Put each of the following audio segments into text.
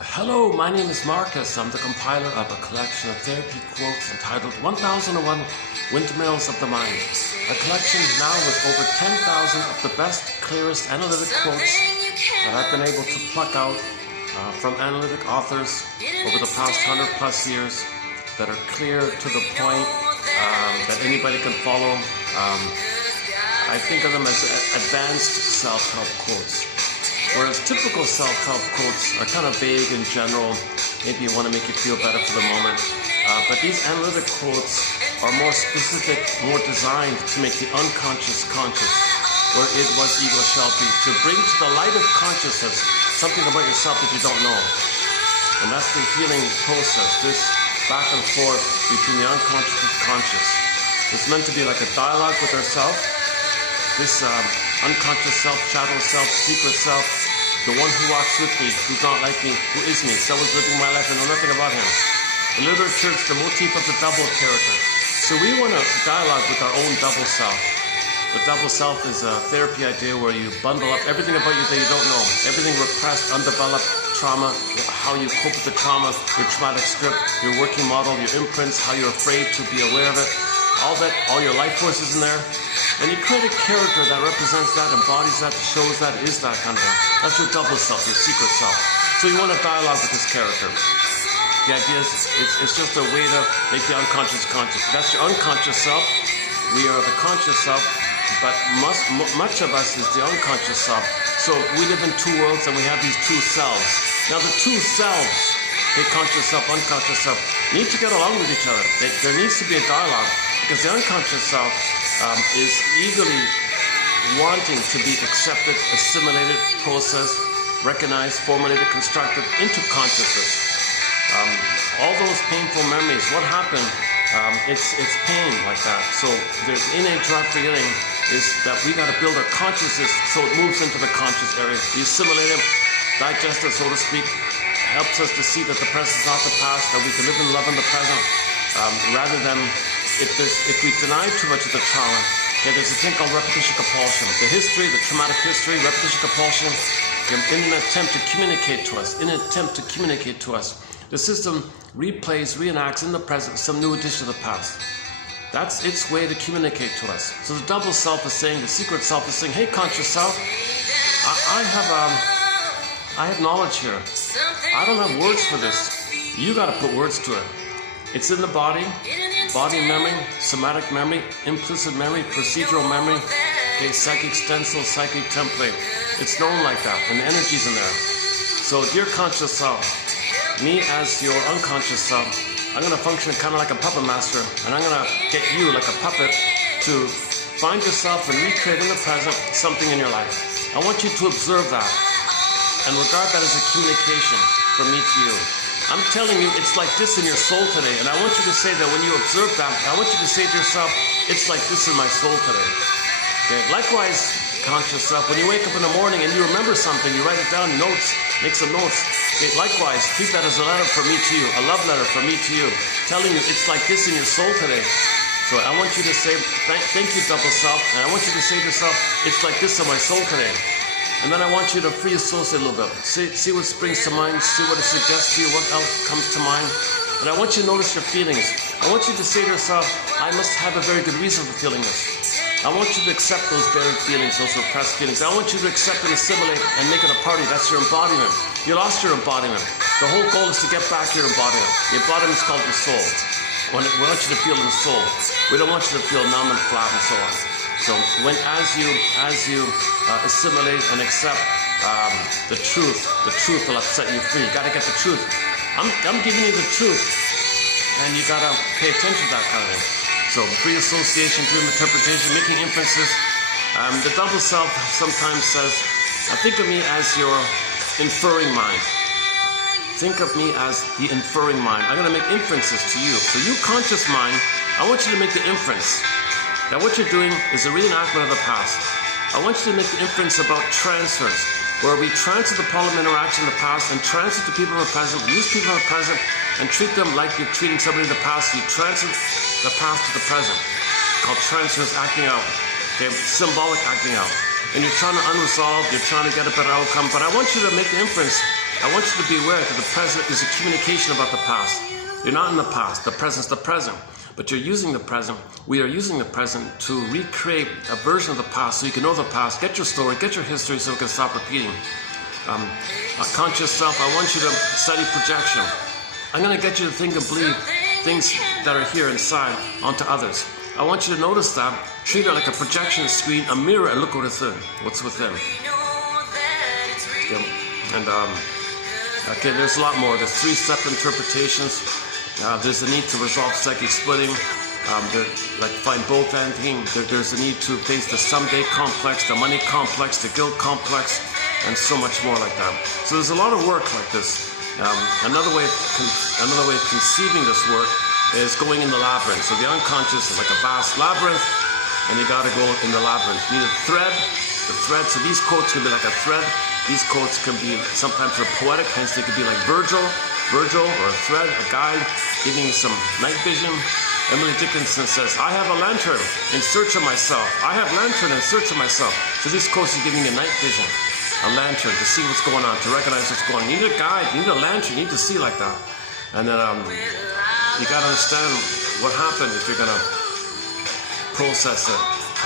Hello, my name is Marcus. I'm the compiler of a collection of therapy quotes entitled 1001 Windmills of the Mind. A collection now with over 10,000 of the best, clearest analytic quotes that I've been able to pluck out from analytic authors over the past 100 plus years that are clear to the point that anybody can follow. I think of them as advanced self-help quotes. Whereas typical self-help quotes are kind of vague in general, maybe want to make you feel better for the moment. But these analytic quotes are more specific, more designed to make the unconscious conscious, where it was ego shall be, to bring to the light of consciousness something about yourself that you don't know. And that's the healing process, this back and forth between the unconscious and conscious. It's meant to be like a dialogue with ourselves. This unconscious self, shadow self, secret self, the one who walks with me, who's not like me, who is me, someone's living my life and know nothing about him. In literature, it's the motif of the double character. So we want to dialogue with our own double self. The double self is a therapy idea where you bundle up everything about you that you don't know, everything repressed, undeveloped, trauma, how you cope with the trauma, your traumatic script, your working model, your imprints, how you're afraid to be aware of it, all that, all your life forces in there. And you create a character that represents that, embodies that, shows that, is that kind of thing. That's your double self, your secret self. So you want to dialogue with this character. The idea is, it's just a way to make the unconscious conscious. That's your unconscious self. We are the conscious self, but much of us is the unconscious self. So we live in two worlds and we have these two selves. Now the two selves, the conscious self, unconscious self, need to get along with each other. There needs to be a dialogue because the unconscious self is eagerly wanting to be accepted, assimilated, processed, recognized, formulated, constructed into consciousness. All those painful memories, what happened? It's pain like that. So the innate drop feeling is that we got to build our consciousness so it moves into the conscious area. We assimilate it, digest it, so to speak, helps us to see that the present is not the past, that we can live in love in the present, rather than if we deny too much of the trauma. Okay, there's a thing called repetition compulsion. The history, the traumatic history, repetition compulsion, in an attempt to communicate to us, the system replays, reenacts in the present some new addition to the past. That's its way to communicate to us. So the double self is saying, the secret self is saying, hey, conscious self, I have knowledge here. I don't have words for this. You got to put words to it. It's in the body memory, somatic memory, implicit memory, procedural memory, okay, psychic stencil, psychic template. It's known like that, and the energy's in there. So dear conscious self, me as your unconscious self, I'm going to function kind of like a puppet master, and I'm going to get you like a puppet to find yourself and recreate in the present something in your life. I want you to observe that and regard that as a communication from me to you. I'm telling you, it's like this in your soul today. And I want you to say that when you observe that, I want you to say to yourself, it's like this in my soul today. Okay? Likewise, conscious self, when you wake up in the morning and you remember something, you write it down, notes, make some notes. Okay? Likewise, treat that as a letter from me to you, a love letter from me to you, telling you it's like this in your soul today. So I want you to say, thank you, double self. And I want you to say to yourself, it's like this in my soul today. And then I want you to free associate a little bit. See what springs to mind, see what it suggests to you, what else comes to mind. And I want you to notice your feelings. I want you to say to yourself, I must have a very good reason for feeling this. I want you to accept those buried feelings, those repressed feelings. I want you to accept and assimilate and make it a party. That's your embodiment. You lost your embodiment. The whole goal is to get back your embodiment. The embodiment is called your soul. We want you to feel in the soul. We don't want you to feel numb and flat and so on. So as you assimilate and accept the truth will set you free. You got to get the truth. I'm giving you the truth, and you got to pay attention to that kind of thing. So free association, dream interpretation, making inferences. The double self sometimes says, think of me as your inferring mind. Think of me as the inferring mind. I'm going to make inferences to you. So you conscious mind, I want you to make the inference. That what you're doing is a reenactment of the past. I want you to make the inference about transfers, where we transfer the problem interaction in the past and transfer to people in the present, use people in the present, and treat them like you're treating somebody in the past. You transfer the past to the present. It's called transfers acting out. Okay, symbolic acting out. And you're trying to unresolve, you're trying to get a better outcome, but I want you to make the inference I want you to be aware that the present is a communication about the past. You're not in the past. The present's the present. But you're using the present. We are using the present to recreate a version of the past so you can know the past, get your story, get your history so it can stop repeating. Conscious self, I want you to study projection. I'm going to get you to think and believe things that are here inside onto others. I want you to notice that, treat it like a projection screen, a mirror, and look what's within. Yeah. And okay, there's a lot more. There's 3-step interpretations. There's a need to resolve psychic splitting. Like find both ending. There's a need to face the someday complex, the money complex, the guilt complex, and so much more like that. So there's a lot of work like this. Another way of conceiving this work is going in the labyrinth. So the unconscious is like a vast labyrinth, and you got to go in the labyrinth. You need a thread. The thread. So these quotes can be like a thread. These quotes can be sometimes they're poetic, hence they could be like Virgil, or a thread, a guide, giving you some night vision. Emily Dickinson says, I have a lantern in search of myself. I have a lantern in search of myself. So these quotes are giving you night vision, a lantern to see what's going on, to recognize what's going on. You need a guide, you need a lantern, you need to see like that. And then you got to understand what happened if you're going to process it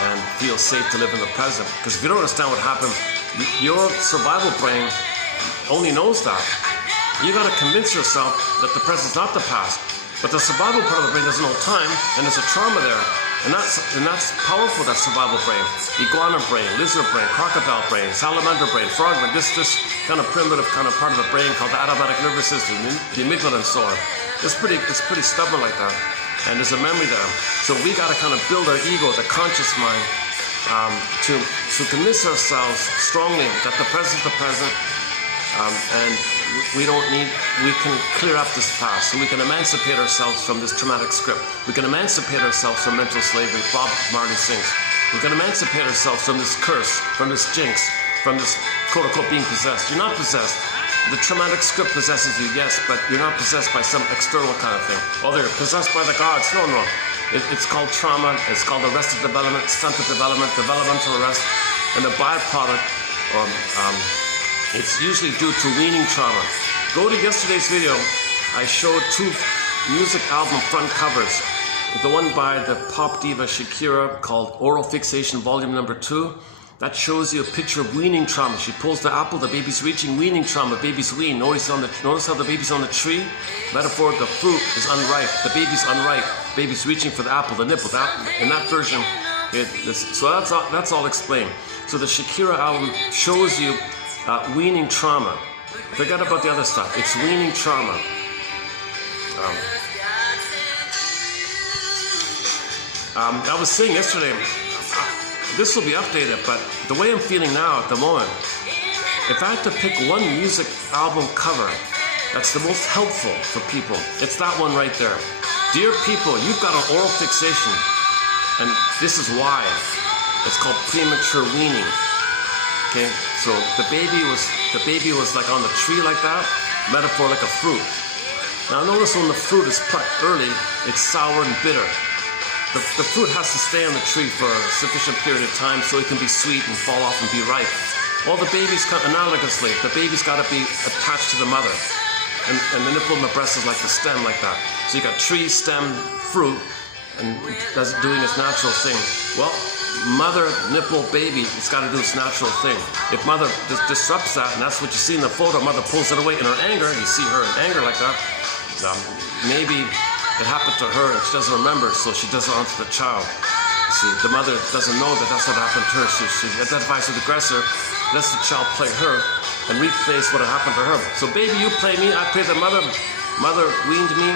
and feel safe to live in the present. Because if you don't understand what happened, your survival brain only knows that. You got to convince yourself that the present's not the past. But the survival part of the brain doesn't know time, and there's a trauma there. And that's powerful, that survival brain. Iguana brain, lizard brain, crocodile brain, salamander brain, frog brain, this kind of primitive kind of part of the brain called the automatic nervous system, the amygdala and so on. It's pretty stubborn like that. And there's a memory there. So we got to kind of build our ego, the conscious mind, to convince ourselves strongly that the present is the present, and we can clear up this past, so we can emancipate ourselves from this traumatic script. We can emancipate ourselves from mental slavery. Bob Marley sings. We can emancipate ourselves from this curse, from this jinx, from this quote-unquote being possessed. You're not possessed. The traumatic script possesses you, yes, but you're not possessed by some external kind of thing. Oh, they're possessed by the gods. No. It's called trauma. It's called arrested development, stunted development, developmental arrest, and the byproduct, it's usually due to weaning trauma. Go to yesterday's video. I showed 2 music album front covers. The one by the pop diva Shakira called Oral Fixation Volume Number 2. That shows you a picture of weaning trauma. She pulls the apple, the baby's reaching, weaning trauma, baby's wean. Notice how the baby's on the tree? Metaphor, the fruit is unripe, the baby's unripe. Baby's reaching for the apple, the nipple. In that version, so that's all explained. So the Shakira album shows you weaning trauma. Forget about the other stuff. It's weaning trauma. I was saying yesterday, this will be updated, but the way I'm feeling now at the moment, if I had to pick one music album cover that's the most helpful for people, it's that one right there. Dear people, you've got an oral fixation, and this is why. It's called premature weaning. Okay, so the baby was like on the tree like that, metaphor like a fruit. Now notice when the fruit is plucked early, it's sour and bitter. The fruit has to stay on the tree for a sufficient period of time so it can be sweet and fall off and be ripe. Well, the baby's analogously, the baby's got to be attached to the mother, and the nipple and the breast is like the stem like that. So you got tree, stem, fruit, and that's doing its natural thing. Well, mother, nipple, baby, it's got to do its natural thing. If mother disrupts that, and that's what you see in the photo, mother pulls it away in her anger, you see her in anger like that, maybe it happened to her and she doesn't remember, so she does it onto the child. See, the mother doesn't know that that's what happened to her. She identifies with the aggressor, lets the child play her, and replays what happened to her. So baby, you play me, I play the mother. Mother weaned me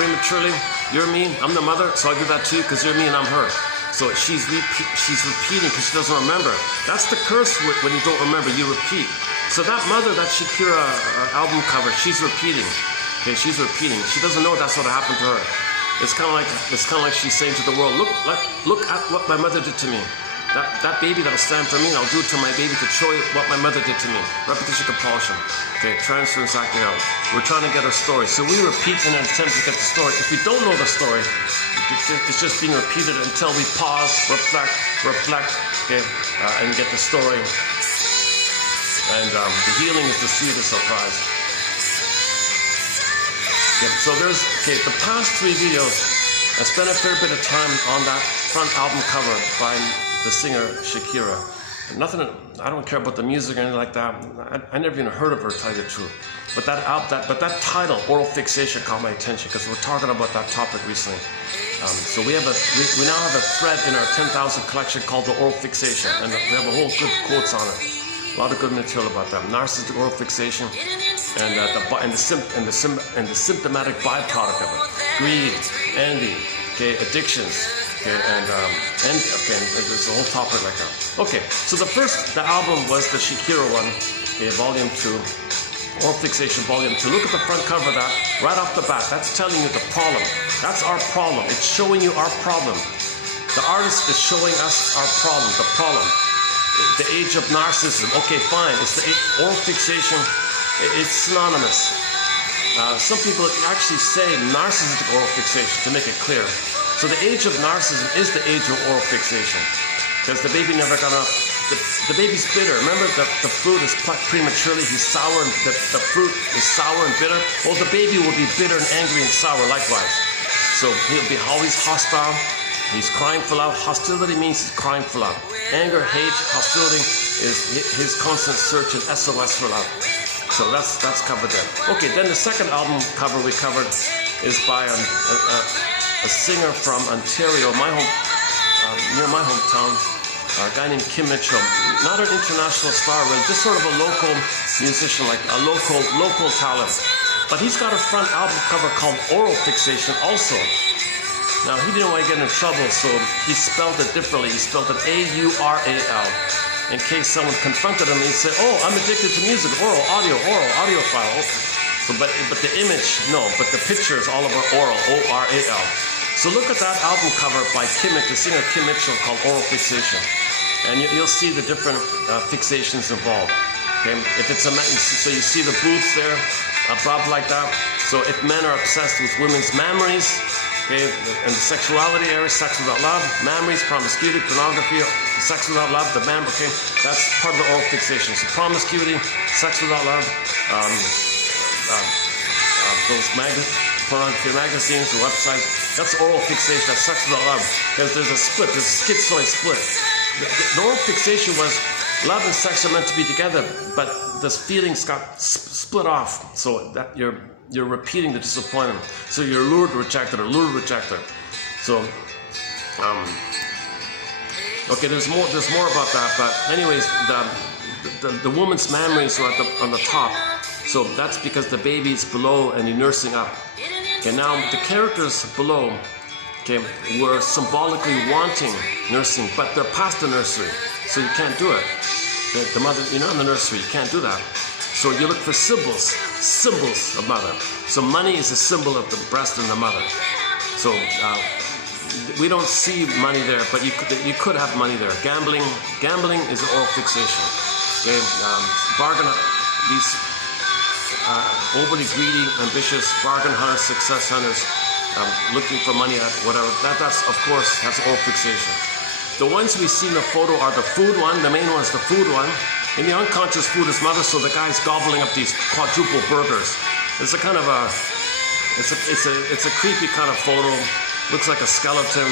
prematurely, you're me, I'm the mother, so I do that to you because you're me and I'm her. So she's repeating because she doesn't remember. That's the curse when you don't remember, you repeat. So that mother, that Shakira album cover, she's repeating. Okay, she's repeating. She doesn't know that's what happened to her. It's kind of like she's saying to the world, look at what my mother did to me. That baby that'll stand for me, I'll do it to my baby to show you what my mother did to me. Repetition compulsion. Okay, transference acting out. We're trying to get our story. So we repeat in an attempt to get the story. If we don't know the story, it's just being repeated until we pause, reflect, okay, and get the story. And the healing is the sweetest surprise. Okay, so there's, the past 3 videos, I spent a fair bit of time on that front album cover by the singer Shakira. Nothing, I don't care about the music or anything like that. I never even heard of her, to tell you the truth. But that title, Oral Fixation, caught my attention because we're talking about that topic recently. So we now have a thread in our 10,000 collection called the Oral Fixation, and we have a whole good quotes on it. A lot of good material about that. Narcissistic oral fixation, and the symptomatic byproduct of it: greed, envy, addictions, and there's a whole topic like that. Okay, so the album was the Shakira one, Volume 2, Oral Fixation Volume 2. Look at the front cover of that, right off the bat. That's telling you the problem. That's our problem. It's showing you our problem. The artist is showing us our problem, the problem. The age of narcissism. Okay, fine. It's the oral fixation. It's synonymous. Some people actually say narcissistic oral fixation to make it clear. So the age of narcissism is the age of oral fixation, because the baby never got enough. The baby's bitter. Remember, the fruit is plucked prematurely. He's sour, and the fruit is sour and bitter. Well, the baby will be bitter and angry and sour likewise. So he'll be always hostile. He's crying for love. Hostility means he's crying for love. Anger, hate, hostility is his constant search and SOS for love. So that's covered there. Okay, then the second album cover we covered is by a singer from Ontario, near my hometown, a guy named Kim Mitchell. Not an international star, but just sort of a local musician, like a local talent. But he's got a front album cover called Oral Fixation also. Now, he didn't want to get in trouble, so he spelled it differently. He spelled it A-U-R-A-L. In case someone confronted him, he'd say, "Oh, I'm addicted to music, oral, audiophile." So, but the image, no, but the picture is all about oral, O-R-A-L. So look at that album cover by the singer Kim Mitchell, called Oral Fixation. And you'll see the different fixations involved. Okay, if it's so you see the boobs there, above like that. So if men are obsessed with women's memories, okay, and the sexuality area, sex without love, memories, promiscuity, pornography, sex without love, the man, okay, that's part of the oral fixation. So promiscuity, sex without love, those pornography magazines, the websites, that's oral fixation, that's sex without love. Because there's a split, there's a schizoid split. The oral fixation was love and sex are meant to be together, but the feelings got split off, so that you're repeating the disappointment. So you're lured, rejected, or lured, rejected. So, okay, there's more about that. But anyways, the woman's memories are on the top. So that's because the baby's below and you're nursing up. Okay, now the characters below, okay, were symbolically wanting nursing, but they're past the nursery, so you can't do it. The mother, you're not in the nursery, you can't do that. So you look for symbols of mother. So money is a symbol of the breast and the mother. So we don't see money there, but you could have money there. Gambling is an oral fixation. Okay, these overly greedy, ambitious bargain hunters, success hunters, looking for money at whatever. That's of course that's oral fixation. The ones we see in the photo are the food one. The main one is the food one. In the unconscious food is mother, so the guy's gobbling up these quadruple burgers. It's a kind of it's a creepy kind of photo. Looks like a skeleton.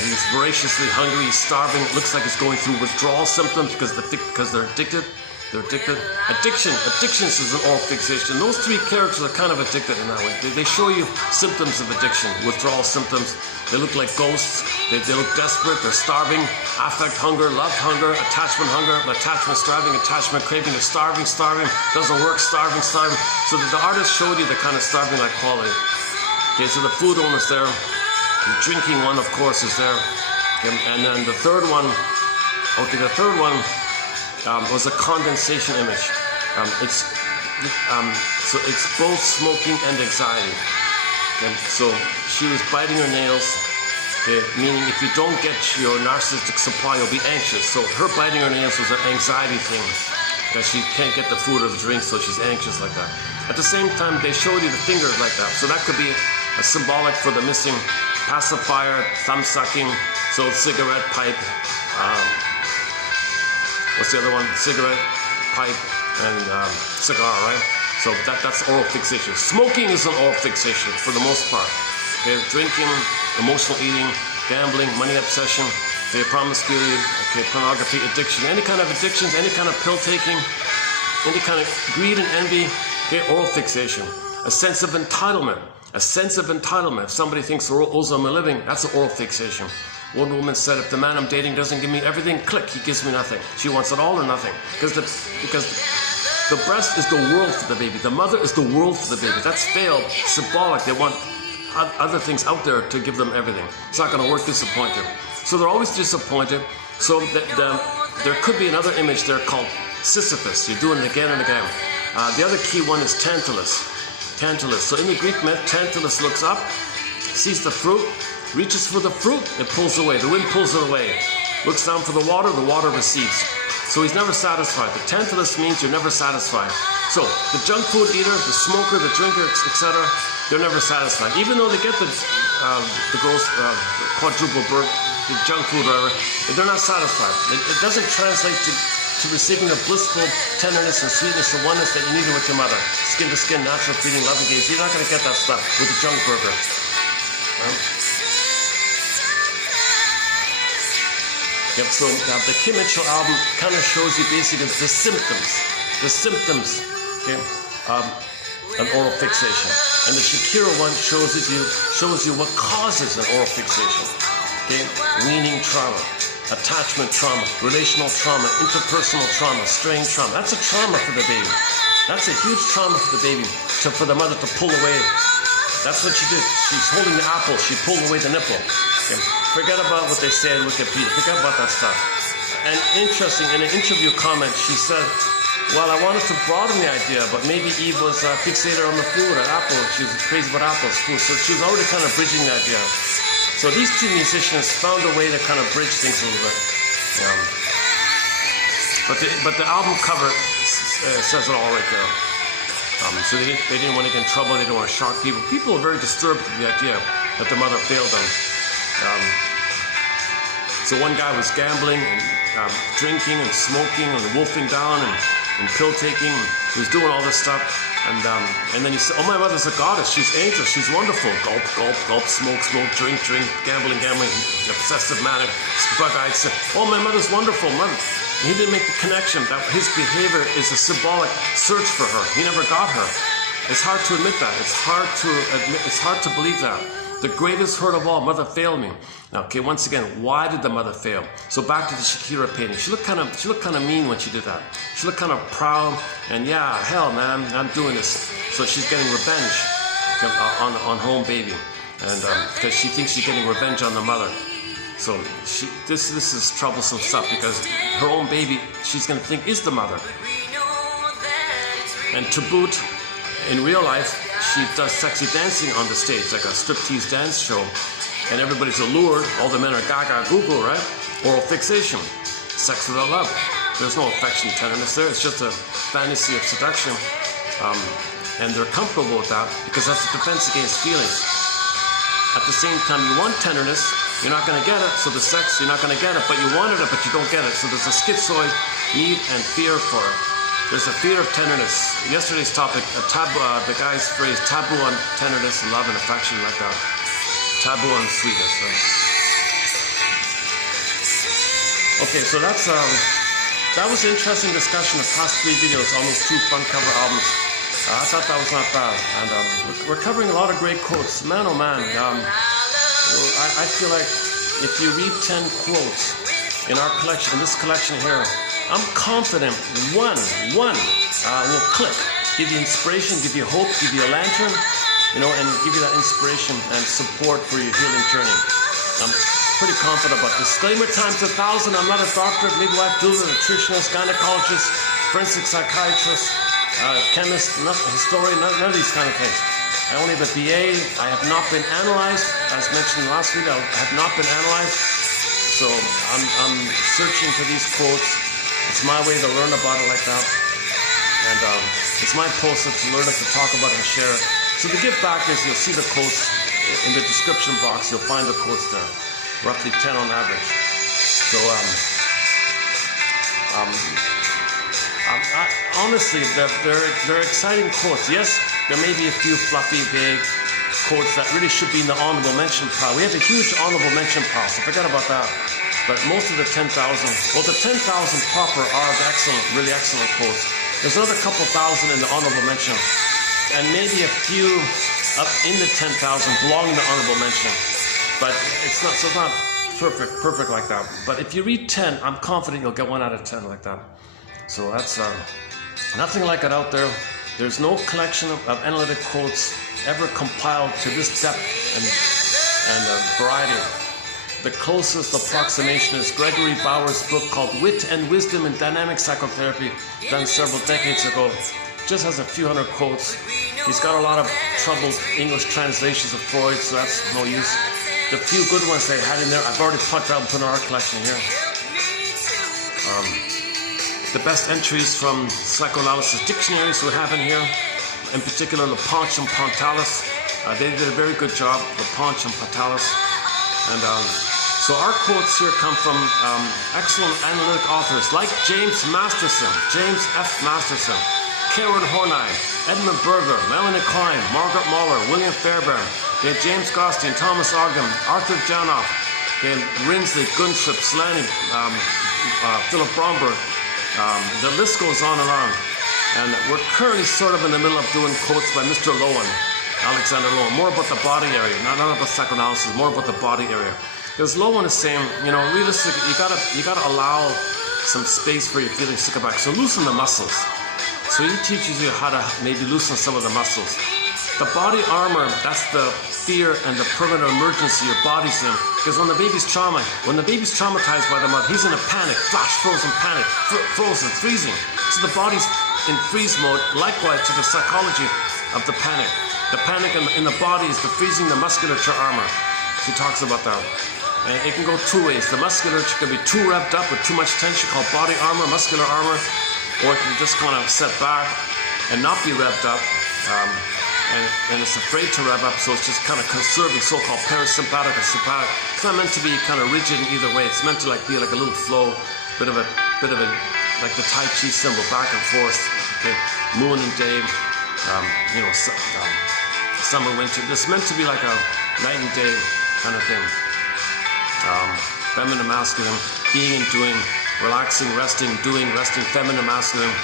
He's voraciously hungry. He's starving. It looks like he's going through withdrawal symptoms because they're addicted. They're addicted. Addictions is an oral fixation. Those three characters are kind of addicted in that way. They show you symptoms of addiction, withdrawal symptoms. They look like ghosts. They look desperate. They're starving. Affect hunger, love hunger, attachment, striving, attachment, craving. They're starving. Doesn't work. Starving. So the artist showed you the kind of starving-like quality. Okay, so the food one is there. The drinking one, of course, is there. Okay, and then the third one. Okay, the third one. Was a condensation image. So it's both smoking and anxiety. Okay, so she was biting her nails, okay, meaning if you don't get your narcissistic supply, you'll be anxious. So her biting her nails was an anxiety thing, that she can't get the food or the drink, so she's anxious like that. At the same time, they showed you the fingers like that. So that could be a symbolic for the missing pacifier, thumb sucking, so cigarette pipe. What's the other one? Cigarette, pipe, and cigar, right? So that's oral fixation. Smoking is an oral fixation for the most part. Okay, drinking, emotional eating, gambling, money obsession, okay, promiscuity, okay, pornography, addiction, any kind of addictions, any kind of pill taking, any kind of greed and envy, okay, oral fixation. A sense of entitlement. A sense of entitlement. If somebody thinks they're owes them a living, that's an oral fixation. One woman said, if the man I'm dating doesn't give me everything, click, he gives me nothing. She wants it all or nothing. Because the breast is the world for the baby. The mother is the world for the baby. That's failed, symbolic. They want other things out there to give them everything. It's not going to work, disappointed. So they're always disappointed. So there could be another image there called Sisyphus. You're doing it again and again. The other key one is Tantalus. Tantalus. So in the Greek myth, Tantalus looks up, sees the fruit, reaches for the fruit, it pulls away. The wind pulls it away. Looks down for the water recedes. So he's never satisfied. The Tantalus means you're never satisfied. So the junk food eater, the smoker, the drinker, etc., they're never satisfied. Even though they get the gross quadruple burger, the junk food, whatever, they're not satisfied. It doesn't translate to receiving the blissful tenderness and sweetness and oneness that you needed with your mother. Skin to skin, natural feeding, love engaged. You're not going to get that stuff with the junk burger. Right? Yep, so the Kim Mitchell album kind of shows you basically the symptoms, okay, an oral fixation. And the Shakira one shows you what causes an oral fixation. Okay, weaning trauma, attachment trauma, relational trauma, interpersonal trauma, strain trauma. That's a trauma for the baby. That's a huge trauma for the baby, for the mother to pull away. That's what she did. She's holding the apple. She pulled away the nipple. Okay. Forget about what they say in Wikipedia. Forget about that stuff. And interesting, in an interview comment, she said, well, I wanted to broaden the idea, but maybe Eve was fixated on the food, or apple. She was crazy about apples, food. So she was already kind of bridging the idea. So these two musicians found a way to kind of bridge things a little bit. But the album cover says it all right there. So they didn't want to get in trouble. They didn't want to shock people. People are very disturbed with the idea that the mother failed them. So one guy was gambling and drinking and smoking and wolfing down and pill taking. He was doing all this stuff. And then he said, oh, my mother's a goddess. She's angel. She's wonderful. Gulp, gulp, gulp, smoke, smoke, drink, drink, gambling, obsessive, manic, bug-eyed. Oh, my mother's wonderful. Mother. He didn't make the connection that his behavior is a symbolic search for her. He never got her. It's hard to admit that. It's hard to believe that. The greatest hurt of all, mother failed me. Now, okay, once again, why did the mother fail? So back to the Shakira painting. She looked kind of mean when she did that. She looked kind of proud and yeah, hell, man, I'm doing this. So she's getting revenge on her own baby, and because she thinks she's getting revenge on the mother. So this is troublesome stuff because her own baby, she's going to think is the mother. And to boot, in real life, she does sexy dancing on the stage, like a striptease dance show, and everybody's allured. All the men are gaga Google, right? Oral fixation, sex without love. There's no affection, tenderness there. It's just a fantasy of seduction, and they're comfortable with that because that's a defense against feelings. At the same time, you want tenderness. You're not going to get it, so the sex, you're not going to get it, but you wanted it, but you don't get it. So there's a schizoid need and fear for it. There's a fear of tenderness. Yesterday's topic, the guy's phrase, taboo on tenderness and love and affection, like that. Taboo on sweetness. Right? Okay, so that was an interesting discussion. The past 3 videos on those 2 front cover albums. I thought that was not bad. And we're covering a lot of great quotes. Man, oh man. I feel like if you read 10 quotes in our collection, in this collection here, I'm confident one will click, give you inspiration, give you hope, give you a lantern, and give you that inspiration and support for your healing journey. I'm pretty confident about this. Disclaimer times 1,000. I'm not a doctor, midwife, doula, nutritionist, gynecologist, forensic psychiatrist, chemist, historian, none of these kind of things. I only have a BA. I have not been analyzed. As mentioned in the last video, I have not been analyzed. So I'm searching for these quotes. It's my way to learn about it like that. And it's my poster to learn it, to talk about it, and share it. So the give back is you'll see the quotes in the description box. You'll find the quotes there, roughly 10 on average. So Honestly, they're exciting quotes. Yes, there may be a few fluffy, vague quotes that really should be in the honorable mention pile. We have a huge honorable mention pile, so forget about that. But most of the 10,000, well, the 10,000 proper are the excellent, really excellent quotes. There's another couple thousand in the honorable mention, and maybe a few up in the 10,000 belong in the honorable mention. But it's not perfect like that. But if you read 10, I'm confident you'll get 1 out of 10 like that. So that's nothing like it out there. There's no collection of analytic quotes ever compiled to this depth and variety. The closest approximation is Gregory Bauer's book called Wit and Wisdom in Dynamic Psychotherapy, done several decades ago. Just has a few hundred quotes. He's got a lot of troubled English translations of Freud, so that's no use. The few good ones they had in there, I've already punched out and put in our collection here. The best entries from psychoanalysis dictionaries we have in here, in particular Leponch and Pontalis. They did a very good job, Leponch and Pontalis. And so our quotes here come from excellent analytic authors like James Masterson, James F. Masterson, Karen Horney, Edmund Berger, Melanie Klein, Margaret Muller, William Fairbairn, James Gostian, Thomas Ogden, Arthur Janoff, Rinsley, Guntrip, Slaney, Philip Bromberg. The list goes on and on. And we're currently sort of in the middle of doing quotes by Mr. Lowen, Alexander Lowen, more about the body area, not about psychoanalysis, more about the body area. Because Lowen is saying, you know, realistically, you gotta allow some space for your feelings to come back. So loosen the muscles. So he teaches you how to maybe loosen some of the muscles. The body armor, that's the fear and the permanent emergency your body's in. Because when the baby's traumatized by the mother, he's in a panic, flash frozen panic, frozen, freezing. So the body's in freeze mode, likewise to the psychology of the panic. The panic in the body is the freezing the musculature armor. He talks about that. And it can go two ways. The musculature can be too revved up with too much tension, called body armor, muscular armor, or it can just kind of set back and not be revved up. And it's afraid to rev up, so it's just kind of conserving, so-called parasympathetic or sympathetic. It's not meant to be kind of rigid in either way. It's meant to be like a little flow, bit of a like the Tai Chi symbol, back and forth. Okay, moon and day, summer, winter. It's meant to be like a night and day kind of thing. Feminine, masculine, being and doing, relaxing, resting, doing, resting, feminine, masculine.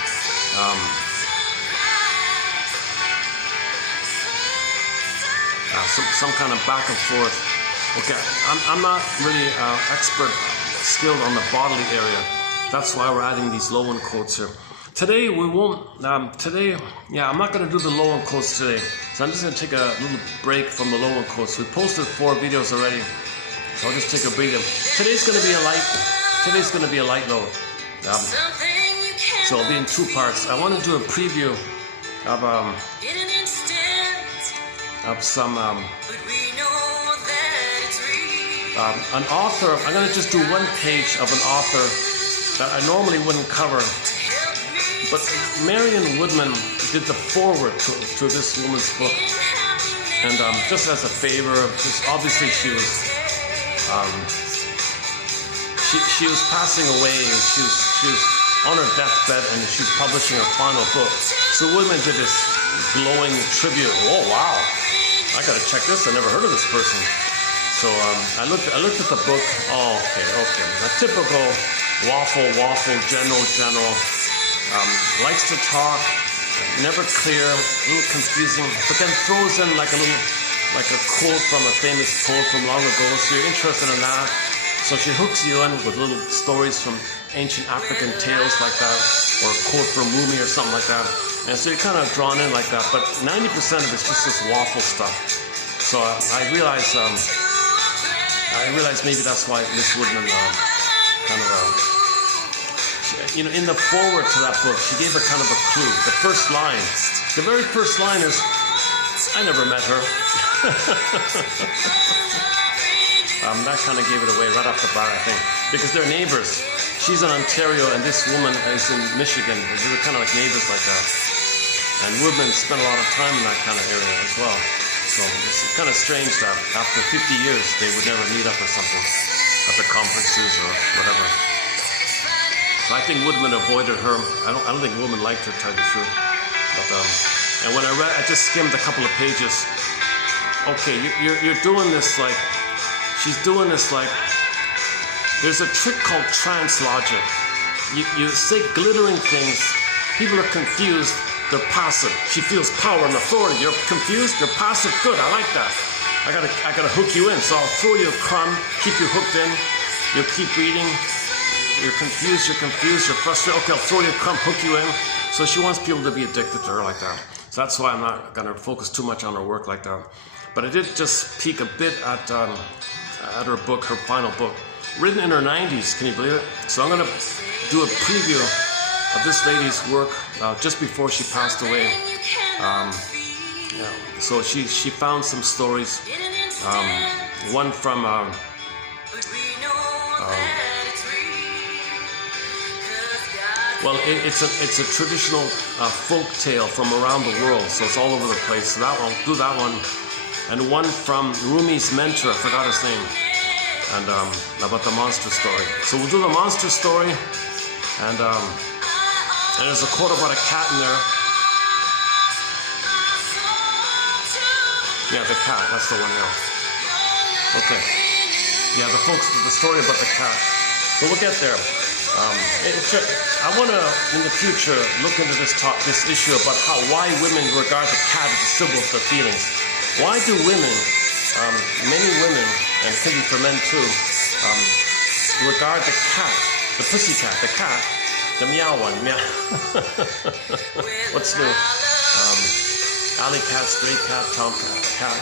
Some kind of back and forth. Okay, I'm not really skilled on the bodily area. That's why we're adding these Lowen quotes here. Today we won't. I'm not going to do the Lowen quotes today. So I'm just going to take a little break from the Lowen quotes. We posted 4 videos already, so I'll just take a breather. Today's going to be a light load. So it'll be in 2 parts. I want to do a preview of some an author. I'm going to just do 1 page of an author that I normally wouldn't cover, but Marion Woodman did the foreword to this woman's book, and just as a favor, just obviously she was passing away, and she was on her deathbed, and she was publishing her final book. So Woodman did this glowing tribute. Oh wow, I gotta check this. I never heard of this person. So I looked at the book. Oh, okay. A typical waffle, general. Likes to talk, never clear, a little confusing, but then throws in like a quote from a famous poet from long ago. So you're interested in that. So she hooks you in with little stories from ancient African tales like that, or a quote from Rumi or something like that. And so you're kind of drawn in like that. But 90% of it's just this waffle stuff. So I realized maybe that's why Miss Woodman in the foreword to that book, she gave a kind of a clue. The very first line is, I never met her. That kind of gave it away right off the bat, I think, because they're neighbors. She's in Ontario and this woman is in Michigan. They were kind of like neighbors like that. And Woodman spent a lot of time in that kind of area as well. So it's kind of strange that after 50 years they would never meet up or something at the conferences or whatever. So I think Woodman avoided her. I don't think Woodman liked her, to tell you the truth. But and when I just skimmed a couple of pages. Okay, you're doing this like, she's doing this like, there's a trick called trance logic. You say glittering things, people are confused, they're passive. She feels power and authority. You're confused, you're passive, good, I like that. I gotta hook you in, so I'll throw you a crumb, keep you hooked in, you'll keep reading. You're confused, you're frustrated. Okay, I'll throw you a crumb, hook you in. So she wants people to be addicted to her like that. So that's why I'm not going to focus too much on her work like that. But I did just peek a bit at her book, her final book, written in her 90s. Can you believe it? So I'm going to do a preview of this lady's work just before she passed away. So she found some stories. One from well, it's a traditional folk tale from around the world, so it's all over the place. So that one, do that one, and one from Rumi's mentor, I forgot his name, and about the monster story. So we'll do the monster story, and there's a quote about a cat in there. Yeah, the cat, that's the one now. Okay. Yeah, the story about the cat. So we'll get there. I want to, in the future, look into this issue about why women regard the cat as a symbol of their feelings. Why do women, many women, and it can be for men too, regard the cat, the pussy cat, the cat, the meow one, meow. What's new? Alley cat, stray cat, tom cat.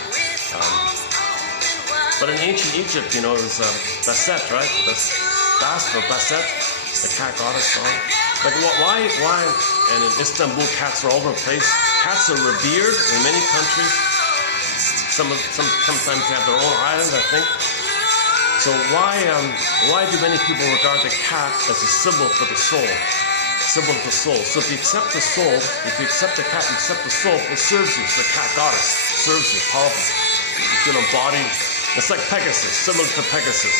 But in ancient Egypt, it was Basset, right? Bast or Basset. The cat goddess song. Like why? And in Istanbul, cats are all over the place. Cats are revered in many countries. Sometimes they have their own island, I think. So why do many people regard the cat as a symbol for the soul? Symbol of the soul. So if you accept the soul, if you accept the cat, you accept the soul, it serves you. It's the cat goddess. It serves you. Powerful. You feel embodied. It's like Pegasus, similar to Pegasus.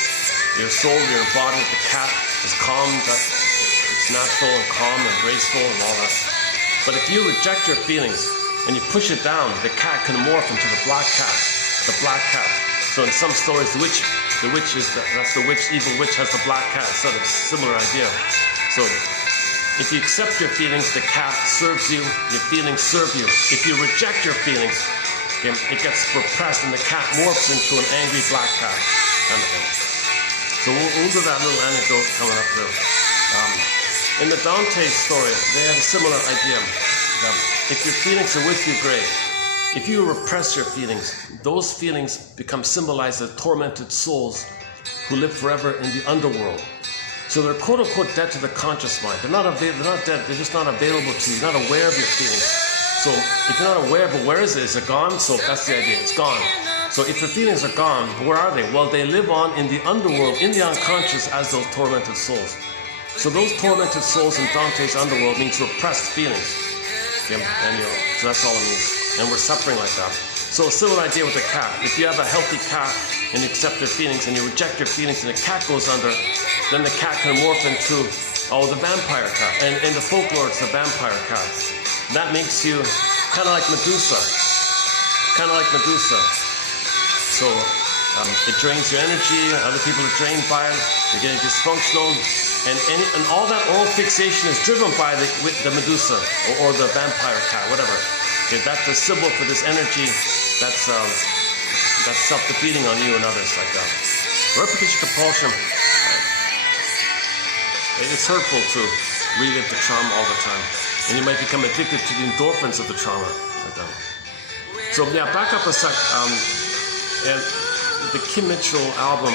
Your soul, your body, the cat is calm, it's natural and calm and graceful and all that. But if you reject your feelings and you push it down, the cat can morph into the black cat. The black cat. So in some stories, the witch that's the witch, evil witch has the black cat. So it's a similar idea. So if you accept your feelings, the cat serves you, your feelings serve you. If you reject your feelings, it gets repressed and the cat morphs into an angry black cat. So we'll do that little anecdote coming up there. In the Dante story, they have a similar idea. If your feelings are with you, great. If you repress your feelings, those feelings become symbolized as tormented souls who live forever in the underworld. So they're quote-unquote dead to the conscious mind. They're not dead, they're just not available to you. You're not aware of your feelings. So if you're not aware, but where is it? Is it gone? So that's the idea, it's gone. So if your feelings are gone, where are they? Well, they live on in the underworld, in the unconscious, as those tormented souls. So those tormented souls in Dante's underworld means repressed feelings. So that's all it means. And we're suffering like that. So a similar idea with the cat. If you have a healthy cat and you accept your feelings and you reject your feelings and the cat goes under, then the cat can morph into, the vampire cat. And in the folklore, it's the vampire cat. That makes you kind of like Medusa. So it drains your energy, other people are drained by it, you're getting dysfunctional, and all that oral fixation is driven by the Medusa or the vampire cat, whatever. Okay, that's a symbol for this energy that's self-defeating on you and others like that. Repetition compulsion, it's hurtful to relive the trauma all the time, and you might become addicted to the endorphins of the trauma like that. So yeah, back up a sec. And the Kim Mitchell album,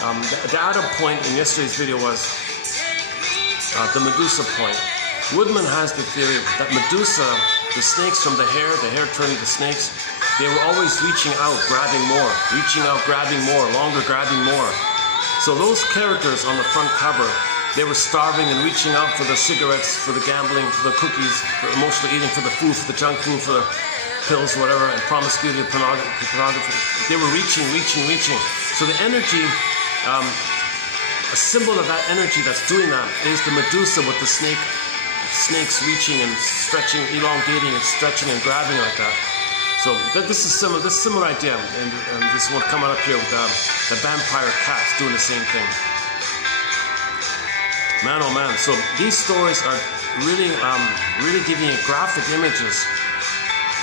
the Adam point in yesterday's video was the Medusa point. Woodman has the theory that Medusa, the snakes from the hair turning to snakes, they were always reaching out, grabbing more, longer grabbing more. So those characters on the front cover, they were starving and reaching out for the cigarettes, for the gambling, for the cookies, for emotional eating, for the food, for the junk food, for the pills, whatever, and promiscuity, pornography. They were reaching. So the energy a symbol of that energy that's doing that is the Medusa with the snakes reaching and stretching, elongating and stretching and grabbing like that. So this is similar idea, and this one coming up here with the vampire cats doing the same thing. Man, oh man! So these stories are really giving you graphic images,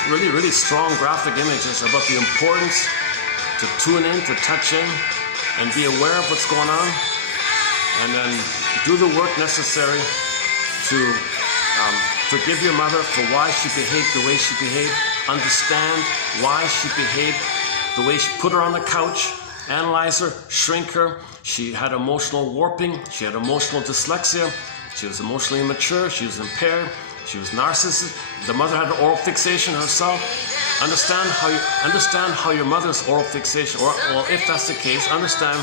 really strong graphic images about the importance to tune in, to touch in, and be aware of what's going on, and then do the work necessary to forgive your mother for why she behaved the way she behaved, understand why she behaved the way she put her on the couch, analyze her, shrink her. She had emotional warping, she had emotional dyslexia, she was emotionally immature, she was impaired, she was narcissistic. The mother had an oral fixation herself. Understand how your mother's oral fixation, or if that's the case, understand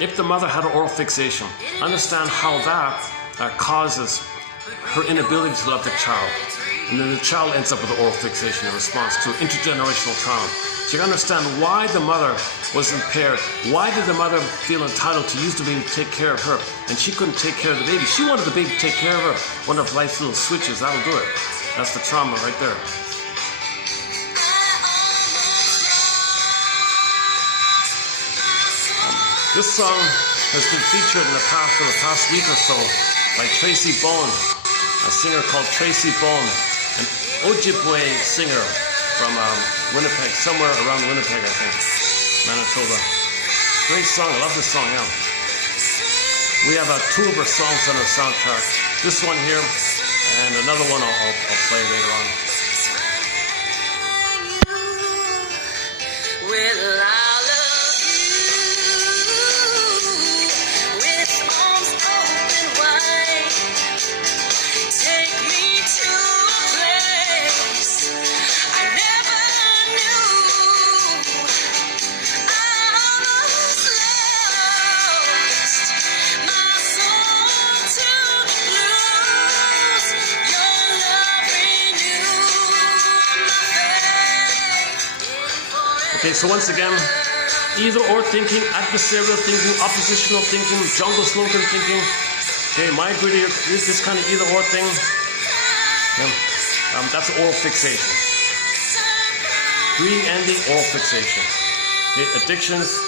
if the mother had an oral fixation, understand how that causes her inability to love the child. And then the child ends up with an oral fixation in response to intergenerational trauma. So you understand why the mother was impaired. Why did the mother feel entitled to use the baby to take care of her? And she couldn't take care of the baby. She wanted the baby to take care of her. One of life's little switches, that'll do it. That's the trauma right there. This song has been featured in the past week or so by Tracy Bowen, a singer called Tracy Bowen, an Ojibwe singer from Winnipeg, somewhere around Winnipeg, I think, Manitoba. Great song, I love this song, yeah. We have two of her songs on our soundtrack. This one here, and another one I'll play later on. Okay, so once again, either or thinking, adversarial thinking, oppositional thinking, jungle slogan thinking. Okay, migrator, this kind of either or thing. That's oral fixation. 3 ending oral fixation. Okay, addictions,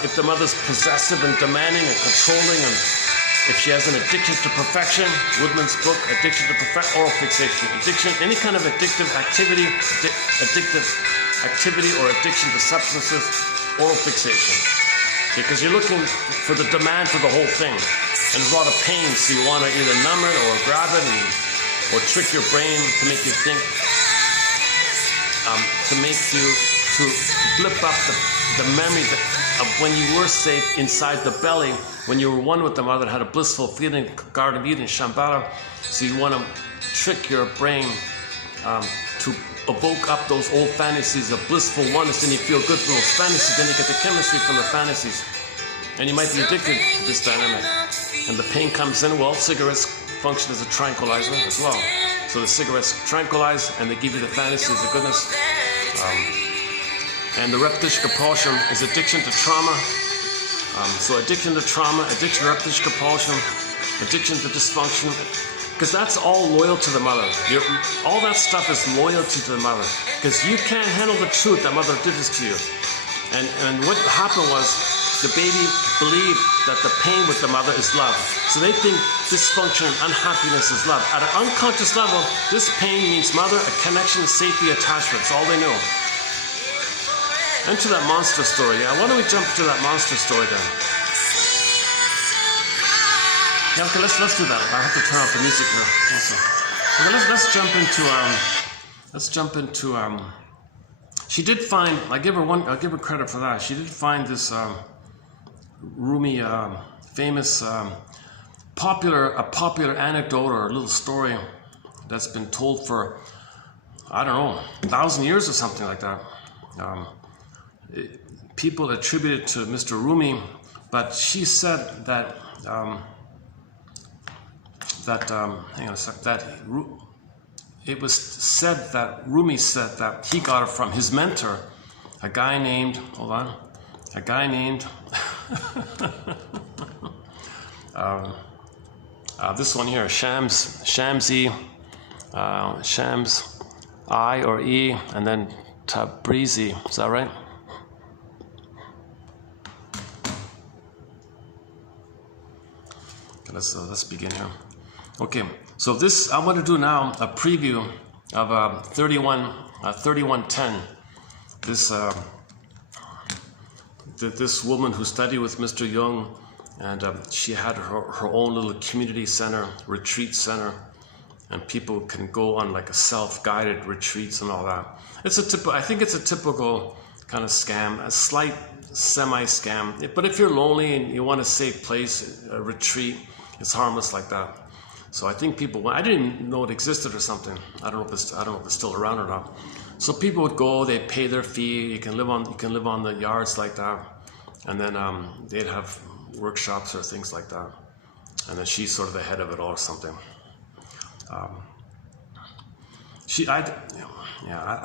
if the mother's possessive and demanding and controlling, and if she has an addiction to perfection, Woodman's book, Addiction to Perfection, oral fixation. Addiction, any kind of addictive activity, or addiction to substances, oral fixation. Because you're looking for the demand for the whole thing. And there's a lot of pain, so you want to either numb it or grab it or trick your brain to make you think, to flip up the memory of when you were safe inside the belly, when you were one with the mother, had a blissful feeling, Garden of Eden, Shambhala. So you want to trick your brain to evoke up those old fantasies of blissful oneness, then you feel good for those fantasies, then you get the chemistry from the fantasies. And you might be addicted to this dynamic. And the pain comes in, well, cigarettes function as a tranquilizer as well. So the cigarettes tranquilize and they give you the fantasies, the goodness. And the repetition compulsion is addiction to trauma. So addiction to trauma, addiction to repetition compulsion, addiction to dysfunction, because that's all loyal to the mother. All that stuff is loyalty to the mother. Because you can't handle the truth that mother did this to you. And what happened was the baby believed that the pain with the mother is love. So they think dysfunction and unhappiness is love. At an unconscious level, this pain means mother, a connection, safety, attachment. That's all they know. And to that monster story. Yeah, why don't we jump to that monster story then? Yeah, okay, let's do that. I have to turn off the music here also. Okay, let's jump into she did find, I'll give her credit for that. She did find this Rumi famous popular anecdote or a little story that's been told for, I don't know, 1,000 years or something like that. People attribute it to Mr. Rumi, but she said that hang on a sec, that it was said that Rumi said that he got it from his mentor, a guy named This one here, Shamsi, Shams, I or E, and then Tabrizi. Is that right? Let's begin here. Okay, so this I'm going to do now a preview of 3110. This woman who studied with Mr. Jung, and she had her own little community center, retreat center, and people can go on like a self-guided retreats and all that. I think it's a typical kind of scam, a slight semi-scam. But if you're lonely and you want a safe place, a retreat, it's harmless like that. So I think people, I didn't even know it existed or something. I don't know if it's still around or not. So people would go, they'd pay their fee. You can live on the yards like that, and then they'd have workshops or things like that. And then she's sort of the head of it all or something. I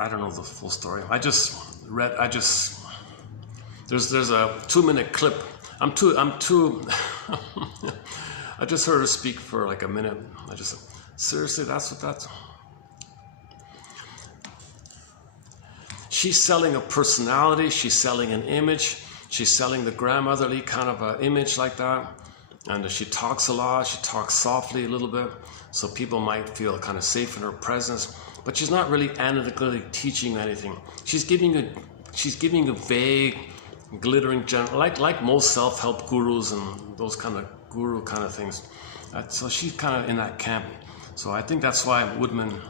don't know the full story. There's a 2-minute clip. I just heard her speak for like a minute. Seriously, that's. She's selling a personality, she's selling an image, she's selling the grandmotherly kind of an image like that. And she talks a lot, she talks softly a little bit, so people might feel kind of safe in her presence. But she's not really analytically teaching anything. She's giving a vague, glittering, general, like most self-help gurus and those kind of guru kind of things. So she's kind of in that camp. So I think that's why Woodman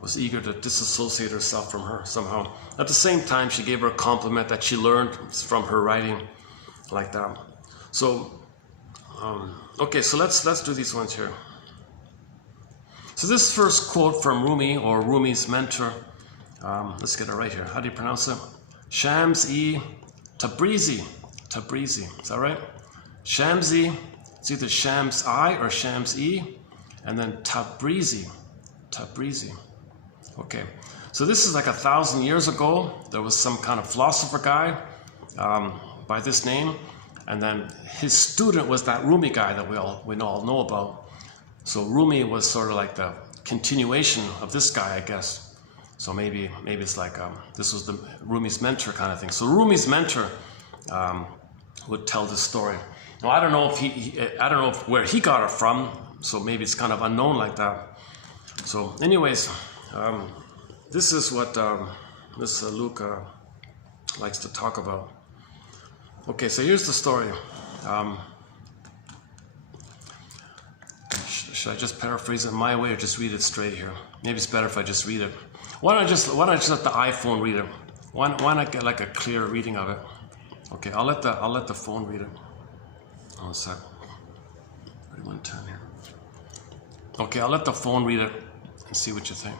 was eager to disassociate herself from her somehow. At the same time, she gave her a compliment that she learned from her writing, like that. So, okay, so let's do these ones here. So this first quote from Rumi, or Rumi's mentor, let's get it right here. How do you pronounce it? Shams-e Tabrizi. Tabrizi, is that right? Shamsi, it's either Shams-I or Shams-e, and then Tabrizi. Tabrizi. Okay, so this is like 1,000 years ago. There was some kind of philosopher guy by this name, and then his student was that Rumi guy that we all know about. So Rumi was sort of like the continuation of this guy, I guess. So maybe it's like this was the Rumi's mentor kind of thing. So Rumi's mentor would tell this story. Now I don't know if where he got it from. So maybe it's kind of unknown like that. So, anyways, this is what Miss Luke likes to talk about. Okay, so here's the story. Should I just paraphrase it my way or just read it straight here? Maybe it's better if I just read it. Why don't I just let the iPhone read it? Why not get like a clear reading of it? Okay, I'll let the phone read it. Oh, a sec. 3110 here. Okay, I'll let the phone read it and see what you think.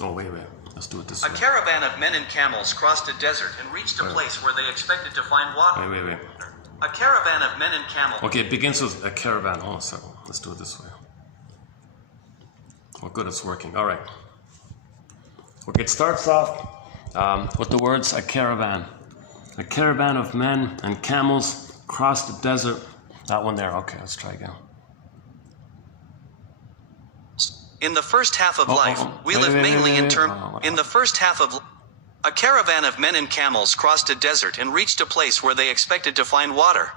Oh, wait. Let's do it this way. A caravan of men and camels crossed a desert and reached a place where they expected to find water. Wait. A caravan of men and camels... Okay, it begins with a caravan. Hold on a second. Let's do it this way. Oh, good, it's working. All right. Okay, it starts off with the words, a caravan. A caravan of men and camels crossed the desert. That one there. Okay, let's try again. In the first half of life, we live mainly in terms... In the first half of... A caravan of men and camels crossed a desert and reached a place where they expected to find water.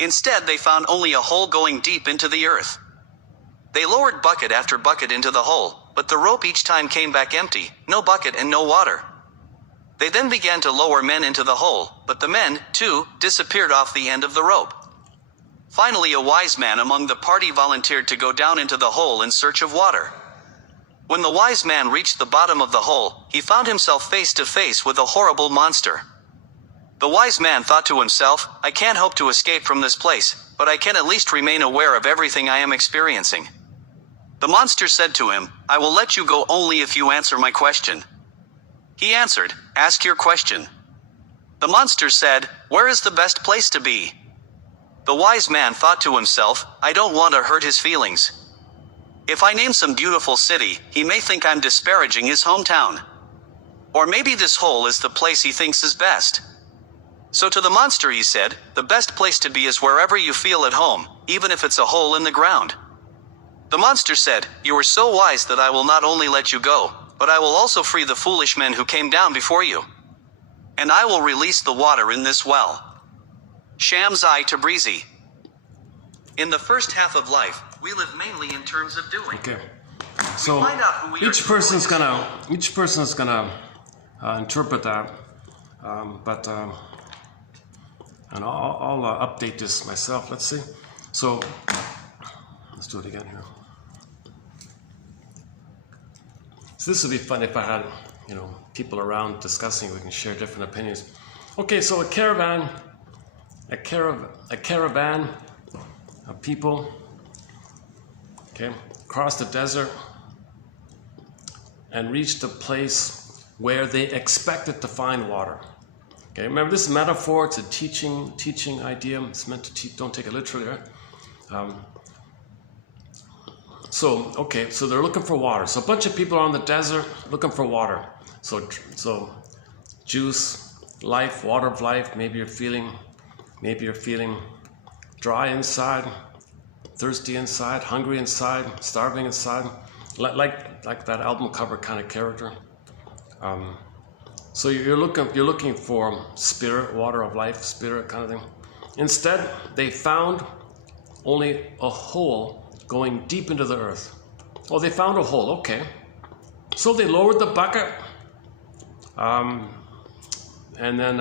Instead, they found only a hole going deep into the earth. They lowered bucket after bucket into the hole, but the rope each time came back empty, no bucket and no water. They then began to lower men into the hole, but the men, too, disappeared off the end of the rope. Finally, a wise man among the party volunteered to go down into the hole in search of water. When the wise man reached the bottom of the hole, he found himself face to face with a horrible monster. The wise man thought to himself, I can't hope to escape from this place, but I can at least remain aware of everything I am experiencing. The monster said to him, I will let you go only if you answer my question. He answered, ask your question. The monster said, where is the best place to be? The wise man thought to himself, I don't want to hurt his feelings. If I name some beautiful city, he may think I'm disparaging his hometown. Or maybe this hole is the place he thinks is best. So to the monster he said, "The best place to be is wherever you feel at home, even if it's a hole in the ground." The monster said, "You are so wise that I will not only let you go, but I will also free the foolish men who came down before you. And I will release the water in this well." Shamsi Tabrizi. In the first half of life, we live mainly in terms of doing. Okay. So each person is gonna interpret that, and I'll update this myself. Let's see. So let's do it again here. So this would be fun if I had, people around discussing. We can share different opinions. Okay, so a caravan of people, okay, crossed the desert and reached a place where they expected to find water. Okay, remember this is a metaphor. It's a teaching idea. It's meant to teach. Don't take it literally, right? So they're looking for water. So a bunch of people are on the desert looking for water. So juice, life, water of life. Maybe you're feeling dry inside, thirsty inside, hungry inside, starving inside, like that album cover kind of character. So you're looking for spirit, water of life, spirit kind of thing. Instead, they found only a hole going deep into the earth. Oh, they found a hole, okay. So they lowered the bucket, and then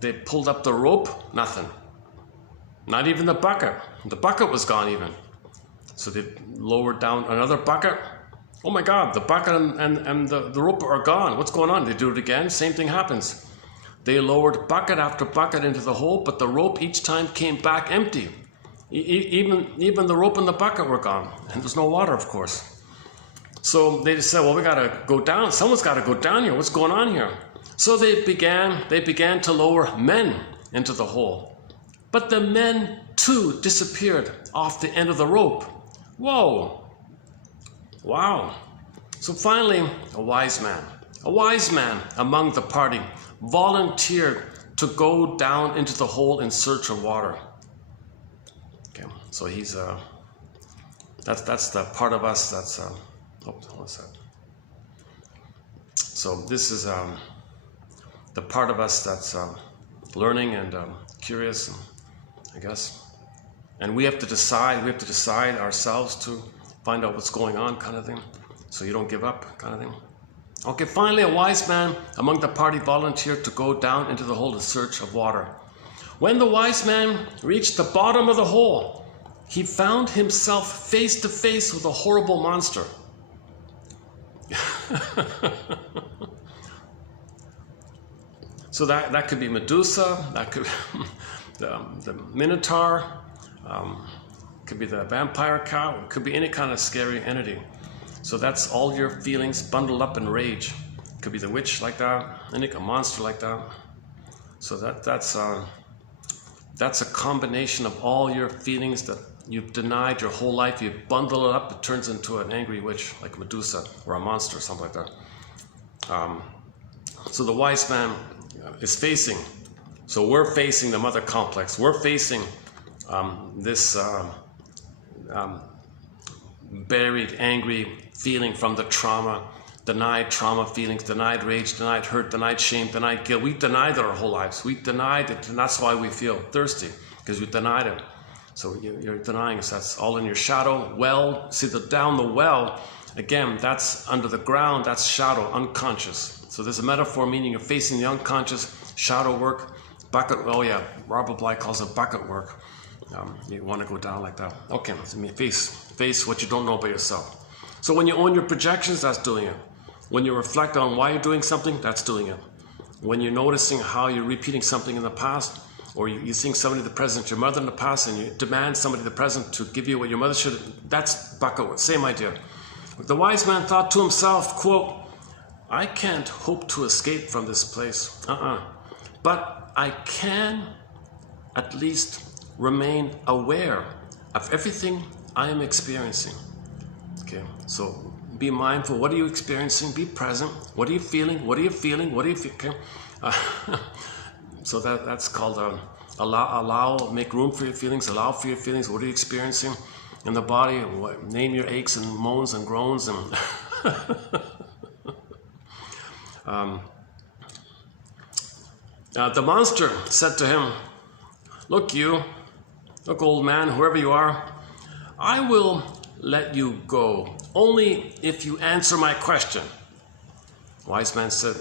they pulled up the rope, nothing. Not even the bucket. The bucket was gone even. So they lowered down another bucket. Oh my God, the bucket and the rope are gone. What's going on? They do it again, same thing happens. They lowered bucket after bucket into the hole, but the rope each time came back empty. Even the rope and the bucket were gone, and there's no water, of course. So they just said, well, we gotta go down. Someone's gotta go down here. What's going on here? So they began to lower men into the hole. But the men too disappeared off the end of the rope. Whoa. Wow. So finally, a wise man among the party volunteered to go down into the hole in search of water. Okay, so he's that's the part of us that's what's that? So this is the part of us that's learning and curious, I guess. And we have to decide ourselves to find out what's going on, kind of thing. So you don't give up, kind of thing. Okay, finally a wise man among the party volunteered to go down into the hole in search of water. When the wise man reached the bottom of the hole, he found himself face to face with a horrible monster. So that could be Medusa, that could be the Minotaur, could be the vampire cow, it could be any kind of scary entity. So that's all your feelings bundled up in rage. It could be the witch like that, a monster like that. So that's a combination of all your feelings that you've denied your whole life. You bundle it up, it turns into an angry witch like Medusa or a monster, something like that. So the wise man is facing. So we're facing the mother complex. We're facing this buried, angry feeling from the trauma, denied trauma feelings, denied rage, denied hurt, denied shame, denied guilt. We denied it our whole lives. We denied it, and that's why we feel thirsty, because we denied it. So you're denying us. That's all in your shadow. Well, see down the well, again, that's under the ground, that's shadow, unconscious. So there's a metaphor meaning you're facing the unconscious, shadow work, bucket, oh yeah, Robert Bly calls it bucket work. You want to go down like that. Okay, so face what you don't know about yourself. So when you own your projections, that's doing it. When you reflect on why you're doing something, that's doing it. When you're noticing how you're repeating something in the past, or you're seeing somebody in the present, your mother in the past, and you demand somebody in the present to give you what your mother should, that's bucket work, same idea. The wise man thought to himself, quote, I can't hope to escape from this place, but I can at least remain aware of everything I am experiencing. Okay, so be mindful. What are you experiencing? Be present. What are you feeling? What are you feeling? What are you feeling? Okay. So that's called allow, make room for your feelings, allow for your feelings. What are you experiencing in the body? Name your aches and moans and groans and the monster said to him, look old man, whoever you are, I will let you go, only if you answer my question. Wise man said,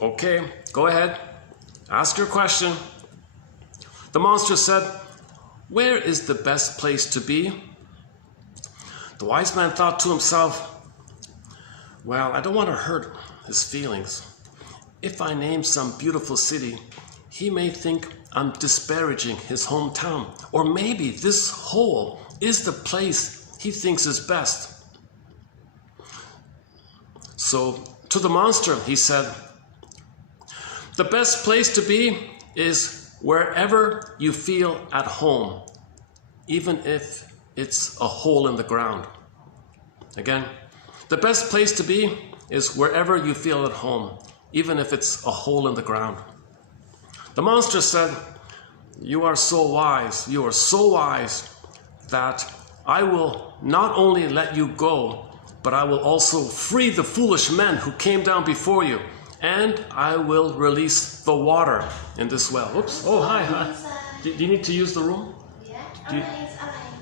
okay, go ahead, ask your question. The monster said, where is the best place to be? The wise man thought to himself, well, I don't want to hurt his feelings. If I name some beautiful city, he may think I'm disparaging his hometown. Or maybe this hole is the place he thinks is best. So to the monster, he said, the best place to be is wherever you feel at home, even if it's a hole in the ground. Again, the best place to be is wherever you feel at home, even if it's a hole in the ground. The monster said, you are so wise that I will not only let you go, but I will also free the foolish men who came down before you, and I will release the water in this well. Oops, oh hi. Do you need to use the room? Yeah.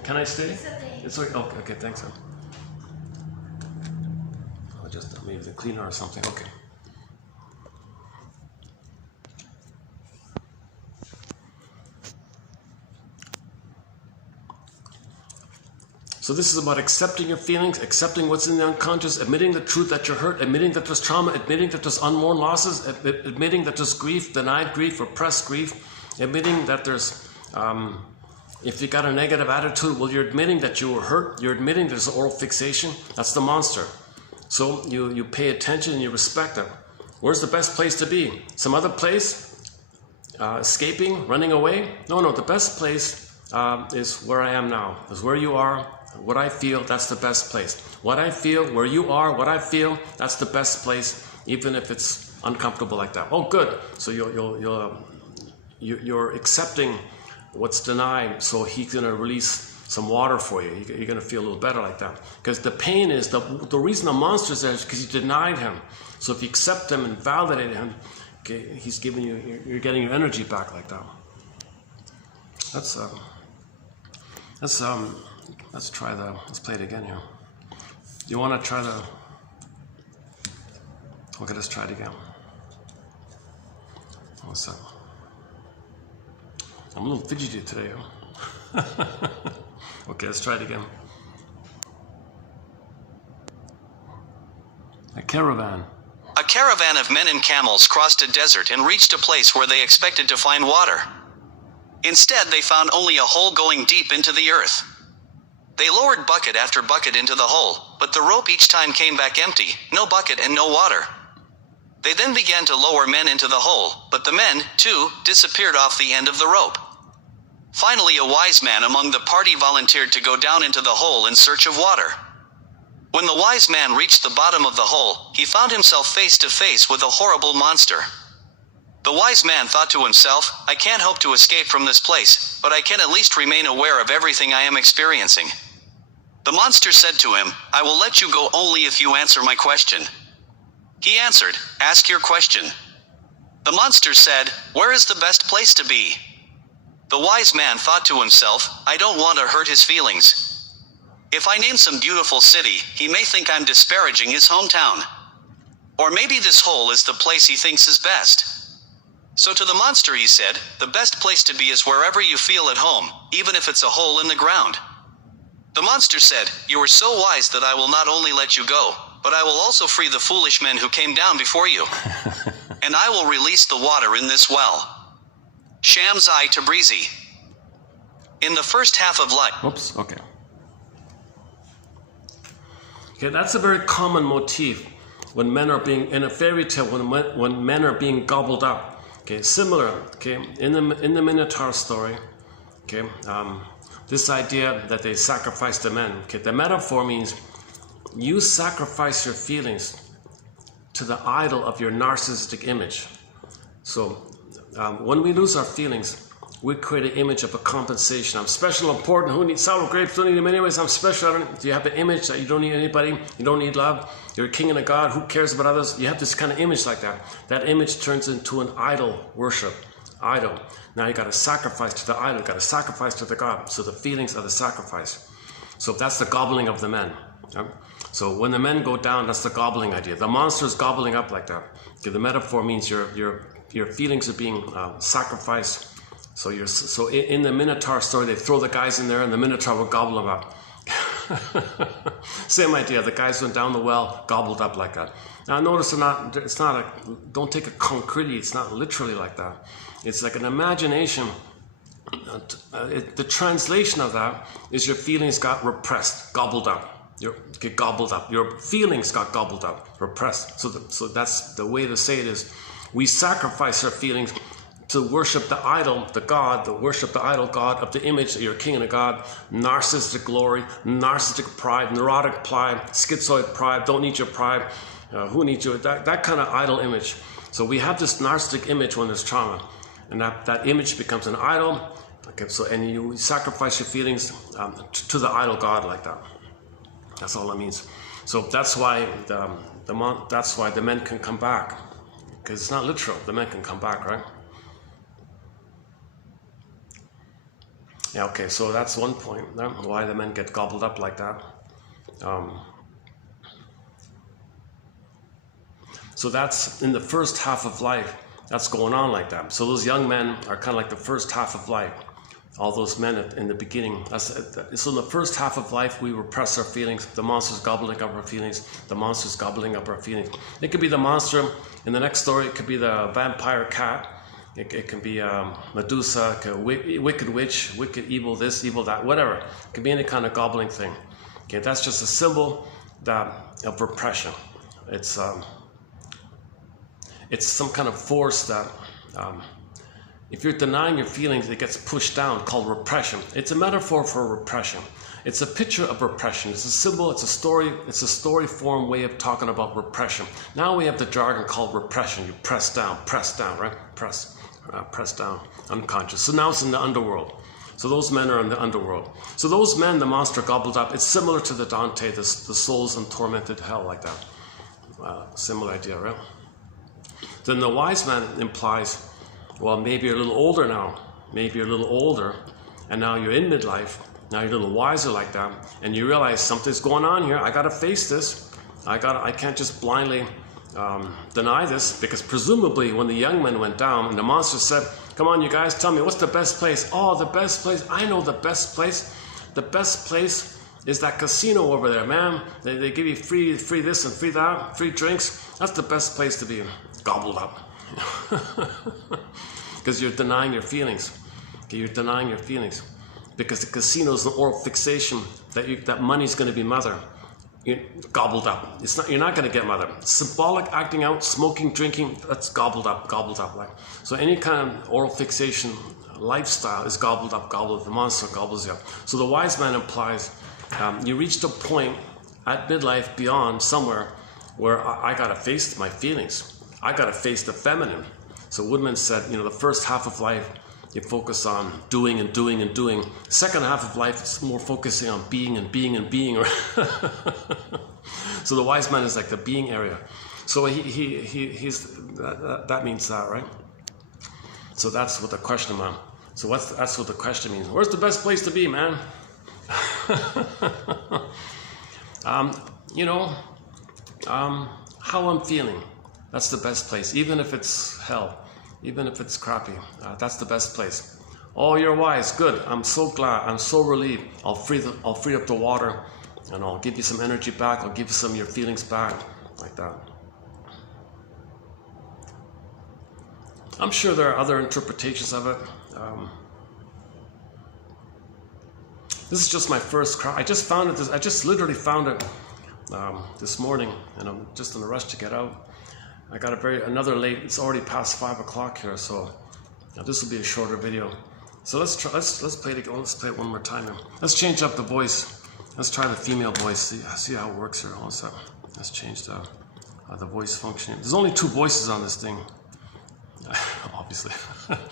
Can I stay? It's okay. Okay, thanks. I'll just maybe the cleaner or something. Okay. So this is about accepting your feelings, accepting what's in the unconscious, admitting the truth that you're hurt, admitting that there's trauma, admitting that there's unmourned losses, admitting that there's grief, denied grief, repressed grief, admitting that there's, if you got a negative attitude, well, you're admitting that you were hurt, you're admitting there's oral fixation. That's the monster. So you pay attention and you respect them. Where's the best place to be? Some other place? Escaping, running away? No, the best place is where I am now, is where you are. What I feel, that's the best place. What I feel, where you are, what I feel, that's the best place, even if it's uncomfortable like that. Oh, good. So you're accepting what's denied, so he's going to release some water for you. You're going to feel a little better like that. Because the pain is, the reason the monster's there is because you denied him. So if you accept him and validate him, okay, he's giving you, you're getting your energy back like that. Let's play it again here. You want to try okay, let's try it again. What's that? I'm a little fidgety today. Okay, let's try it again. A caravan. A caravan of men and camels crossed a desert and reached a place where they expected to find water. Instead, they found only a hole going deep into the earth. They lowered bucket after bucket into the hole, but the rope each time came back empty, no bucket and no water. They then began to lower men into the hole, but the men, too, disappeared off the end of the rope. Finally, a wise man among the party volunteered to go down into the hole in search of water. When the wise man reached the bottom of the hole, he found himself face to face with a horrible monster. The wise man thought to himself, I can't hope to escape from this place, but I can at least remain aware of everything I am experiencing. The monster said to him, I will let you go only if you answer my question. He answered, ask your question. The monster said, where is the best place to be? The wise man thought to himself, I don't want to hurt his feelings. If I name some beautiful city, he may think I'm disparaging his hometown. Or maybe this hole is the place he thinks is best. So to the monster he said, the best place to be is wherever you feel at home, even if it's a hole in the ground. The monster said, you are so wise that I will not only let you go, but I will also free the foolish men who came down before you. And I will release the water in this well. Shamsi Tabrizi. In the first half of life. Oops, okay. Okay, that's a very common motif when men are being, in a fairy tale, when men are being gobbled up. Okay, similar, okay, in the Minotaur story, okay, this idea that they sacrifice the men. Okay, the metaphor means you sacrifice your feelings to the idol of your narcissistic image. So when we lose our feelings, we create an image of a compensation. I'm special, important. Who needs sour grapes? Don't need them anyways. I'm special. Do you have an image that you don't need anybody? You don't need love. You're a king and a god. Who cares about others? You have this kind of image like that. That image turns into an idol worship. Idol. Now you got to sacrifice to the idol. You got to sacrifice to the god. So the feelings are the sacrifice. So that's the gobbling of the men. So when the men go down, that's the gobbling idea. The monster is gobbling up like that. Okay, the metaphor means your feelings are being sacrificed. So in the Minotaur story, they throw the guys in there, and the Minotaur will gobble them up. Same idea. The guys went down the well, gobbled up like that. Now notice don't take it concretely. It's not literally like that. It's like an imagination. The translation of that is your feelings got repressed, gobbled up. Get gobbled up. Your feelings got gobbled up, repressed. So that's the way to say it is. We sacrifice our feelings to worship the idol, the god, worship the idol god of the image that you're a king and a god, narcissistic glory, narcissistic pride, neurotic pride, schizoid pride, don't need your pride, who needs you, that kind of idol image. So we have this narcissistic image when there's trauma, and that image becomes an idol. Okay, so and you sacrifice your feelings to the idol god like that. That's all it means. So that's why the men can come back, because it's not literal. The men can come back, right? Yeah, okay, so that's one point, why the men get gobbled up like that. So that's in the first half of life, that's going on like that. So those young men are kind of like the first half of life. All those men in the beginning. So in the first half of life, we repress our feelings. The monster's gobbling up our feelings. The monster's gobbling up our feelings. It could be the monster. In the next story, it could be the vampire cat. It can be Medusa, wicked witch, wicked evil this, evil that, whatever. It can be any kind of gobbling thing. Okay, that's just a symbol of repression. It's some kind of force that, if you're denying your feelings, it gets pushed down, called repression. It's a metaphor for repression. It's a picture of repression. It's a symbol, it's a story form way of talking about repression. Now we have the jargon called repression. You press down, right? Press down, unconscious. So now it's in the underworld. So those men are in the underworld. So those men, the monster gobbled up. It's similar to the Dante, the souls in tormented hell, like that. Similar idea, right? Then the wise man implies, well, maybe you're a little older now. Maybe you're a little older, and now you're in midlife. Now you're a little wiser like that, and you realize something's going on here. I got to face this. I can't just blindly deny this, because presumably when the young men went down and the monster said, come on you guys, tell me, what's the best place? Oh, the best place, I know the best place. The best place is that casino over there, man. They give you free this and free that, free drinks. That's the best place to be gobbled up. Because you're denying your feelings. Okay, you're denying your feelings. Because the casino is an oral fixation that money's going to be mother. You're gobbled up. You're not going to get mother. Symbolic acting out, smoking, drinking, that's gobbled up. Like. So any kind of oral fixation lifestyle is gobbled up. The monster gobbles you up. So the wise man implies you reached a point at midlife beyond somewhere where I got to face my feelings. I got to face the feminine. So Woodman said, the first half of life, you focus on doing and doing and doing. Second half of life, it's more focusing on being and being and being. So the wise man is like the being area. So he's that means that, right? So that's what the question, man. So that's what the question means. Where's the best place to be, man? How I'm feeling. That's the best place, even if it's hell. Even if it's crappy, that's the best place. Oh, you're wise, good. I'm so glad. I'm so relieved. I'll free up the water, and I'll give you some energy back. I'll give you some of your feelings back, like that. I'm sure there are other interpretations of it. This is just my first cry. I just found it. I just literally found it this morning, and I'm just in a rush to get out. I got another late. It's already past 5 o'clock here, so this will be a shorter video. So let's play it again. Let's play it one more time. Let's change up the voice. Let's try the female voice. See how it works here. Let's change the voice function. There's only 2 voices on this thing, obviously.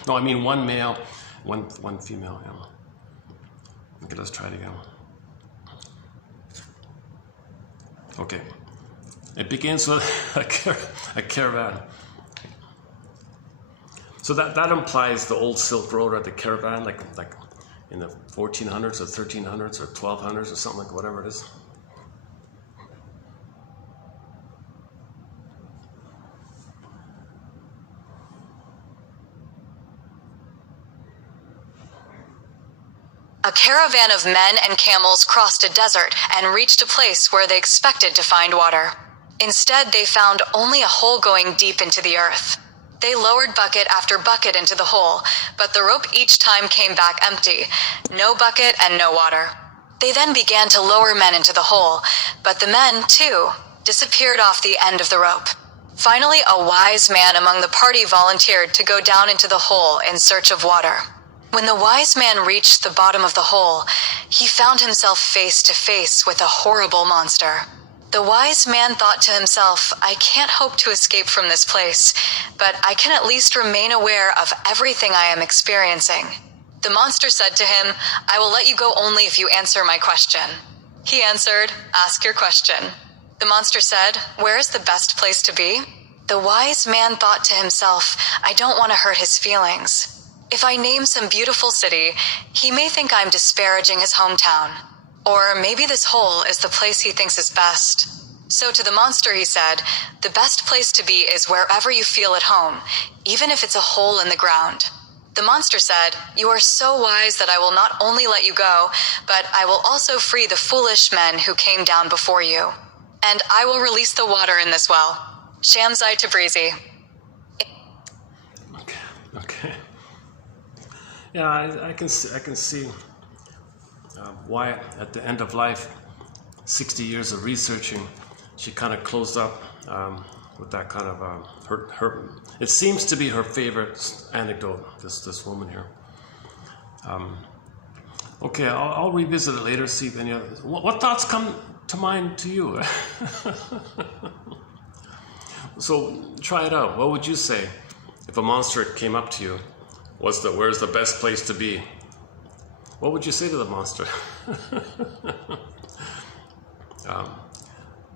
No, I mean one male, one female. Yeah. Okay, let's try it again. Okay. It begins with a caravan. So that implies the old Silk Road or the caravan, like in the 1400s or 1300s or 1200s or something like whatever it is. A caravan of men and camels crossed a desert and reached a place where they expected to find water. Instead, they found only a hole going deep into the earth. They lowered bucket after bucket into the hole, but the rope each time came back empty. No bucket and no water. They then began to lower men into the hole, but the men, too, disappeared off the end of the rope. Finally, a wise man among the party volunteered to go down into the hole in search of water. When the wise man reached the bottom of the hole, he found himself face to face with a horrible monster. The wise man thought to himself, I can't hope to escape from this place, but I can at least remain aware of everything I am experiencing. The monster said to him, I will let you go only if you answer my question. He answered, ask your question. The monster said, where is the best place to be? The wise man thought to himself, I don't want to hurt his feelings. If I name some beautiful city, he may think I'm disparaging his hometown. Or maybe this hole is the place he thinks is best. So to the monster he said, the best place to be is wherever you feel at home, even if it's a hole in the ground. The monster said, you are so wise that I will not only let you go, but I will also free the foolish men who came down before you. And I will release the water in this well. Shamsai Tabrizi. Okay. Yeah, I can see why at the end of life, 60 years of researching, she kind of closed up with that kind of her. It seems to be her favorite anecdote. This woman here. Okay, I'll revisit it later. See if any other. What thoughts come to mind to you? So try it out. What would you say if a monster came up to you? Where's the best place to be? What would you say to the monster?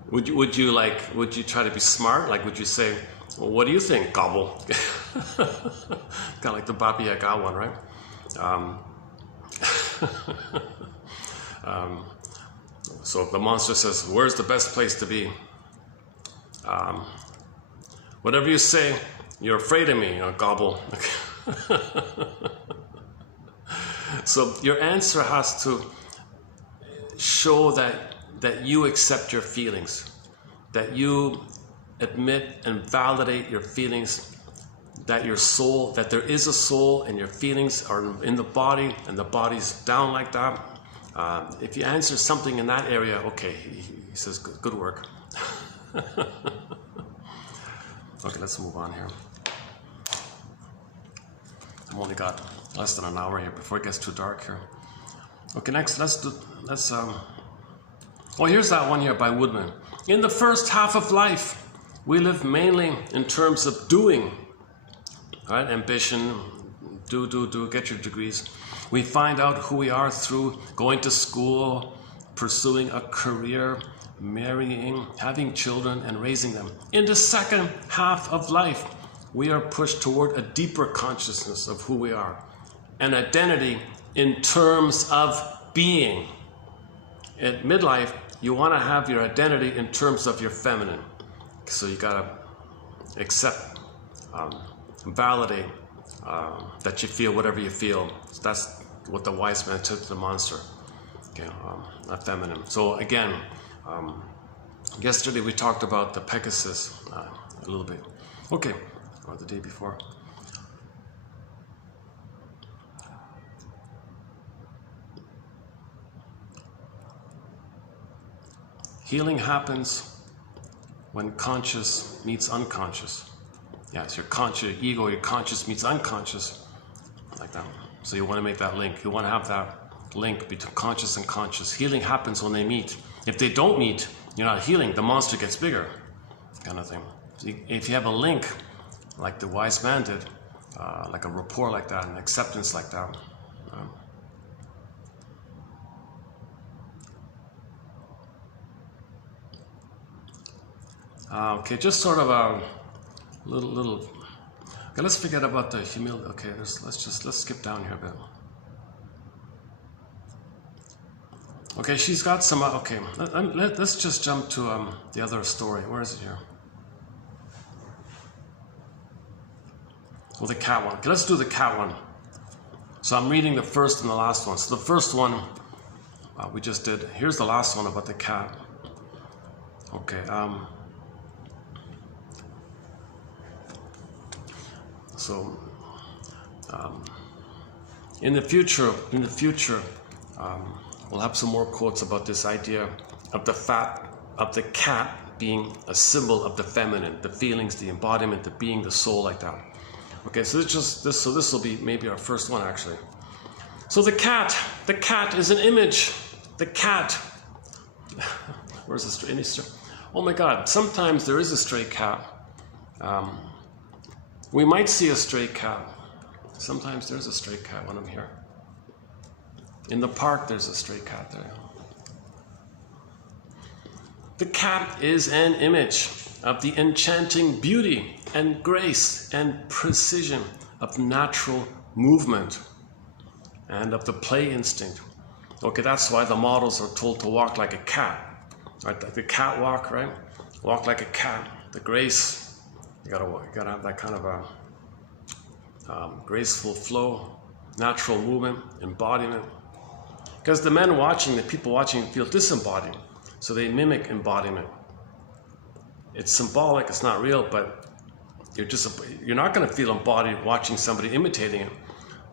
Would you try to be smart? Like, would you say, well, what do you think, gobble? Kind of like the Baba Yaga one, right? So if the monster says, where's the best place to be? Whatever you say, you're afraid of me, gobble. So your answer has to show that you accept your feelings, that you admit and validate your feelings, that your soul, that there is a soul and your feelings are in the body and the body's down like that. If you answer something in that area, okay, he says, good work. Okay, let's move on here. I've only got less than an hour here before it gets too dark here. Okay, next, here's that one here by Woodman. In the first half of life, we live mainly in terms of doing, right? Ambition, do, get your degrees. We find out who we are through going to school, pursuing a career, marrying, having children, and raising them. In the second half of life, we are pushed toward a deeper consciousness of who we are, an identity in terms of being. At midlife, you want to have your identity in terms of your feminine. So you got to accept, validate that you feel whatever you feel. So that's what the wise man took to the monster. Okay, not feminine. So again, yesterday we talked about the Pegasus a little bit. Okay, or the day before. Healing happens when conscious meets unconscious. Yes, your ego, your conscious meets unconscious, like that. So you want to make that link. You want to have that link between conscious and conscious. Healing happens when they meet. If they don't meet, you're not healing. The monster gets bigger, kind of thing. So if you have a link, like the wise man did, like a rapport like that, an acceptance like that. Okay, just sort of a little. Okay, let's forget about the humility. Okay, let's skip down here a bit. Okay, she's got some. Okay, let's just jump to the other story. Where is it here? Well, the cat one. Okay, let's do the cat one. So I'm reading the first and the last one. So the first one we just did. Here's the last one about the cat. Okay. So in the future, we'll have some more quotes about this idea of the cat being a symbol of the feminine, the feelings, the embodiment, the being, the soul, like that. Okay, so this will be maybe our first one actually. So the cat is an image. The cat. Where's the stray? Oh my God! Sometimes there is a stray cat. We might see a stray cat. Sometimes there's a stray cat when I'm here. In the park, there's a stray cat there. The cat is an image of the enchanting beauty and grace and precision of natural movement and of the play instinct. Okay, that's why the models are told to walk like a cat, right? Like the cat walk, right? Walk like a cat. The grace. You gotta have that kind of a graceful flow, natural movement, embodiment. Because the men watching, the people watching feel disembodied, so they mimic embodiment. It's symbolic, it's not real, but you're not going to feel embodied watching somebody imitating it.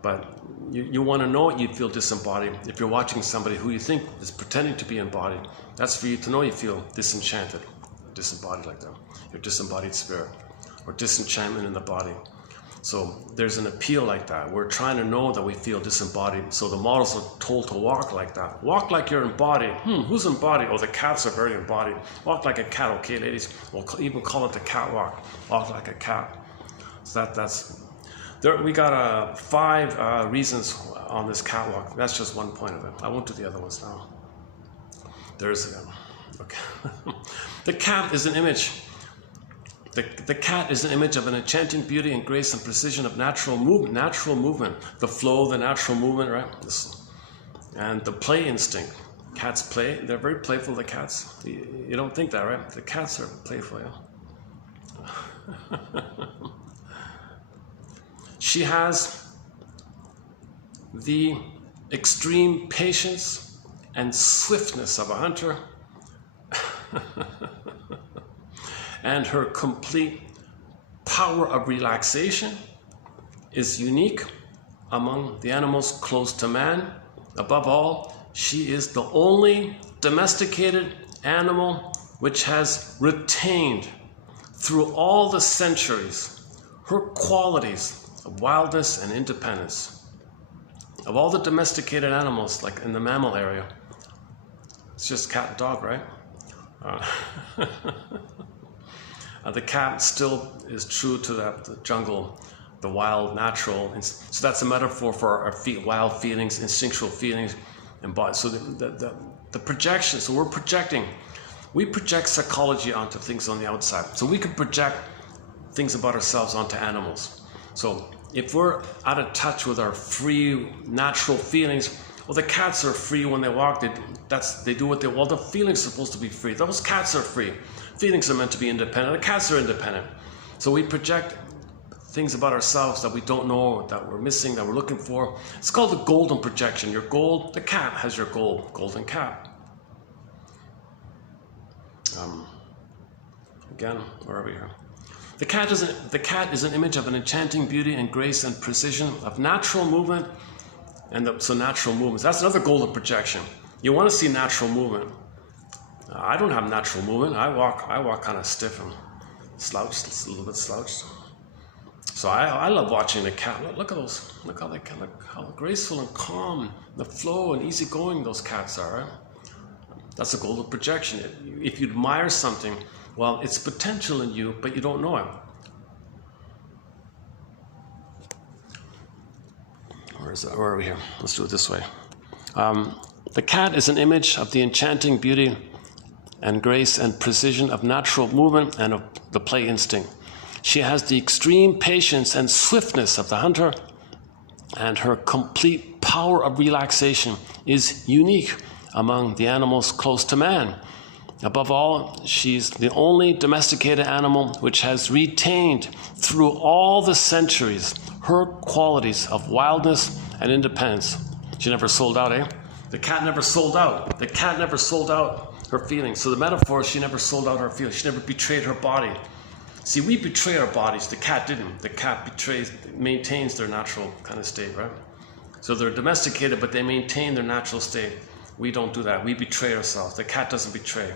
But you want to know you'd feel disembodied if you're watching somebody who you think is pretending to be embodied. That's for you to know you feel disenchanted, disembodied like that. Your disembodied spirit. Or disenchantment in the body. So there's an appeal like that. We're trying to know that we feel disembodied. So the models are told to walk like that. Walk like you're embodied. Who's embodied? Oh, the cats are very embodied. Walk like a cat. Okay, ladies. We'll even call it the cat walk. Walk like a cat. So that's there. We got 5 reasons on this catwalk. That's just one point of it. I won't do the other ones now. There's okay. The cat is an image. The cat is an image of an enchanting beauty and grace and precision of natural movement, the flow, the natural movement, right? And the play instinct. Cats play, they're very playful, the cats. You don't think that, right? The cats are playful, yeah. She has the extreme patience and swiftness of a hunter. And her complete power of relaxation is unique among the animals close to man. Above all, she is the only domesticated animal which has retained through all the centuries her qualities of wildness and independence. Of all the domesticated animals, like in the mammal area, it's just cat and dog, right? The cat still is true to the jungle, the wild, natural. So that's a metaphor for our wild feelings, instinctual feelings, and body. So the projection. So we're projecting. We project psychology onto things on the outside. So we can project things about ourselves onto animals. So if we're out of touch with our free, natural feelings, well, the cats are free when they walk. They do what they want. The feelings are supposed to be free. Those cats are free. Feelings are meant to be independent. The cats are independent. So we project things about ourselves that we don't know, that we're missing, that we're looking for. It's called the golden projection. Your gold, the cat has your gold, golden cat. Again, where are we here? The cat is an image of an enchanting beauty and grace and precision of natural movement. So natural movements. That's another golden projection. You want to see natural movement. I don't have natural movement. I walk kind of stiff and slouched, a little bit slouched. So I love watching the cat. Look at those. Look how graceful and calm, the flow and easygoing those cats are. Right? That's a golden projection. If you admire something, well, it's potential in you, but you don't know it. Where are we here? Let's do it this way. The cat is an image of the enchanting beauty and grace and precision of natural movement and of the play instinct. She has the extreme patience and swiftness of the hunter, and her complete power of relaxation is unique among the animals close to man. Above all, she's the only domesticated animal which has retained through all the centuries her qualities of wildness and independence. She never sold out, eh? The cat never sold out. The cat never sold out her feelings. So the metaphor is she never sold out her feelings. She never betrayed her body. See, we betray our bodies. The cat didn't. The cat maintains their natural kind of state, right? So they're domesticated, but they maintain their natural state. We don't do that. We betray ourselves. The cat doesn't betray.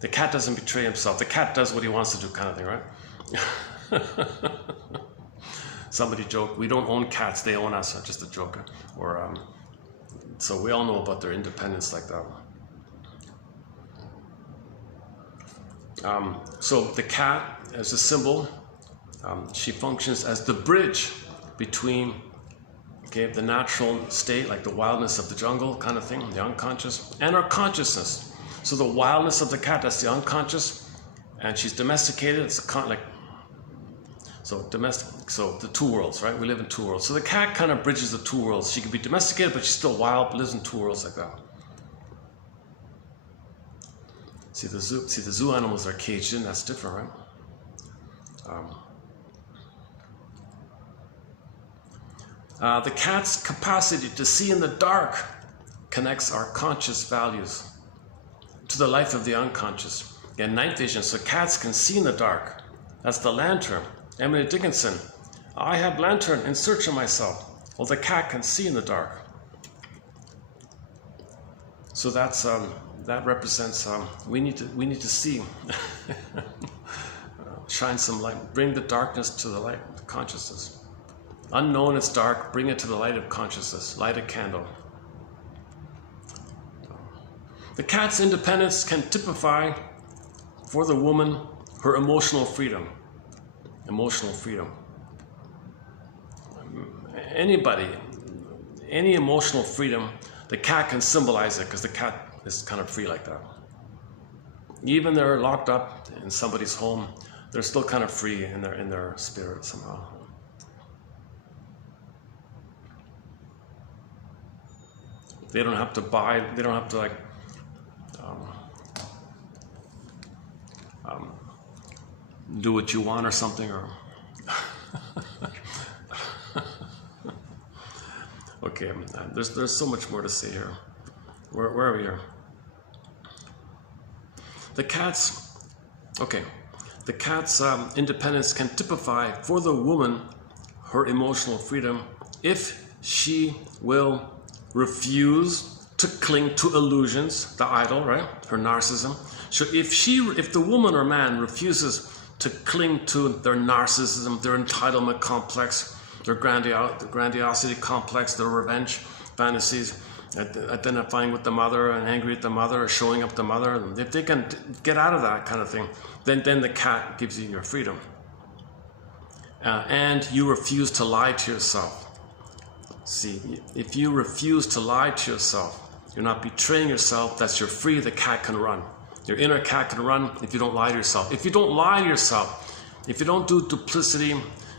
The cat doesn't betray himself. The cat does what he wants to do, kind of thing, right? Somebody joked, we don't own cats, they own us. Just a joke. Or so we all know about their independence like that. So the cat, as a symbol, she functions as the bridge between the natural state, like the wildness of the jungle kind of thing, the unconscious, and our consciousness. So the wildness of the cat, that's the unconscious, and she's domesticated. It's so the two worlds, right? We live in two worlds. So the cat kind of bridges the two worlds. She can be domesticated, but she's still wild, but lives in two worlds like that. See the zoo animals are caged in. That's different, right? The cat's capacity to see in the dark connects our conscious values to the life of the unconscious. Again, night vision, so cats can see in the dark. That's the lantern. Emily Dickinson, I had lantern in search of myself. Well, the cat can see in the dark. So that's that represents we need to see. Shine some light, bring the darkness to the light of consciousness. Unknown is dark, bring it to the light of consciousness. Light a candle. The cat's independence can typify for the woman her emotional freedom. Emotional freedom. Anybody, any emotional freedom, the cat can symbolize it because the cat is kind of free like that. Even they're locked up in somebody's home, they're still kind of free in their spirit somehow. They don't have to buy, they don't have to like do what you want or something, or okay, there's so much more to say here. Where are we here? The cat's independence can typify for the woman her emotional freedom if she will refuse to cling to illusions, the idol, right? Her narcissism. So if the woman or man refuses to cling to their narcissism, their entitlement complex, their grandiosity complex, their revenge fantasies, identifying with the mother and angry at the mother or showing up the mother, if they can get out of that kind of thing, then the cat gives you your freedom. And you refuse to lie to yourself. See, if you refuse to lie to yourself, you're not betraying yourself, that's you're free, the cat can run. Your inner cat can run if you don't lie to yourself. If you don't lie to yourself, if you don't do duplicity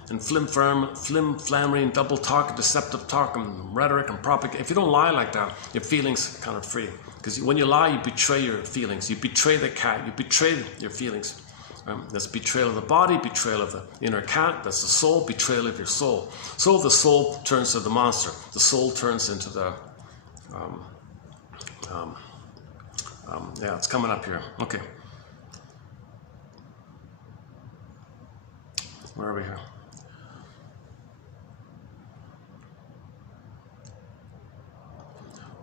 and flim-flammery and double talk and deceptive talk and rhetoric and propaganda, if you don't lie like that, your feelings are kind of free. Because when you lie, you betray your feelings. You betray the cat, you betray your feelings. That's betrayal of the body, betrayal of the inner cat, that's the soul, betrayal of your soul. So the soul turns to the monster. The soul turns into the yeah, it's coming up here. Okay. Where are we here?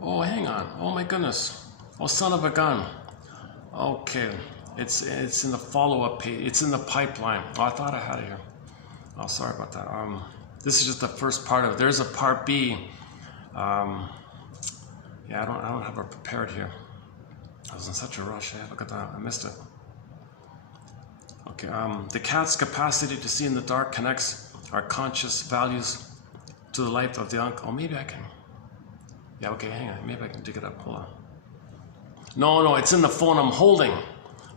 Oh, hang on. Oh my goodness. Oh, son of a gun. Okay. It's in the follow-up page. It's in the pipeline. Oh, I thought I had it here. Oh, sorry about that. This is just the first part of it. There's a part B. Yeah, I don't have it prepared here. I was in such a rush. Hey, look at that. I missed it. Okay. The cat's capacity to see in the dark connects our conscious values to the life of the oh, maybe I can. Yeah, okay, hang on. Maybe I can dig it up. Hold on. No, it's in the phone I'm holding.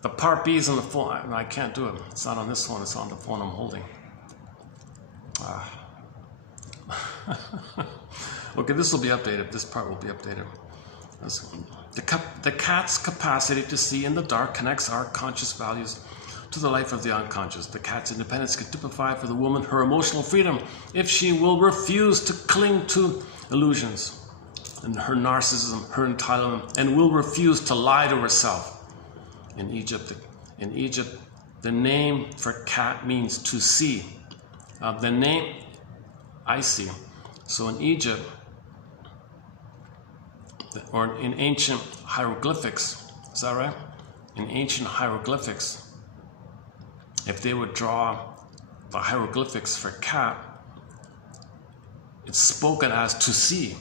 The part B is on the phone. I can't do it. It's not on this one. It's on the phone I'm holding. Okay, this will be updated. This part will be updated. The cat's capacity to see in the dark connects our conscious values to the life of the unconscious. The cat's independence can typify for the woman her emotional freedom if she will refuse to cling to illusions and her narcissism, her entitlement, and will refuse to lie to herself. In Egypt, the name for cat means to see. The name, I see. So in Egypt, or in ancient hieroglyphics, is that right? In ancient hieroglyphics, if they would draw the hieroglyphics for cat, it's spoken as to see,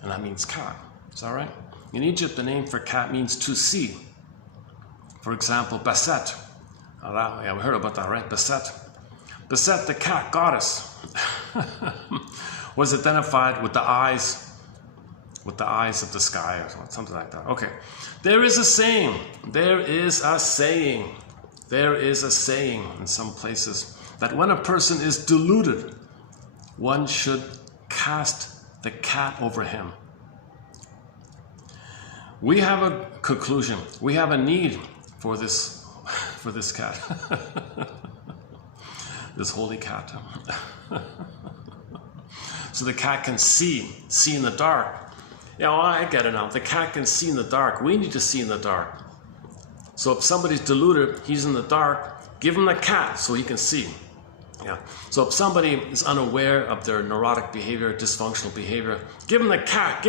and that means cat. Is that right? In Egypt, the name for cat means to see. For example, Basset. Yeah, we heard about that, right? Basset. Basset, the cat goddess, was identified with the eyes of the sky or something like that. Okay. There is a saying in some places that when a person is deluded, one should cast the cat over him. We have a conclusion. We have a need for this cat. This holy cat. So the cat can see in the dark. Yeah, well, I get it now. The cat can see in the dark. We need to see in the dark. So if somebody's deluded, he's in the dark, give him the cat so he can see. Yeah. So if somebody is unaware of their neurotic behavior, dysfunctional behavior, give him the cat.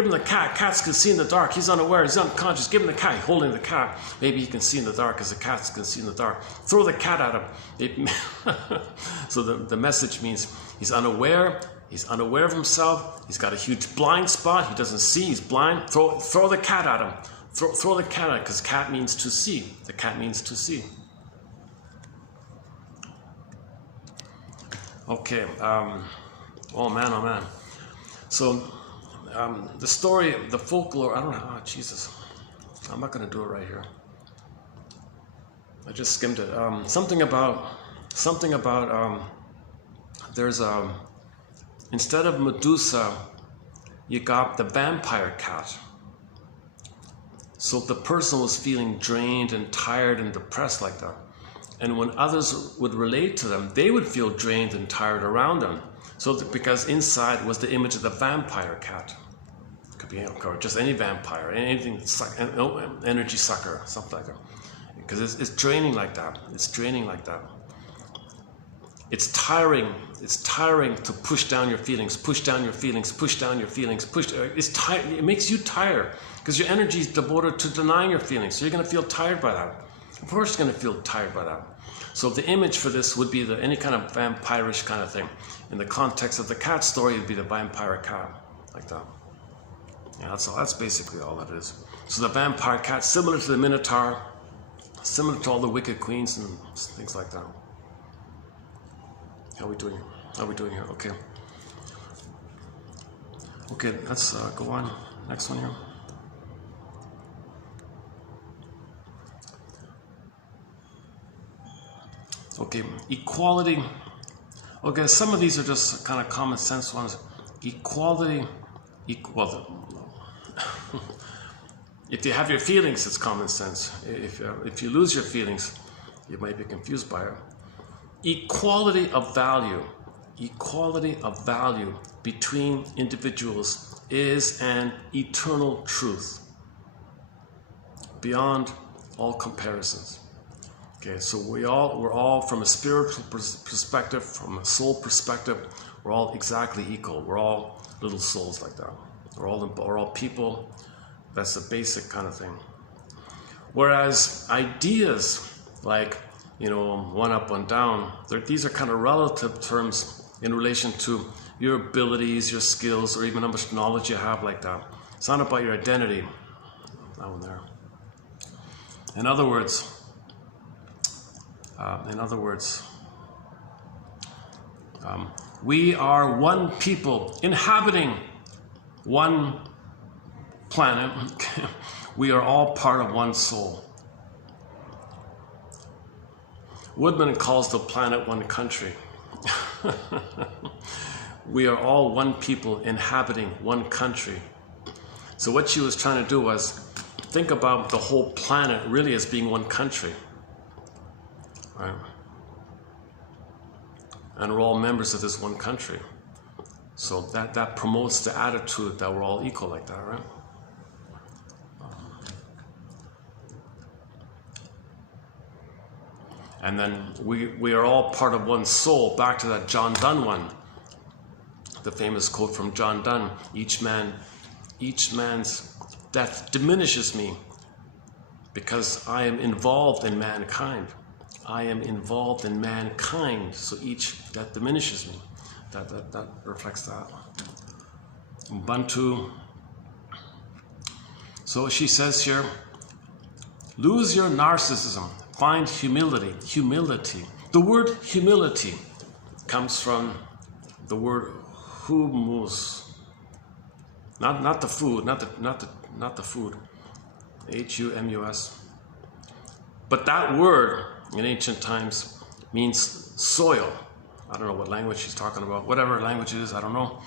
Cats can see in the dark. He's unaware, he's unconscious. Give him the cat, holding the cat. Maybe he can see in the dark as the cats can see in the dark. Throw the cat at him. So the message means he's unaware of himself. He's got a huge blind spot. He doesn't see, he's blind. Throw the cat at him. Throw the cat at him, because cat means to see. The cat means to see. Okay, oh man. So, the story, the folklore, I don't know, Jesus. I'm not going to do it right here. I just skimmed it. Something about, there's instead of Medusa, you got the vampire cat. So if the person was feeling drained and tired and depressed like that, and when others would relate to them, they would feel drained and tired around them. So because inside was the image of the vampire cat. It could be just any vampire, anything, energy sucker, something like that. Because it's draining like that. It's draining like that. It's tiring. It's tiring to push down your feelings, push down your feelings, push down your feelings, it makes you tired because your energy is devoted to denying your feelings. So you're going to feel tired by that. Of course you're going to feel tired by that. So the image for this would be any kind of vampirish kind of thing. In the context of the cat story, it would be the vampire cat, like that. Yeah, that's basically all that is. So the vampire cat, similar to the Minotaur, similar to all the wicked queens and things like that. How are we doing here? Okay. Okay, let's go on. Next one here. Okay, equality. Okay, some of these are just kind of common sense ones. Equality, if you have your feelings, it's common sense. If you lose your feelings, you might be confused by it. Equality of value between individuals is an eternal truth beyond all comparisons. Okay, so we're all from a spiritual perspective, from a soul perspective, we're all exactly equal. We're all little souls like that. We're all people. That's the basic kind of thing. Whereas ideas like, one up, one down, these are kind of relative terms in relation to your abilities, your skills, or even how much knowledge you have like that. It's not about your identity. That one there. In other words, We are one people inhabiting one planet. We are all part of one soul. Woodman calls the planet one country. We are all one people inhabiting one country. So what she was trying to do was think about the whole planet really as being one country. Right? And we're all members of this one country. So that promotes the attitude that we're all equal like that, right? And then we are all part of one soul. Back to that John Donne one. The famous quote from John Donne, each man's death diminishes me because I am involved in mankind. I am involved in mankind, so each death diminishes me. That reflects that. Ubuntu. So she says here, lose your narcissism, find humility. Humility. The word humility comes from the word humus. Not the food, not the food. Humus. But that word in ancient times means soil. I don't know what language she's talking about. Whatever language it is, I don't know.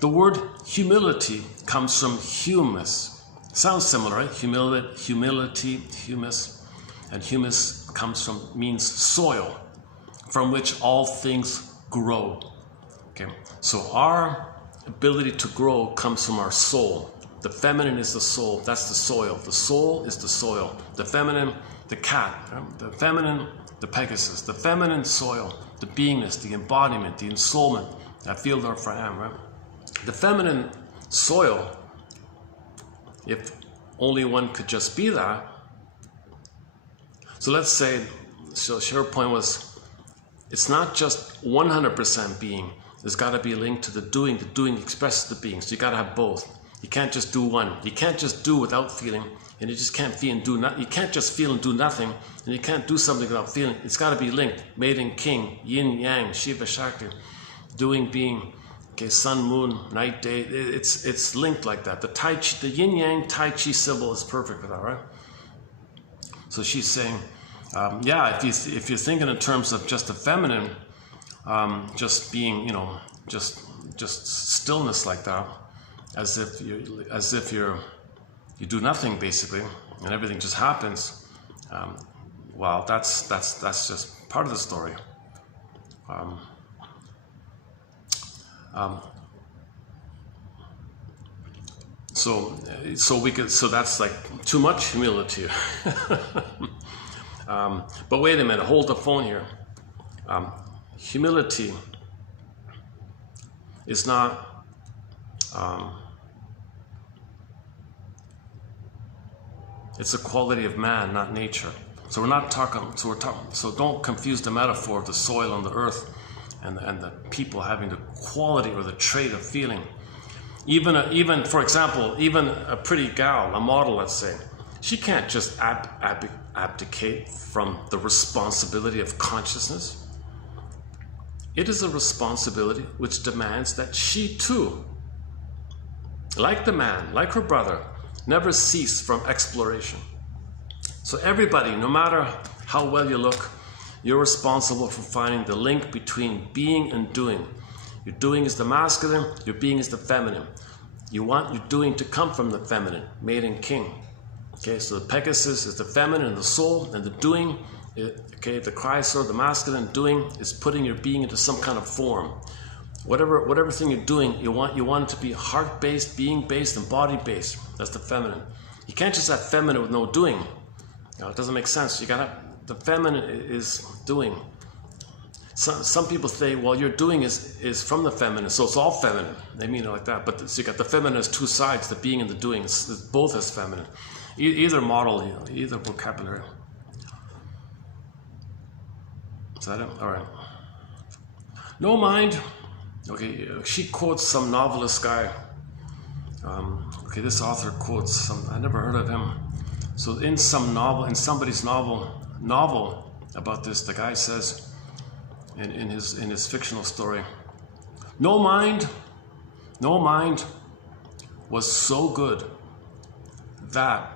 The word humility comes from humus. Sounds similar, right? Humility, humus. And humus means soil, from which all things grow. Okay, so our ability to grow comes from our soul. The feminine is the soul, that's the soil. The soul is the soil. The feminine, the cat. Right? The feminine, the Pegasus. The feminine soil, the beingness, the embodiment, the ensoulment. I feel there for I am, right? The feminine soil, if only one could just be that. So let's say, so her point was, it's not just 100% being. There's got to be a link to the doing. The doing expresses the being. So you got to have both. You can't just do one. You can't just do without feeling, and you just can't feel and do nothing. You can't just feel and do nothing, and you can't do something without feeling. It's got to be linked. Maiden, king, yin, yang, Shiva, Shakti, doing, being. Okay, sun, moon, night, day. It's linked like that. The Tai Chi, the yin yang Tai Chi symbol is perfect for that, right? So she's saying, yeah, if you're thinking in terms of just the feminine. Just being, just stillness like that, as if you do nothing basically, and everything just happens. Well, that's just part of the story. So that's like too much humility. But wait a minute, hold the phone here. Humility is not it's a quality of man, not nature. So we're not talking. So don't confuse the metaphor of the soil and the earth, and the people having the quality or the trait of feeling. Even for example, even a pretty gal, a model, let's say, she can't just abdicate from the responsibility of consciousness. It is a responsibility which demands that she too, like the man, like her brother, never cease from exploration. So everybody, no matter how well you look, you're responsible for finding the link between being and doing. Your doing is the masculine, your being is the feminine. You want your doing to come from the feminine, maiden, king. Okay, so the Pegasus is the feminine and the soul, and the doing, okay, the Chrysler, the masculine doing is putting your being into some kind of form. Whatever thing you're doing, you want it to be heart-based, being-based, and body-based. That's the feminine. You can't just have feminine with no doing. It doesn't make sense. The feminine is doing. Some people say, well, your doing is from the feminine, so it's all feminine. They mean it like that. But so you got the feminine as two sides, the being and the doing. It's both as feminine. Either model, either vocabulary. Is that it? All right. No mind. Okay, she quotes some novelist guy. Okay, this author quotes some. I never heard of him. So in some novel, in somebody's novel about this, the guy says, in his fictional story. No mind was so good that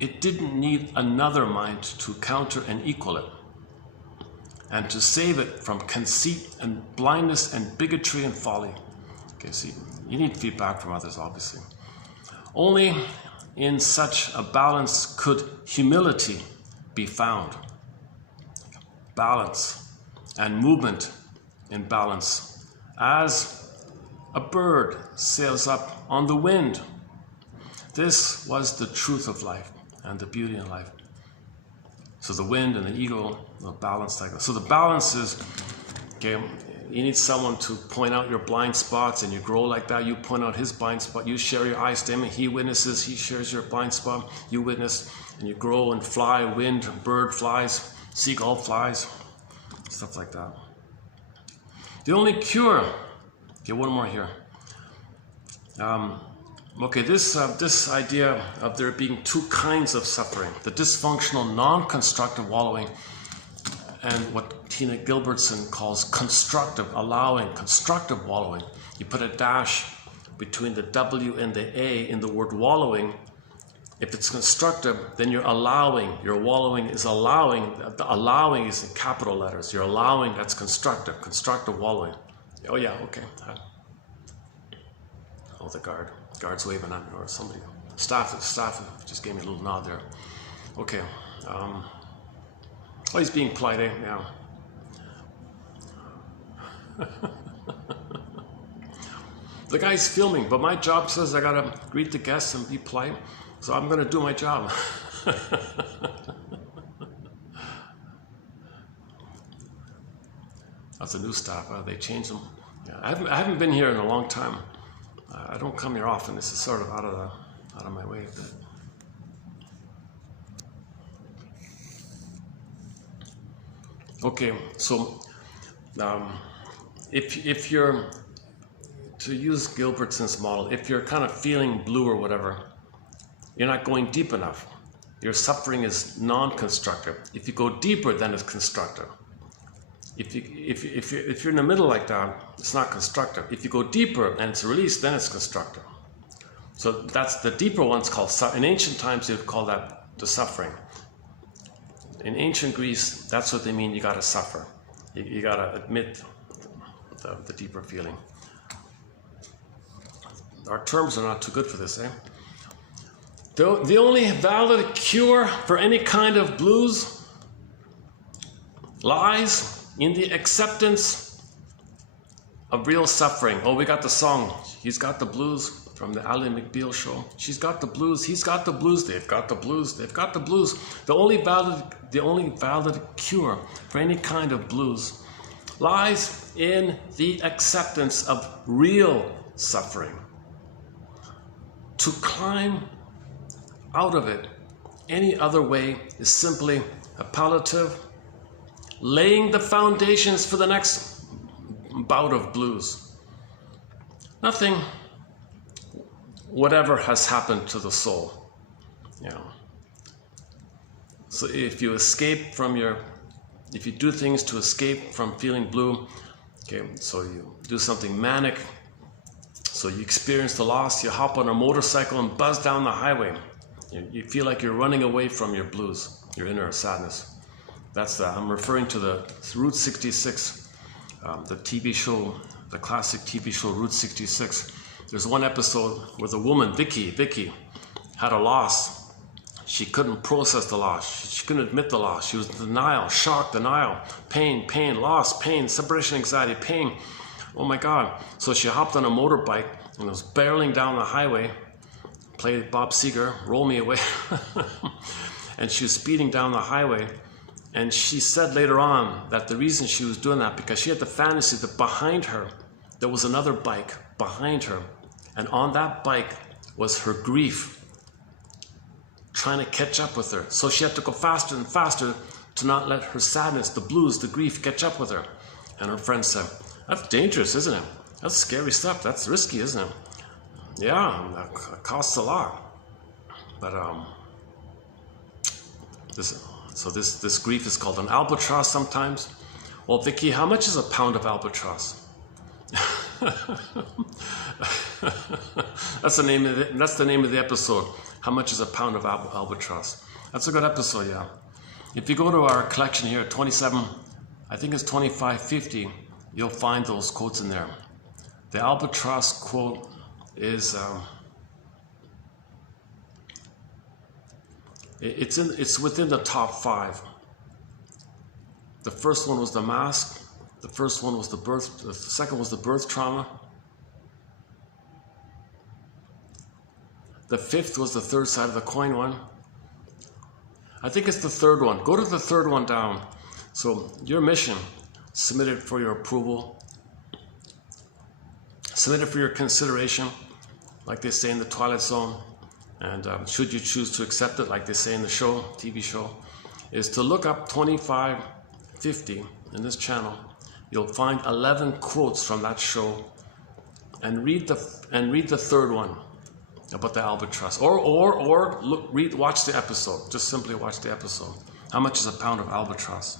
it didn't need another mind to counter and equal it, and to save it from conceit and blindness and bigotry and folly. Okay, see, you need feedback from others, obviously. Only in such a balance could humility be found. Balance and movement in balance, as a bird sails up on the wind. This was the truth of life and the beauty in life. So the wind and the ego, the balance like that. So the balance is, okay, you need someone to point out your blind spots, and you grow like that. You point out his blind spot. You share your eye stem, and he witnesses. He shares your blind spot. You witness, and you grow and fly. Wind, bird flies, seagull flies, stuff like that. The only cure. Okay, one more here. Okay, this idea of there being two kinds of suffering, the dysfunctional, non-constructive wallowing, and what Tina Gilbertson calls constructive, allowing, constructive wallowing. You put a dash between the W and the A in the word wallowing. If it's constructive, then you're allowing. Your wallowing is allowing. The allowing is in capital letters. You're allowing, that's constructive wallowing. Oh yeah, okay. Oh, the guard's waving at me, or somebody. Staff just gave me a little nod there. Okay. Oh, he's being polite, eh? Yeah. The guy's filming, but my job says I gotta greet the guests and be polite, so I'm gonna do my job. That's a new staff. They changed them. Yeah, I haven't been here in a long time. I don't come here often. This is sort of out of my way. Okay, so if you're, to use Gilbertson's model, if you're kind of feeling blue or whatever, you're not going deep enough. Your suffering is non-constructive. If you go deeper, then it's constructive. If you're in the middle like that, it's not constructive. If you go deeper and it's released, then it's constructive. So that's the deeper one's called. In ancient times, they would call that the suffering. In ancient Greece, that's what they mean. You got to suffer. You got to admit the deeper feeling. Our terms are not too good for this, eh? The only valid cure for any kind of blues lies in the acceptance of real suffering. Oh, we got the song, He's Got the Blues, from the Ally McBeal show. She's got the blues, he's got the blues, they've got the blues, they've got the blues. The only valid cure for any kind of blues lies in the acceptance of real suffering. To climb out of it any other way is simply a palliative, laying the foundations for the next bout of blues. Nothing, whatever has happened to the soul, you know. So if you escape from if you do things to escape from feeling blue, okay, so you do something manic, so you experience the loss, you hop on a motorcycle and buzz down the highway. You feel like you're running away from your blues, your inner sadness. I'm referring to the Route 66, the TV show, the classic TV show Route 66. There's one episode where the woman, Vicky, had a loss. She couldn't process the loss. She couldn't admit the loss. She was in denial, shock, denial, pain, loss, pain, separation anxiety, pain. Oh my God. So she hopped on a motorbike and was barreling down the highway, played Bob Seger, Roll Me Away. And she was speeding down the highway. And she said later on that the reason she was doing that, because she had the fantasy that behind her, there was another bike behind her. And on that bike was her grief trying to catch up with her. So she had to go faster and faster to not let her sadness, the blues, the grief catch up with her. And her friend said, "That's dangerous, isn't it? That's scary stuff. That's risky, isn't it?" Yeah, that costs a lot. But this grief is called an albatross sometimes, Well, Vicky, how much is a pound of albatross? That's the name of the episode. How much is a pound of albatross? That's a good episode, yeah. If you go to our collection here, 27, I think it's 2550, you'll find those quotes in there. The albatross quote is it's within the top 5. The first one was the mask. The first one was the birth. The second was the birth trauma. The 5th was the third side of the coin one. I think it's the 3rd one. Go to the 3rd one down. So your mission, submitted for your approval, submitted for your consideration, like they say in the Twilight Zone, and should you choose to accept it, like they say in the show, TV show, is to look up 2550 in this channel. You'll find 11 quotes from that show, and read the 3rd one about the albatross, or watch the episode. Just simply watch the episode. How much is a pound of albatross?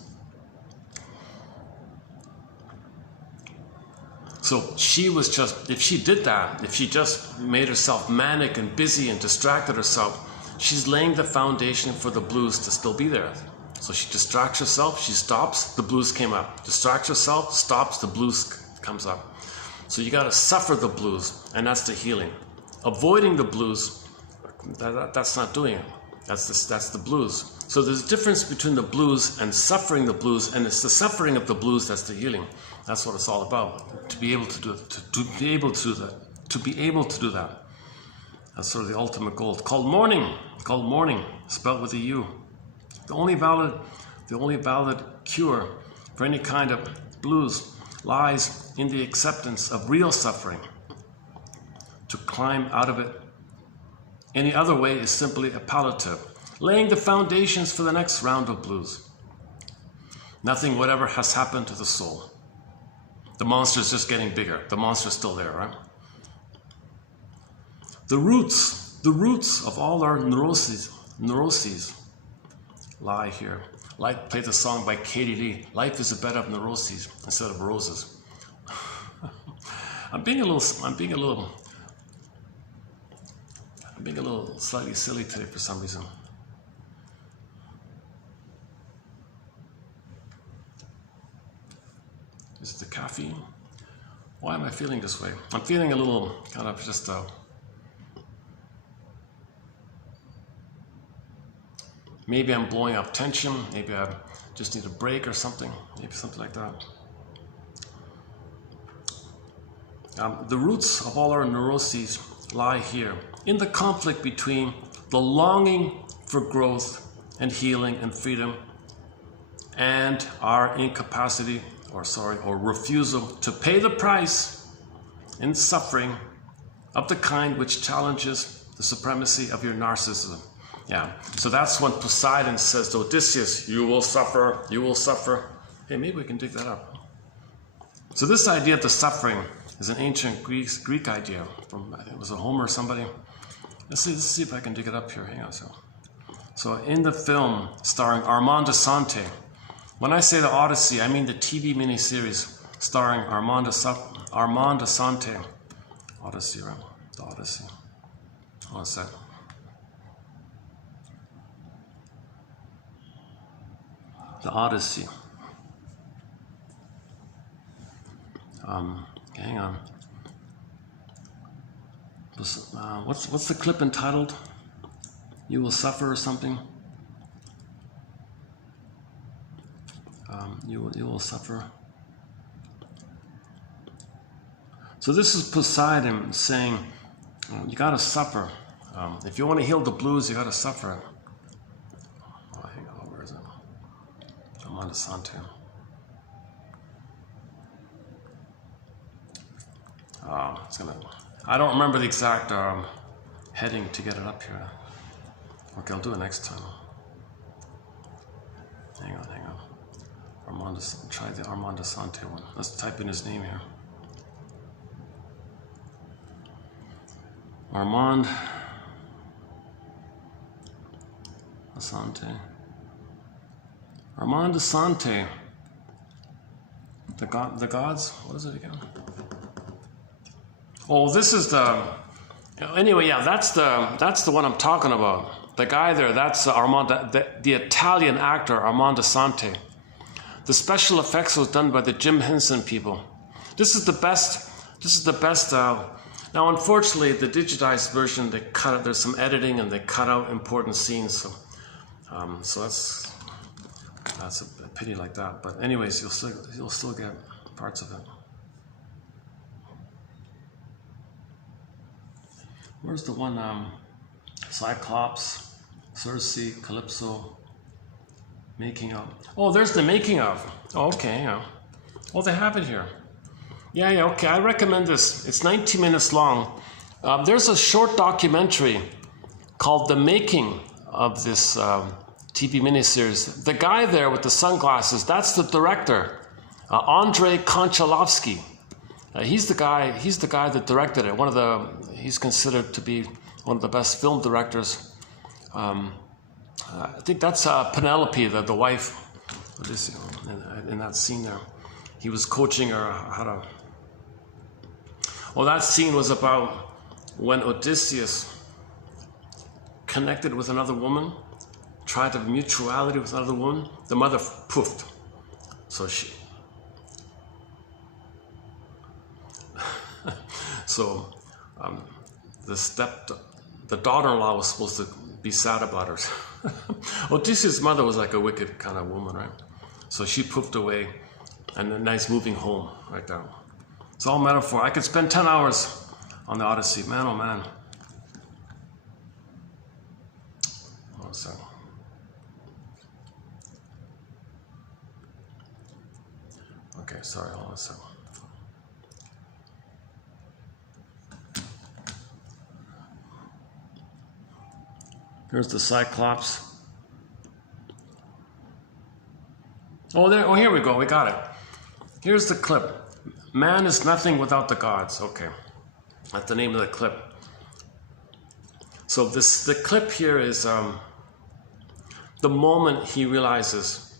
So she was just, if she did that, if she just made herself manic and busy and distracted herself, she's laying the foundation for the blues to still be there. So she distracts herself, she stops, the blues came up. Distracts herself, stops, the blues comes up. So you got to suffer the blues, and that's the healing. Avoiding the blues, that's not doing it. That's the blues. So there's a difference between the blues and suffering the blues, and it's the suffering of the blues that's the healing. That's what it's all about. To be able to do it, to be able to do that, to be able to do that. That's sort of the ultimate goal. It's called mourning. It's called mourning, spelled with a U. The only valid cure for any kind of blues lies in the acceptance of real suffering. To climb out of it any other way is simply a palliative, laying the foundations for the next round of blues. Nothing whatever has happened to the soul. The monster's just getting bigger. The monster's still there, right? The roots of all our neuroses lie here. Like, play the song by Katie Lee, Life is a Bed of Neuroses instead of roses. I'm being a little slightly silly today for some reason. Is it the caffeine? Why am I feeling this way? I'm feeling a little kind of just maybe I'm blowing up tension. Maybe I just need a break or something. Maybe something like that. The roots of all our neuroses lie here, in the conflict between the longing for growth and healing and freedom and our incapacity or refusal to pay the price in suffering of the kind which challenges the supremacy of your narcissism. Yeah, so that's when Poseidon says to Odysseus, you will suffer, you will suffer. Hey, maybe we can dig that up. So this idea of the suffering is an ancient Greek idea from, I think it was a Homer or somebody. Let's see if I can dig it up here. Hang on a second. So in the film starring Armand Assante, when I say the Odyssey, I mean the TV miniseries starring Armand Assante. Odyssey, right? The Odyssey. One sec. The Odyssey. Hang on. What's the clip entitled? You will suffer or something? You will suffer. So this is Poseidon saying, you got to suffer. If you want to heal the blues, you got to suffer. Oh, hang on, where is it? I'm on to Sante. I don't remember the exact heading to get it up here. Okay, I'll do it next time. Hang on. Try the Armand Assante one. Let's type in his name here. Armand Assante. Armand Assante. The gods? What is it again? Oh, this is the... Anyway, yeah, that's the one I'm talking about. The guy there, that's Armando, the Italian actor Armando Sante. The special effects was done by the Jim Henson people. This is the best. Now, unfortunately, the digitized version, they cut it. There's some editing, and they cut out important scenes. So that's a pity like that. But anyways, you'll still get parts of it. Where's the one? Cyclops, Circe, Calypso, making of. Oh, there's the making of. Oh, okay, yeah. Oh, they have it here. Yeah, okay. I recommend this. It's 19 minutes long. There's a short documentary called The Making of this TV miniseries. The guy there with the sunglasses, that's the director, Andrei Konchalovsky. He's the guy that directed it. He's considered to be one of the best film directors. I think that's Penelope, the wife. In that scene there, he was coaching her how to. Well, that scene was about when Odysseus connected with another woman, tried to have mutuality with another woman. The mother poofed, so she. So, the daughter-in-law was supposed to be sad about her. Odysseus' mother was like a wicked kind of woman, right? So she poofed away, and a nice moving home right there. It's all metaphor. I could spend 10 hours on the Odyssey. Man, oh man. Hold on a second. Okay, sorry, hold on a second. Here's the Cyclops. Oh, here we go. We got it. Here's the clip. Man is nothing without the gods. Okay. That's the name of the clip. So the clip here is the moment he realizes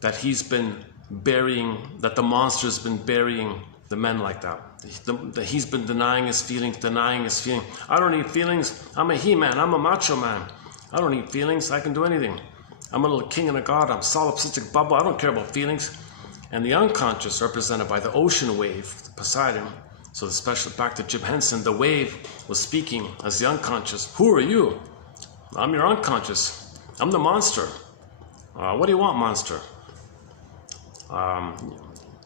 that that the monster's been burying the men like that. That he's been denying his feelings. I don't need feelings. I'm a he-man. I'm a macho man. I don't need feelings. I can do anything. I'm a little king and a god. I'm solipsistic bubble. I don't care about feelings. And the unconscious, represented by the ocean wave, Poseidon. So the special, back to Jim Henson, the wave was speaking as the unconscious. Who are you? I'm your unconscious. I'm the monster. What do you want, monster?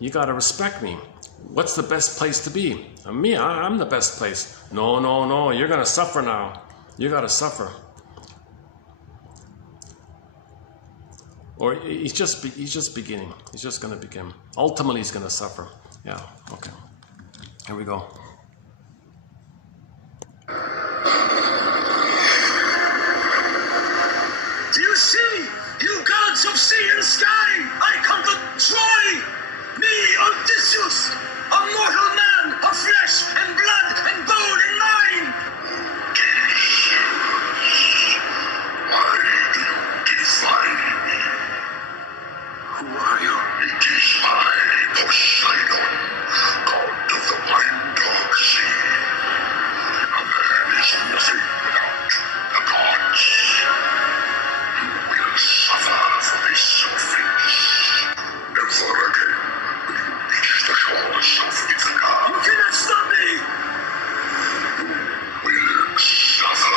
You gotta respect me. What's the best place to be? Me, I'm the best place. No, you're gonna suffer now. You gotta suffer. Or he's just beginning. He's just gonna begin. Ultimately, he's gonna suffer. Yeah. Okay. Here we go. Do you see, you gods of sea and sky? I come to Troy. Me, Odysseus, a mortal man of flesh and blood and bone and mind. Why do you define me? Who are you? It is I, Poseidon, god of the wine-dog sea. A man is nothing without the gods. You will suffer for this offense. Never again will you reach the shores of Ithaca. You cannot stop me! You will suffer.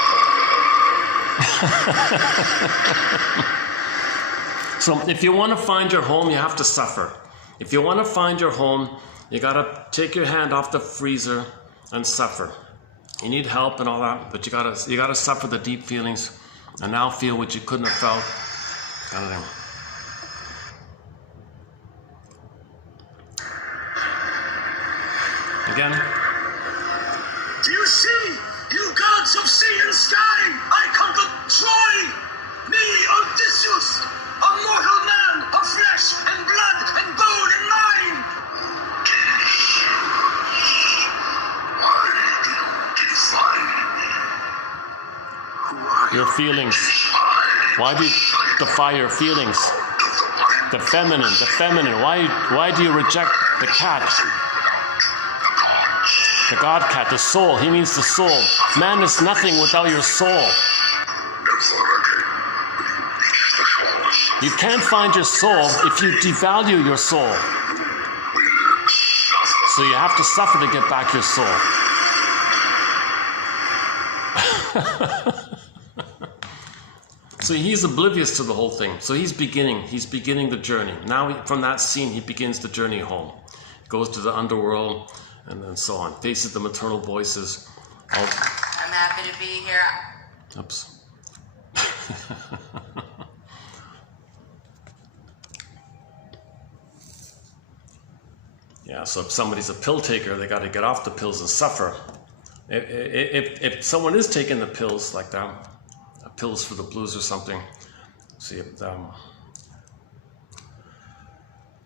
So if you want to find your home, you have to suffer. If you want to find your home, you gotta take your hand off the freezer and suffer. You need help and all that, but you gotta suffer the deep feelings and now feel what you couldn't have felt, kind of thing. Again. Do you see, you gods of sea and sky? I come to Troy. Me, Odysseus, a mortal man of flesh and blood and bone and mind. Why do you define me? Who are your feelings. Why do you defy your feelings? God of the The feminine. Why do you reject the cat? The God cat, the soul. He means the soul. Man is nothing without your soul. You can't find your soul if you devalue your soul. So you have to suffer to get back your soul. So he's oblivious to the whole thing. So he's beginning the journey. Now from that scene, he begins the journey home. Goes to the underworld and then so on. Faces the maternal voices. I'm happy to be here. Oops. Yeah, so if somebody's a pill taker, they got to get off the pills and suffer. If someone is taking the pills like that, pills for the blues or something, see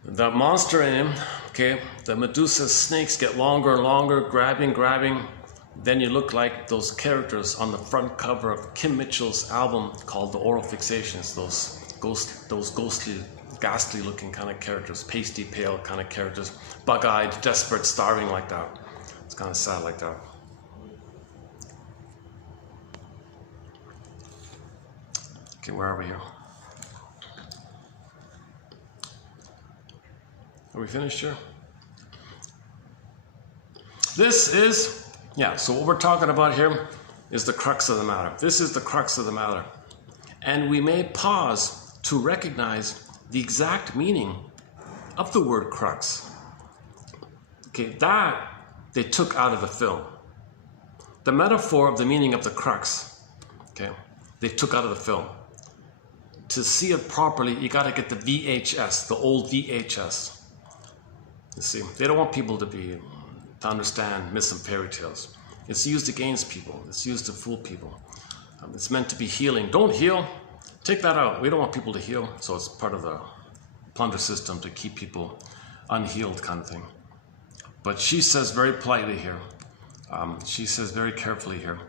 the monster in him, okay, the Medusa snakes get longer and longer, grabbing. Then you look like those characters on the front cover of Kim Mitchell's album called The Oral Fixations, those ghostly, ghastly looking kind of characters, pasty pale kind of characters, bug-eyed, desperate, starving like that. It's kind of sad like that. Okay, where are we here? Are we finished here? This is, so what we're talking about here is the crux of the matter. This is the crux of the matter. And we may pause to recognize the exact meaning of the word crux. Okay, that they took out of the film. The metaphor of the meaning of the crux, okay, they took out of the film. To see it properly, you got to get the VHS, the old VHS. You see, they don't want people to understand myths and fairy tales. It's used against people. It's used to fool people. It's meant to be healing. Don't heal. Take that out. We don't want people to heal. So it's part of the plunder system to keep people unhealed kind of thing. But she says very politely here. She says very carefully here.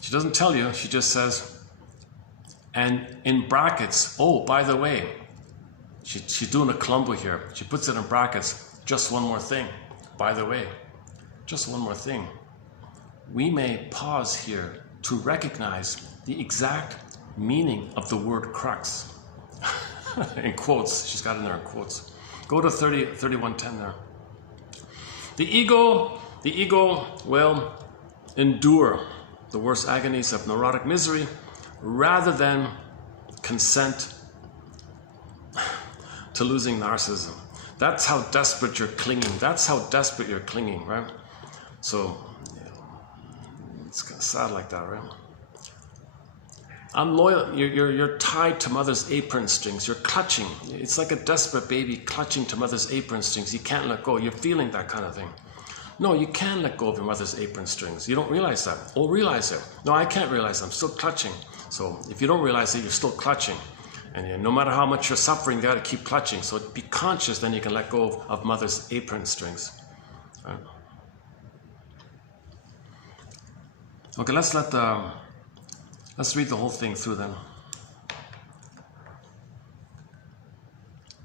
She doesn't tell you. She just says, and in brackets, oh, by the way, she's doing a Columbo here. She puts it in brackets, just one more thing. By the way, just one more thing. We may pause here to recognize the exact meaning of the word crux. In quotes, she's got it in there in quotes. Go to 3110 there. The ego will endure the worst agonies of neurotic misery rather than consent to losing narcissism. That's how desperate you're clinging. That's how desperate you're clinging, right? So, it's kind of sad like that, right? Unloyal, you're tied to mother's apron strings. You're clutching. It's like a desperate baby clutching to mother's apron strings. You can't let go. You're feeling that kind of thing. No, you can let go of your mother's apron strings. You don't realize that. Oh, realize it. No, I can't realize it. I'm still clutching. So if you don't realize it, you're still clutching. And no matter how much you're suffering, you got to keep clutching. So be conscious, then you can let go of mother's apron strings. Right? Okay, let's read the whole thing through then.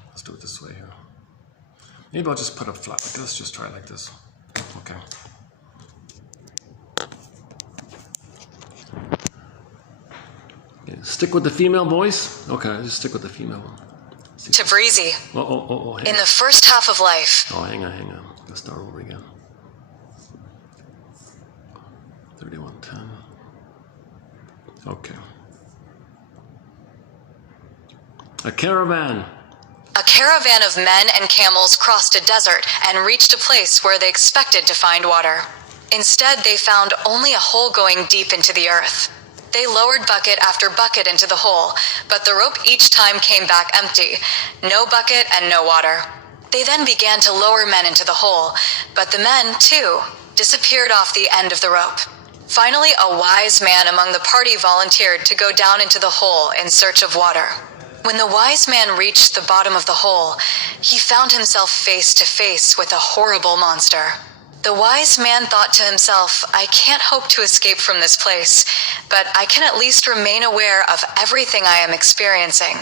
Let's do it this way here. Maybe I'll just put it flat. Let's just try it like this. Okay. Stick with the female voice? Okay, just stick with the female one. To Breezy. In the first half of life. Oh, hang on. Let's start over again. 3110. Okay. A caravan of men and camels crossed a desert and reached a place where they expected to find water. Instead, they found only a hole going deep into the earth. They lowered bucket after bucket into the hole, but the rope each time came back empty. No bucket and no water. They then began to lower men into the hole, but the men, too, disappeared off the end of the rope. Finally, a wise man among the party volunteered to go down into the hole in search of water. When the wise man reached the bottom of the hole, he found himself face to face with a horrible monster. The wise man thought to himself, I can't hope to escape from this place, but I can at least remain aware of everything I am experiencing.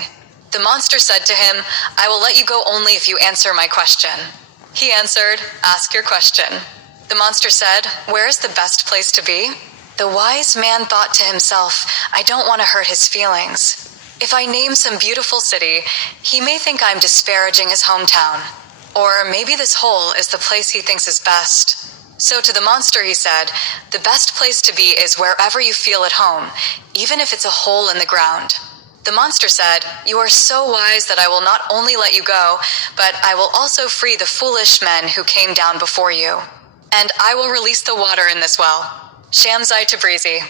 The monster said to him, "I will let you go only if you answer my question." He answered, "Ask your question." The monster said, "Where is the best place to be?" The wise man thought to himself, "I don't want to hurt his feelings. If I name some beautiful city, he may think I'm disparaging his hometown. Or maybe this hole is the place he thinks is best." So to the monster he said, "The best place to be is wherever you feel at home, even if it's a hole in the ground." The monster said, "You are so wise that I will not only let you go, but I will also free the foolish men who came down before you. And I will release the water in this well." Shamsai Tabrizi.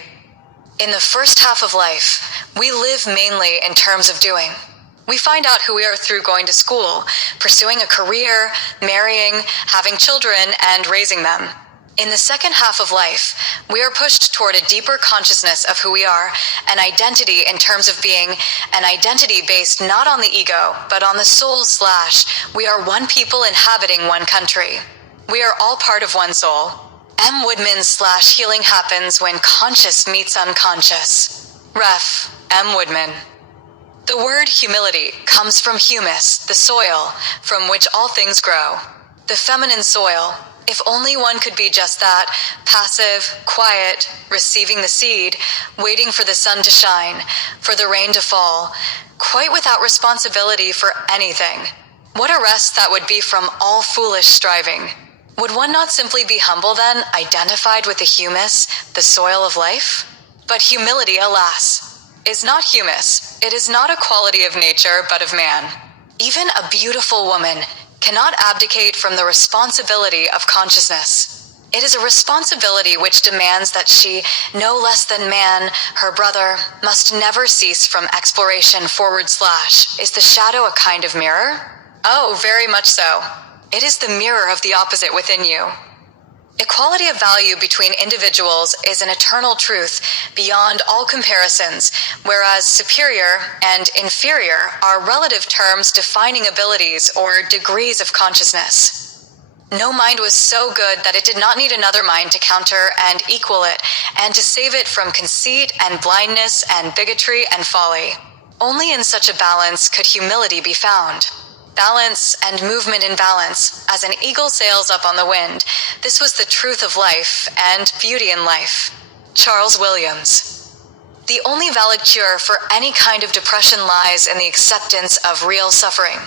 In the first half of life, we live mainly in terms of doing. We find out who we are through going to school, pursuing a career, marrying, having children, and raising them. In the second half of life, we are pushed toward a deeper consciousness of who we are, an identity in terms of being, an identity based not on the ego, but on the soul / we are one people inhabiting one country. We are all part of one soul. M. Woodman's / healing happens when conscious meets unconscious. Ref. M. Woodman. The word humility comes from humus, the soil, from which all things grow. The feminine soil. If only one could be just that, passive, quiet, receiving the seed, waiting for the sun to shine, for the rain to fall, quite without responsibility for anything. What a rest that would be from all foolish striving. Would one not simply be humble then, identified with the humus, the soil of life? But humility, alas, is not humus. It is not a quality of nature, but of man. Even a beautiful woman cannot abdicate from the responsibility of consciousness. It is a responsibility which demands that she, no less than man, her brother, must never cease from exploration / is the shadow a kind of mirror? Oh, very much so. It is the mirror of the opposite within you. Equality of value between individuals is an eternal truth beyond all comparisons, whereas superior and inferior are relative terms defining abilities or degrees of consciousness. No mind was so good that it did not need another mind to counter and equal it, and to save it from conceit and blindness and bigotry and folly. Only in such a balance could humility be found. Balance and movement in balance, as an eagle sails up on the wind. This was the truth of life and beauty in life. Charles Williams. The only valid cure for any kind of depression lies in the acceptance of real suffering.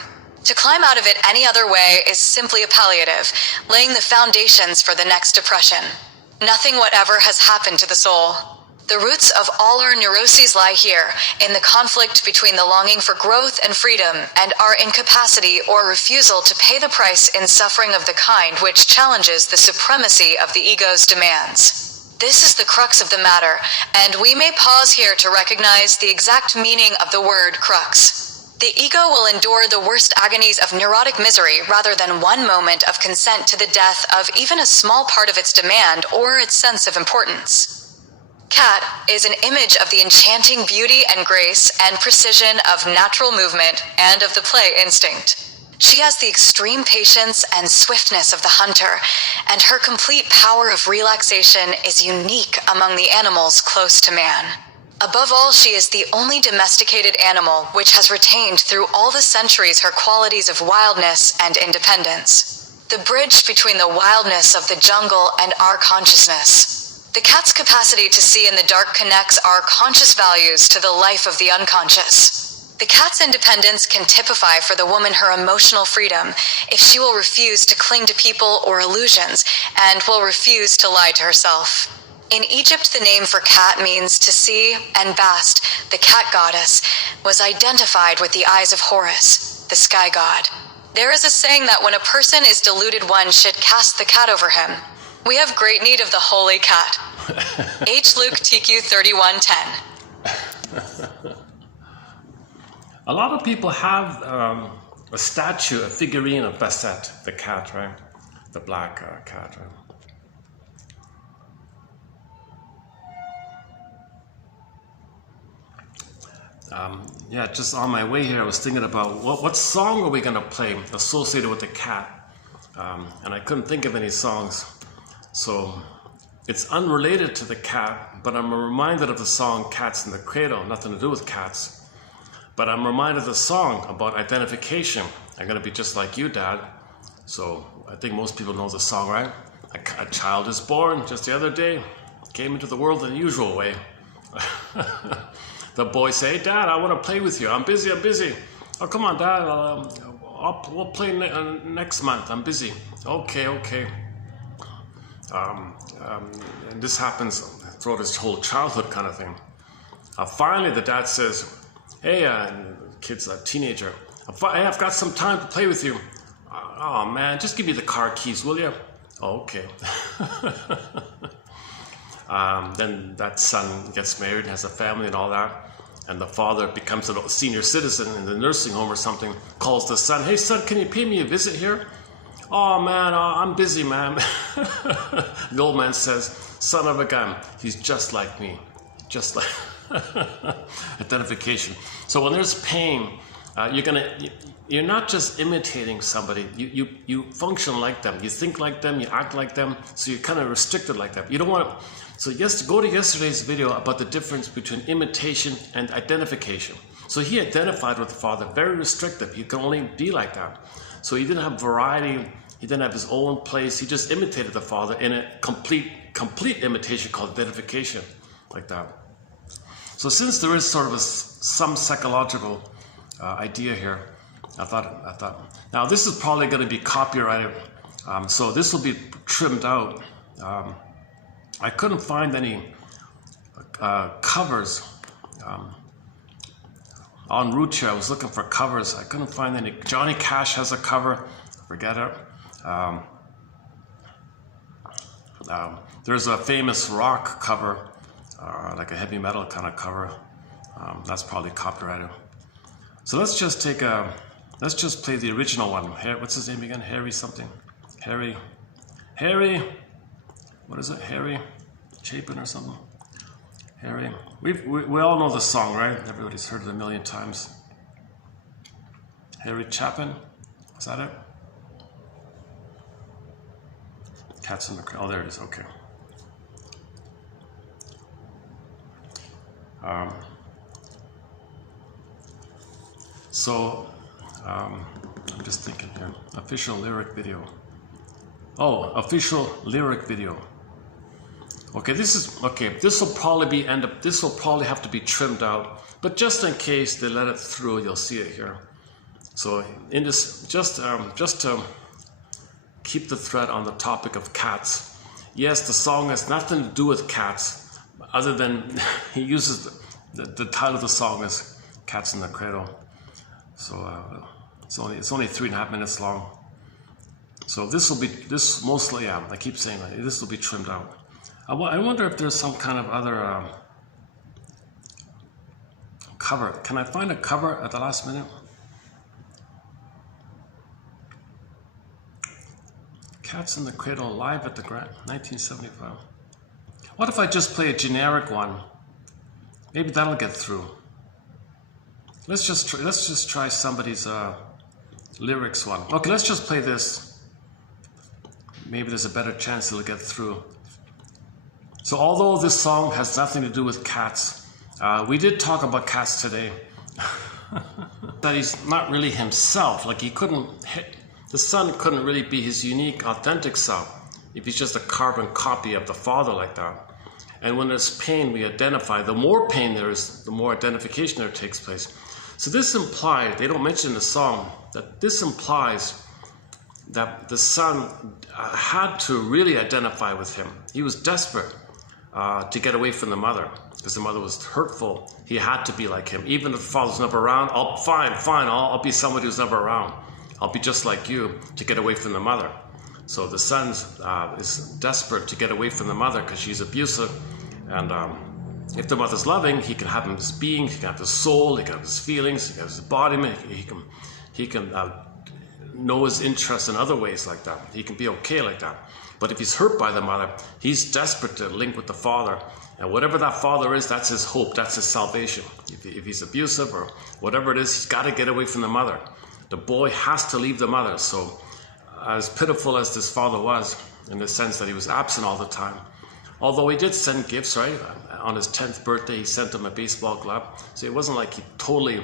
To climb out of it any other way is simply a palliative, laying the foundations for the next depression. Nothing whatever has happened to the soul. The roots of all our neuroses lie here, in the conflict between the longing for growth and freedom and our incapacity or refusal to pay the price in suffering of the kind which challenges the supremacy of the ego's demands. This is the crux of the matter, and we may pause here to recognize the exact meaning of the word crux. The ego will endure the worst agonies of neurotic misery rather than one moment of consent to the death of even a small part of its demand or its sense of importance. Cat is an image of the enchanting beauty and grace and precision of natural movement and of the play instinct. She has the extreme patience and swiftness of the hunter, and her complete power of relaxation is unique among the animals close to man. Above all, she is the only domesticated animal which has retained through all the centuries her qualities of wildness and independence. The bridge between the wildness of the jungle and our consciousness. The cat's capacity to see in the dark connects our conscious values to the life of the unconscious. The cat's independence can typify for the woman her emotional freedom if she will refuse to cling to people or illusions and will refuse to lie to herself. In Egypt, the name for cat means to see, and Bast, the cat goddess, was identified with the eyes of Horus, the sky god. There is a saying that when a person is deluded, one should cast the cat over him. We have great need of the holy cat. H. Luke TQ 3110. A lot of people have a statue, a figurine of Basset, the cat, right? The black cat, right? Yeah, just on my way here, I was thinking about what song are we going to play associated with the cat? And I couldn't think of any songs. So it's unrelated to the cat, but I'm reminded of the song Cats in the Cradle, nothing to do with cats. But I'm reminded of the song about identification. I'm going to be just like you, Dad. So I think most people know the song, right? A child is born just the other day, came into the world in the usual way. The boy say, Dad, I want to play with you. I'm busy, I'm busy. Oh, come on, Dad. We'll play next month. I'm busy. Okay. And this happens throughout his whole childhood kind of thing. Finally, the dad says, hey, the kid's a teenager. Hey, I've got some time to play with you. Oh, man, just give me the car keys, will you? Oh, okay. Then that son gets married and has a family and all that. And the father becomes a senior citizen in the nursing home or something, calls the son, hey, son, can you pay me a visit here? Oh, man, I'm busy, man. The old man says, son of a gun, he's just like me. Just like identification. So when there's pain, you're not just imitating somebody. You function like them. You think like them. You act like them. So you're kind of restricted like that. You don't want to. So go to yesterday's video about the difference between imitation and identification. So he identified with the father, very restrictive. You can only be like that. So he didn't have variety. He didn't have his own place. He just imitated the father in a complete imitation called identification, like that. So since there is sort of some psychological idea here, I thought, now this is probably going to be copyrighted, so this will be trimmed out. I couldn't find any covers en route here. I was looking for covers. I couldn't find any. Johnny Cash has a cover. Forget it. There's a famous rock cover, like a heavy metal kind of cover. That's probably copyrighted. So let's just play the original one. What's his name again? Harry something. Harry. What is it? Harry Chapin or something? Harry. We all know the song, right? Everybody's heard it a million times. Harry Chapin. Is that it? Cats in the Cradle. Oh, there it is. Okay. I'm just thinking here. Official lyric video. Oh, official lyric video. Okay, this will probably have to be trimmed out, but just in case they let it through, you'll see it here. So in this, just to keep the thread on the topic of cats. Yes, the song has nothing to do with cats, other than he uses the title of the song is "Cats in the Cradle." So it's only 3.5 minutes long. So this mostly, I keep saying that this will be trimmed out. I wonder if there's some kind of other cover. Can I find a cover at the last minute? Cats in the Cradle live at the Grand 1975. What if I just play a generic one? Maybe that'll get through. Let's just try somebody's lyrics one. Okay, let's just play this. Maybe there's a better chance it'll get through. So although this song has nothing to do with cats, we did talk about cats today. That he's not really himself. Like the son couldn't really be his unique, authentic self if he's just a carbon copy of the father like that. And when there's pain, we identify. The more pain there is, the more identification there takes place. So this implies, they don't mention in the song, that this implies that the son had to really identify with him. He was desperate to get away from the mother because the mother was hurtful. He had to be like him. Even if the father's never around, I'll be somebody who's never around. I'll be just like you to get away from the mother. So the son is desperate to get away from the mother because she's abusive. And if the mother's loving, he can have his being, he can have his soul, he can have his feelings, he can have his embodiment, he can know his interests in other ways like that. He can be okay like that. But if he's hurt by the mother, he's desperate to link with the father. And whatever that father is, that's his hope, that's his salvation. If he's abusive or whatever it is, he's got to get away from the mother. The boy has to leave the mother. So as pitiful as this father was, in the sense that he was absent all the time, although he did send gifts, right? On his 10th birthday, he sent him a baseball glove. So it wasn't like he totally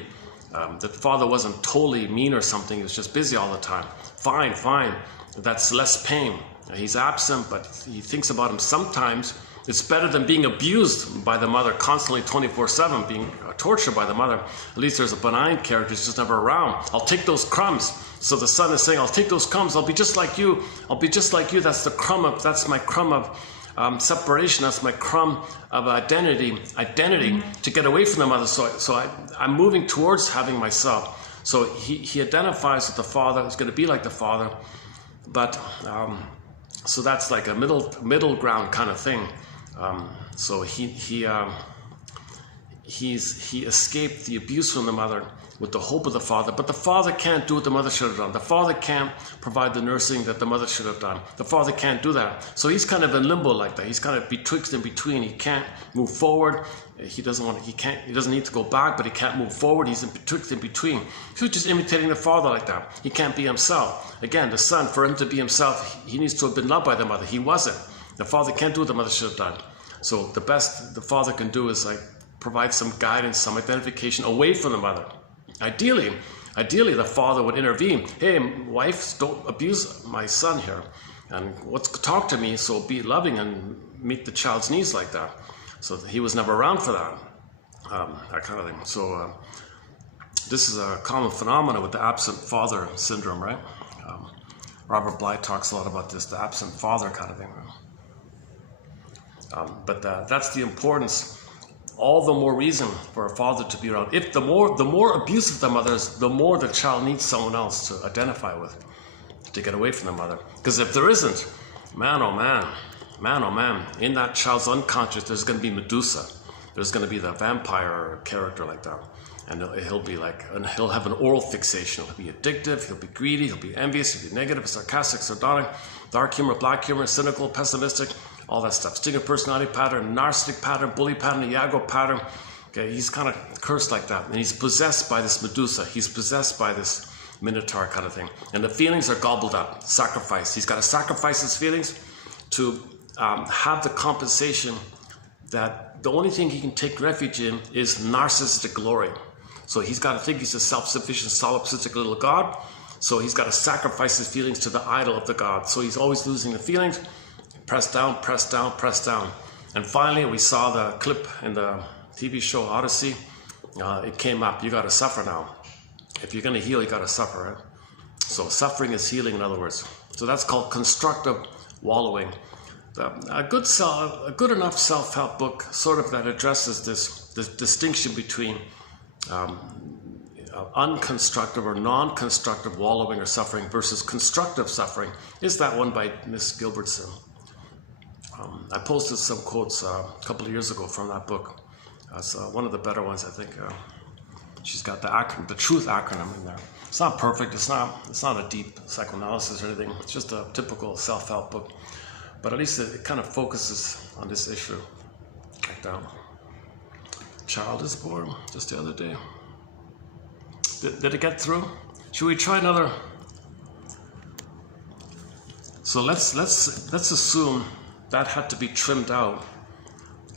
The father wasn't totally mean or something. He was just busy all the time. Fine, fine. That's less pain. He's absent, but he thinks about him sometimes. It's better than being abused by the mother constantly 24/7, being tortured by the mother. At least there's a benign character who's just never around. I'll take those crumbs. So the son is saying, I'll take those crumbs. I'll be just like you. I'll be just like you. That's my crumb of separation. That's my crumb of identity to get away from the mother. So I'm moving towards having myself. So he identifies with the father. He's going to be like the father. But so that's like a middle ground kind of thing. So he escaped the abuse from the mother with the hope of the father, but the father can't do what the mother should have done. The father can't provide the nursing that the mother should have done. The father can't do that. So he's kind of in limbo like that. He's kind of betwixt and between. He can't move forward. He doesn't need to go back, but he can't move forward. He's in betwixt and between. He's just imitating the father like that. He can't be himself. Again, the son, for him to be himself, he needs to have been loved by the mother. He wasn't. The father can't do what the mother should have done. So the best the father can do is like provide some guidance, some identification away from the mother. Ideally, the father would intervene. Hey, wife, don't abuse my son here, and talk to me. So be loving and meet the child's needs like that. So he was never around for that, that kind of thing. So this is a common phenomenon with the absent father syndrome, right? Robert Bly talks a lot about this, the absent father kind of thing. But that's the importance. All the more reason for a father to be around. If the more abusive the mother is, the more the child needs someone else to identify with, to get away from the mother. Because if there isn't, man, oh man, in that child's unconscious, there's going to be Medusa. There's going to be the vampire character like that. And he'll have an oral fixation. He'll be addictive, he'll be greedy, he'll be envious, he'll be negative, sarcastic, sardonic, dark humor, black humor, cynical, pessimistic, all that stuff. Stinger personality pattern, narcissistic pattern, bully pattern, Iago pattern. Okay, he's kind of cursed like that. And he's possessed by this Medusa. He's possessed by this Minotaur kind of thing. And the feelings are gobbled up, sacrificed. He's got to sacrifice his feelings to have the compensation that the only thing he can take refuge in is narcissistic glory. So he's got to think he's a self-sufficient, solipsistic little god. So he's got to sacrifice his feelings to the idol of the god. So he's always losing the feelings. Press down, press down, press down. And finally, we saw the clip in the TV show Odyssey. It came up, you got to suffer now. If you're going to heal, you got to suffer, right? So suffering is healing, in other words. So that's called constructive wallowing. A good enough self-help book sort of that addresses this distinction between unconstructive or non-constructive wallowing or suffering versus constructive suffering is that one by Miss Gilbertson. I posted some quotes a couple of years ago from that book. It's one of the better ones, I think. She's got the truth acronym in there. It's not perfect. It's not a deep psychoanalysis or anything. It's just a typical self-help book. But at least it kind of focuses on this issue. Like that. Child is born just the other day. Did it get through? Should we try another? So let's assume that had to be trimmed out.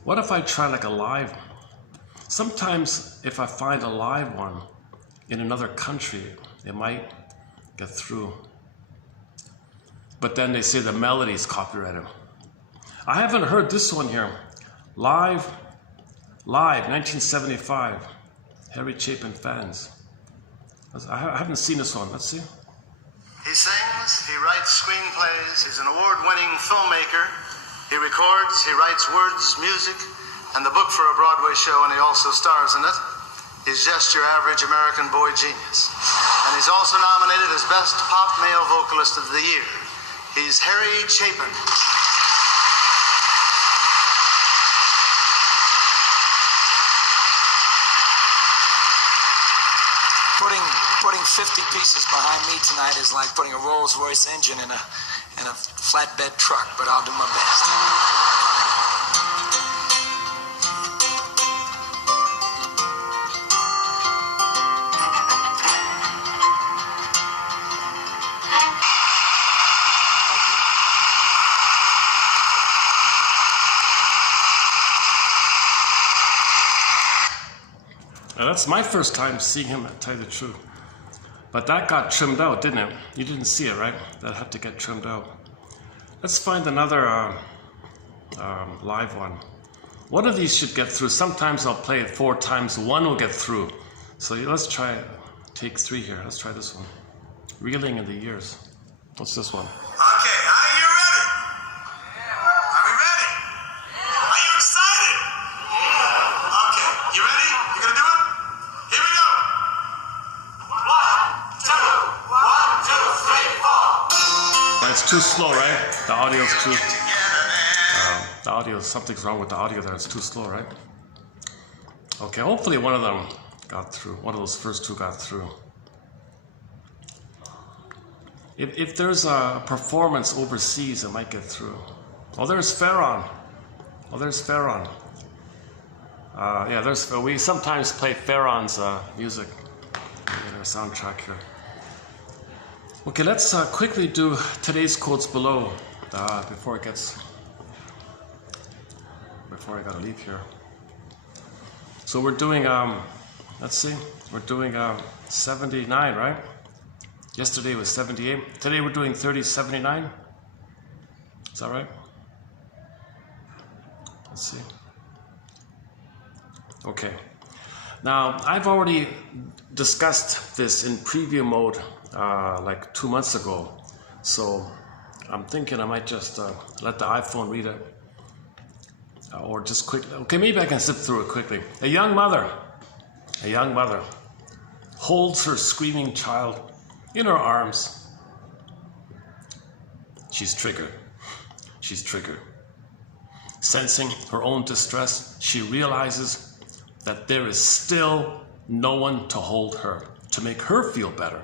What if I try like a live? Sometimes if I find a live one in another country, it might get through. But then they say the melody is copyrighted. I haven't heard this one here. Live, 1975. Harry Chapin fans. I haven't seen this one. Let's see. He sings, he writes screenplays, he's an award-winning filmmaker. He records, he writes words, music, and the book for a Broadway show, and he also stars in it. He's just your average American boy genius. And he's also nominated as Best Pop Male Vocalist of the Year. He's Harry Chapin. Putting 50 pieces behind me tonight is like putting a Rolls-Royce engine in a flatbed truck, but I'll do my best. That's my first time seeing him, to tell you the truth. But that got trimmed out, didn't it? You didn't see it, right? That had to get trimmed out. Let's find another live one. One of these should get through. Sometimes I'll play it 4 times. One will get through. So let's try take 3 here. Let's try this one. Reeling in the Years. What's this one? Okay, are you ready? Are we ready? Are you excited? Okay, you ready? You gonna do it? Here we go. 1, 2, 1, 2, 3, 4. It's too slow, right? The audio's too. The audio, something's wrong with the audio there. It's too slow, right? Okay, hopefully one of them got through. One of those first 2 got through. If there's a performance overseas, it might get through. Oh, there's Fairbairn. Oh, there's Fairbairn. Yeah, we sometimes play Fairbairn's music in our soundtrack here. Okay, let's quickly do today's quotes below before I gotta leave here. So we're doing, let's see, we're doing 79, right? Yesterday was 78. Today we're doing 3079. Is that right? Let's see. Okay. Now, I've already discussed this in preview mode like 2 months ago. So I'm thinking I might just let the iPhone read it. Or just quickly. Okay, maybe I can zip through it quickly. A young mother holds her screaming child in her arms. She's triggered. Sensing her own distress, she realizes that there is still no one to hold her, to make her feel better.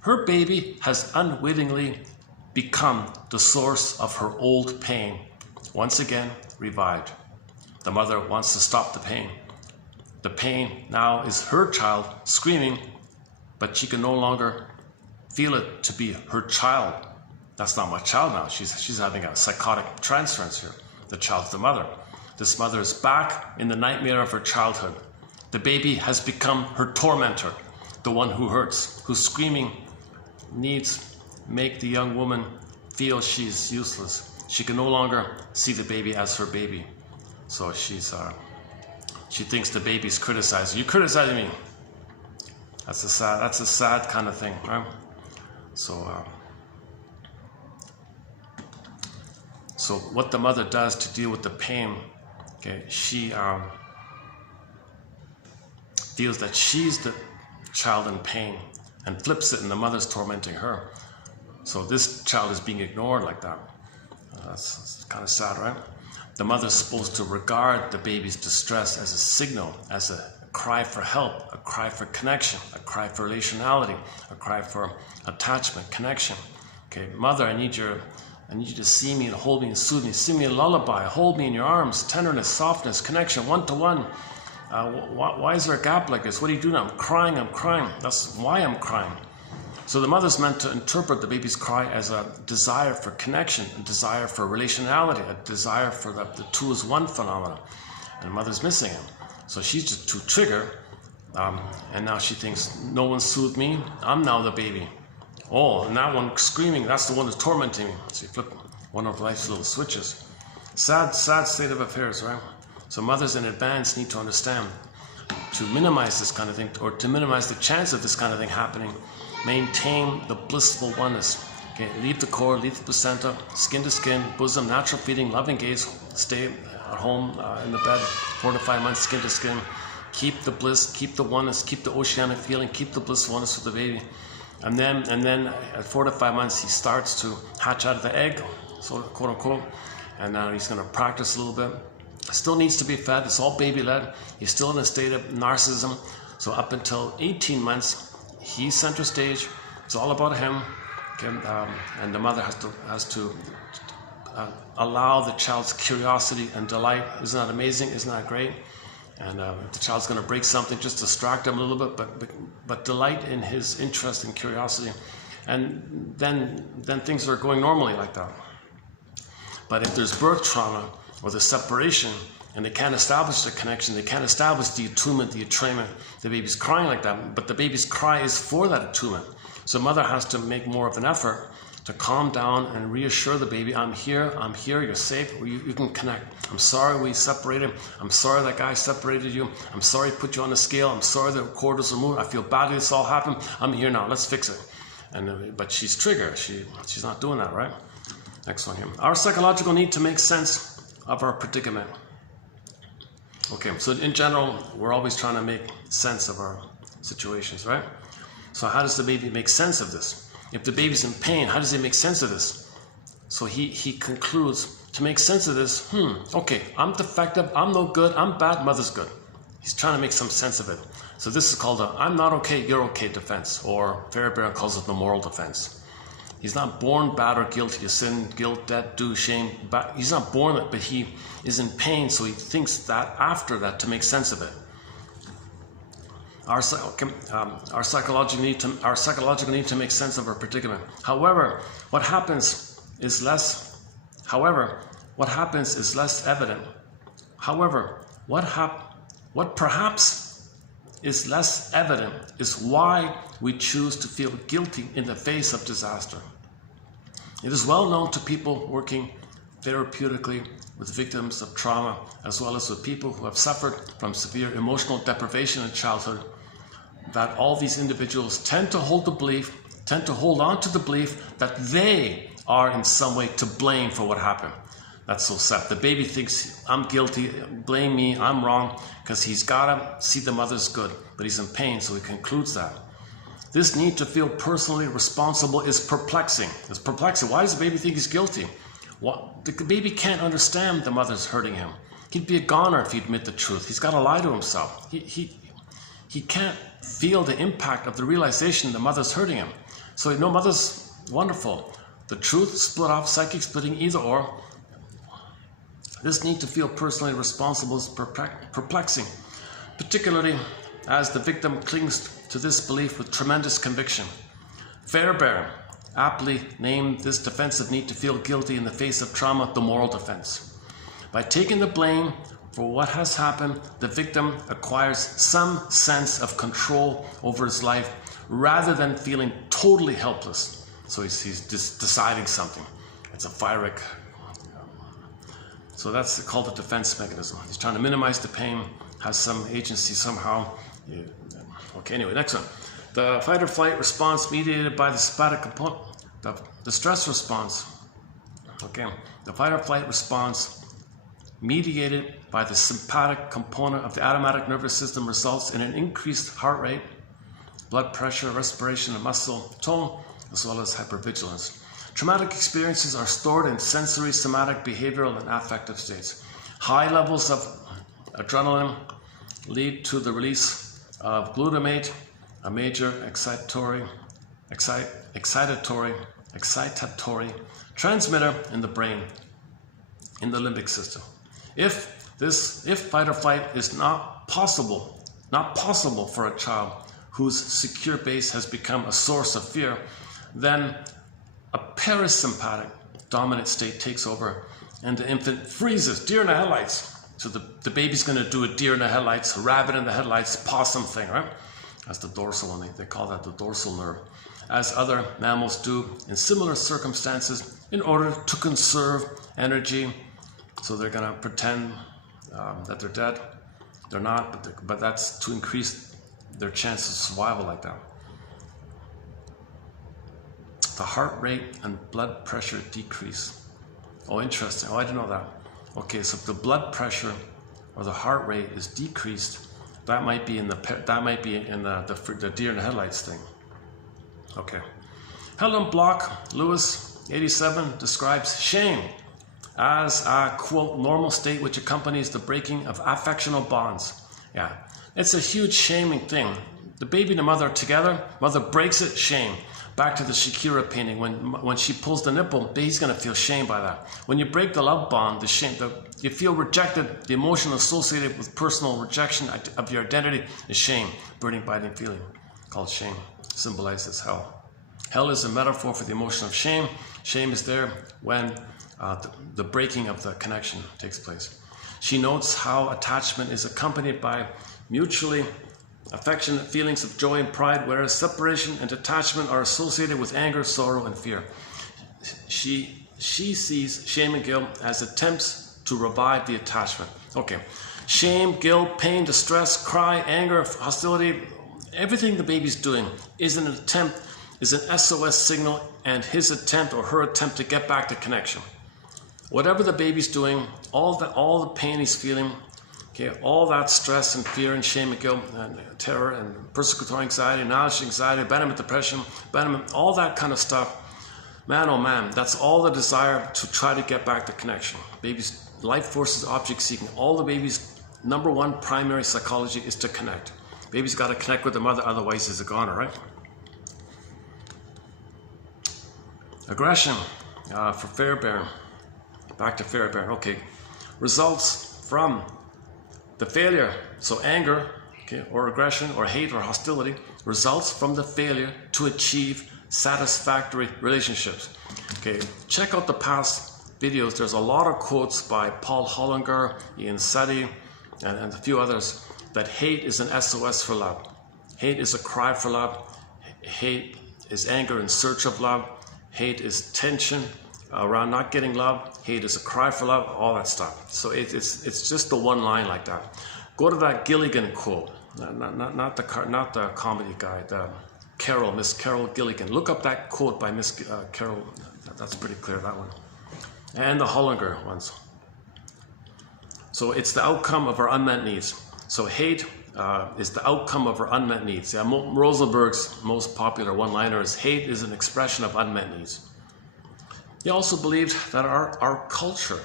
Her baby has unwittingly become the source of her old pain, once again revived. The mother wants to stop the pain. The pain now is her child screaming, but she can no longer feel it to be her child. That's not my child now. She's having a psychotic transference here. The child's the mother. This mother is back in the nightmare of her childhood. The baby has become her tormentor, the one who hurts, whose screaming needs make the young woman feel she's useless. She can no longer see the baby as her baby. So she thinks the baby's criticizing. You criticizing me? That's a sad kind of thing, right? So what the mother does to deal with the pain, okay, she feels that she's the child in pain and flips it, and the mother's tormenting her. So this child is being ignored like that. That's kind of sad, right? The mother's supposed to regard the baby's distress as a signal, as a cry for help, a cry for connection, a cry for relationality, a cry for attachment, connection. Okay, mother, I need you to see me and hold me and soothe me. Sing me a lullaby. Hold me in your arms. Tenderness, softness, connection, one-to-one. Why is there a gap like this? What are you doing? I'm crying. That's why I'm crying. So the mother's meant to interpret the baby's cry as a desire for connection, a desire for relationality, a desire for the two is one phenomenon. And the mother's missing it. So she's just too triggered. And now she thinks, no one soothed me. I'm now the baby. Oh, and that one screaming, that's the one who's tormenting me. So you flip one of life's little switches. Sad state of affairs, right? So mothers in advance need to understand to minimize this kind of thing, or to minimize the chance of this kind of thing happening. Maintain the blissful oneness. Okay, leave the core, leave the placenta, skin to skin, bosom, natural feeding, loving gaze. Stay at home in the bed, 4 to 5 months, skin to skin. Keep the bliss, keep the oneness, keep the oceanic feeling, keep the blissful oneness with the baby. And then at 4 to 5 months, he starts to hatch out of the egg, so quote unquote. And now he's going to practice a little bit. Still needs to be fed. It's all baby-led. He's still in a state of narcissism. So up until 18 months, he's center stage. It's all about him. Okay? And the mother has to allow the child's curiosity and delight. Isn't that amazing? Isn't that great? And if the child's going to break something, just distract him a little bit, but delight in his interest and curiosity. And then things are going normally like that. But if there's birth trauma or the separation, and they can't establish the connection, they can't establish the attunement, the entrainment. The baby's crying like that, but the baby's cry is for that attunement. So mother has to make more of an effort to calm down and reassure the baby, I'm here, you're safe, you can connect. I'm sorry we separated, I'm sorry that guy separated you, I'm sorry he put you on the scale, I'm sorry the cord was removed, I feel badly this all happened, I'm here now, let's fix it. But she's triggered, she's not doing that, right? Next one here. Our psychological need to make sense of our predicament. Okay, so in general, we're always trying to make sense of our situations, right? So how does the baby make sense of this? If the baby's in pain, how does he make sense of this? So he concludes, to make sense of this, okay, I'm defective, I'm no good, I'm bad, mother's good. He's trying to make some sense of it. So this is called a I'm not okay, you're okay defense, or Fairbairn calls it the moral defense. He's not born bad or guilty of sin, guilt, debt, due, shame. He's not born it, but he is in pain, so he thinks that after that to make sense of it. Our psychological need to make sense of our predicament. However, what happens is less evident. However, what perhaps is less evident is why we choose to feel guilty in the face of disaster. It is well known to people working therapeutically with victims of trauma, as well as with people who have suffered from severe emotional deprivation in childhood, that all these individuals tend to hold on to the belief that they are in some way to blame for what happened. That's so sad. The baby thinks, I'm guilty, blame me, I'm wrong, because he's got to see the mother's good, but he's in pain, so he concludes that. This need to feel personally responsible is perplexing. It's perplexing. Why does the baby think he's guilty? The baby can't understand the mother's hurting him. He'd be a goner if he'd admit the truth. He's got to lie to himself. He can't feel the impact of the realization the mother's hurting him. So mother's wonderful. The truth split off, psychic splitting, either or. This need to feel personally responsible is perplexing, particularly as the victim clings to this belief with tremendous conviction. Fairbairn aptly named this defensive need to feel guilty in the face of trauma the moral defense. By taking the blame for what has happened, the victim acquires some sense of control over his life rather than feeling totally helpless. So he's just deciding something. It's a Fyric. So that's called a defense mechanism. He's trying to minimize the pain, has some agency somehow. Okay, anyway, next one. The fight or flight response mediated by the sympathetic component, the stress response. Okay, the fight or flight response mediated by the sympathetic component of the automatic nervous system results in an increased heart rate, blood pressure, respiration, and muscle tone, as well as hypervigilance. Traumatic experiences are stored in sensory, somatic, behavioral, and affective states. High levels of adrenaline lead to the release of glutamate, a major excitatory transmitter in the brain, in the limbic system. If fight or flight is not possible for a child whose secure base has become a source of fear, then a parasympathetic dominant state takes over and the infant freezes, deer in the headlights. So the baby's going to do a deer in the headlights, rabbit in the headlights, possum thing, right? That's the dorsal one. They call that the dorsal nerve. As other mammals do in similar circumstances in order to conserve energy. So they're going to pretend that they're dead. They're not, but that's to increase their chance of survival like that. The heart rate and blood pressure decrease. Oh, interesting. Oh, I didn't know that. Okay, so if the blood pressure or the heart rate is decreased, that might be in the deer in the headlights thing. Okay. Helen Block Lewis, 87, describes shame as a, quote, normal state which accompanies the breaking of affectional bonds. Yeah, it's a huge shaming thing. The baby and the mother are together, mother breaks it, shame. Back to the Shakira painting, when she pulls the nipple, baby's going to feel shame by that. When you break the love bond, the shame, you feel rejected, the emotion associated with personal rejection of your identity is shame, burning, biting feeling, called shame, symbolizes hell. Hell is a metaphor for the emotion of shame. Shame is there when the breaking of the connection takes place. She notes how attachment is accompanied by mutually affectionate feelings of joy and pride, whereas separation and detachment are associated with anger, sorrow, and fear. She sees shame and guilt as attempts to revive the attachment. Okay, shame, guilt, pain, distress, cry, anger, hostility, everything the baby's doing is an attempt, is an SOS signal, and his attempt or her attempt to get back to connection. Whatever the baby's doing, all the pain he's feeling, okay, all that stress and fear and shame and guilt and terror and persecutory anxiety, knowledge anxiety, abandonment, depression, abandonment, all that kind of stuff, man, oh man, that's all the desire to try to get back to connection. Baby's life force is object seeking. All the baby's number one primary psychology is to connect. Baby's got to connect with the mother, otherwise he's a goner, right? Aggression for Fairbairn. Back to Fairbairn. Okay. Results from the failure. So anger, okay, or aggression or hate or hostility results from the failure to achieve satisfactory relationships. Okay. Check out the past videos. There's a lot of quotes by Paul Hollinger, Ian Seti, and a few others that hate is an SOS for love. Hate is a cry for love. Hate is anger in search of love. Hate is tension around not getting love. Hate is a cry for love, all that stuff. So it's just the one line like that. Go to that Gilligan quote, not the comedy guy, Miss Carol Gilligan. Look up that quote by Miss Carol. That's pretty clear, that one. And the Hollinger ones. So it's the outcome of our unmet needs. So hate is the outcome of our unmet needs. Yeah, Rosenberg's most popular one-liner is, hate is an expression of unmet needs. He also believed that our culture,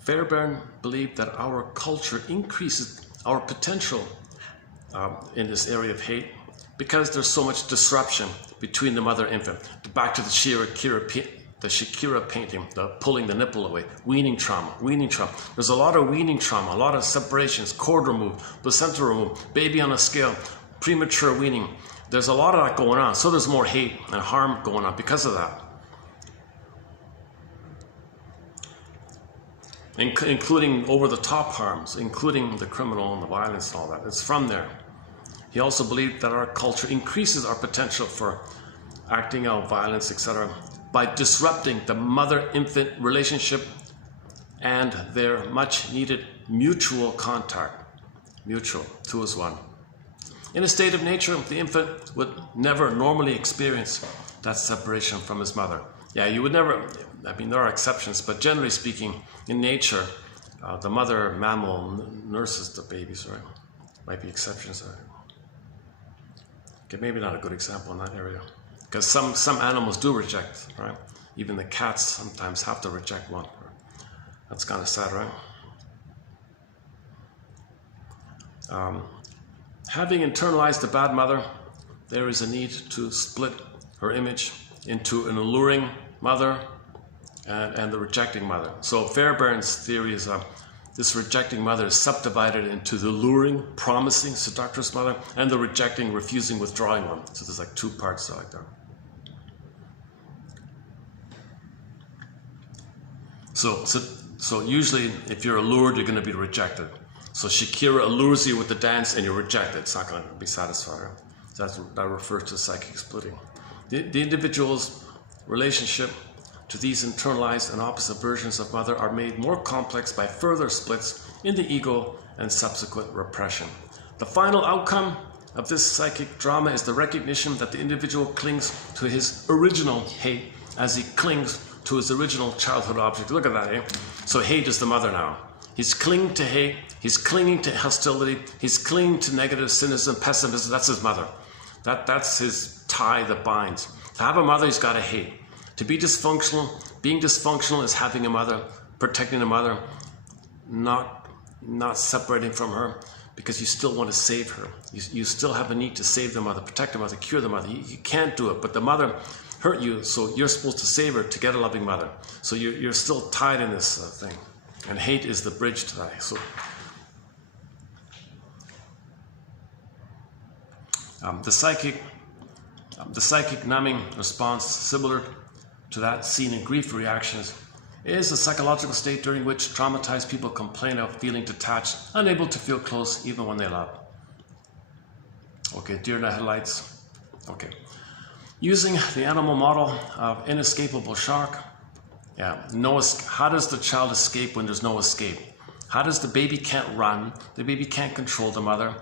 Fairbairn believed that our culture increases our potential in this area of hate because there's so much disruption between the mother and infant. Back to the Shakira painting, the pulling the nipple away, weaning trauma. There's a lot of weaning trauma, a lot of separations, cord removed, placenta removed, baby on a scale, premature weaning. There's a lot of that going on. So there's more hate and harm going on because of that. Including over-the-top harms, including the criminal and the violence and all that. It's from there. He also believed that our culture increases our potential for acting out violence, etc., by disrupting the mother-infant relationship and their much-needed mutual contact. Mutual, 2 is 1. In a state of nature, the infant would never normally experience that separation from his mother. Yeah, you would never, I mean, there are exceptions, but generally speaking, in nature, the mother mammal nurses the babies, right? Might be exceptions. Okay, maybe not a good example in that area. Because some animals do reject, right? Even the cats sometimes have to reject one. That's kind of sad, right? Having internalized the bad mother, there is a need to split her image into an alluring mother and the rejecting mother. So Fairbairn's theory is this rejecting mother is subdivided into the alluring, promising, seductress mother, and the rejecting, refusing, withdrawing one. So there's like 2 parts like that. So usually, if you're allured, you're going to be rejected. So Shakira allures you with the dance, and you're rejected. It's not going to be satisfied. So that refers to psychic splitting. The individual's relationship to these internalized and opposite versions of mother are made more complex by further splits in the ego and subsequent repression. The final outcome of this psychic drama is the recognition that the individual clings to his original hate as he clings to his original childhood object. Look at that, eh? So hate is the mother now. He's clinging to hate, he's clinging to hostility, he's clinging to negative cynicism, pessimism. That's his mother. That's his tie that binds. To have a mother, he's got to hate. To be dysfunctional, being dysfunctional is having a mother, protecting a mother, not separating from her, because you still want to save her. You still have a need to save the mother, protect the mother, cure the mother. You can't do it, but the mother hurt you, so you're supposed to save her to get a loving mother. So you're still tied in this thing, and hate is the bridge to that. So the psychic numbing response, similar to that seen in grief reactions, is a psychological state during which traumatized people complain of feeling detached, unable to feel close even when they love. Okay, deer in the headlights. Okay. Using the animal model of inescapable shock. Yeah, how does the child escape when there's no escape? How does the baby can't run? The baby can't control the mother.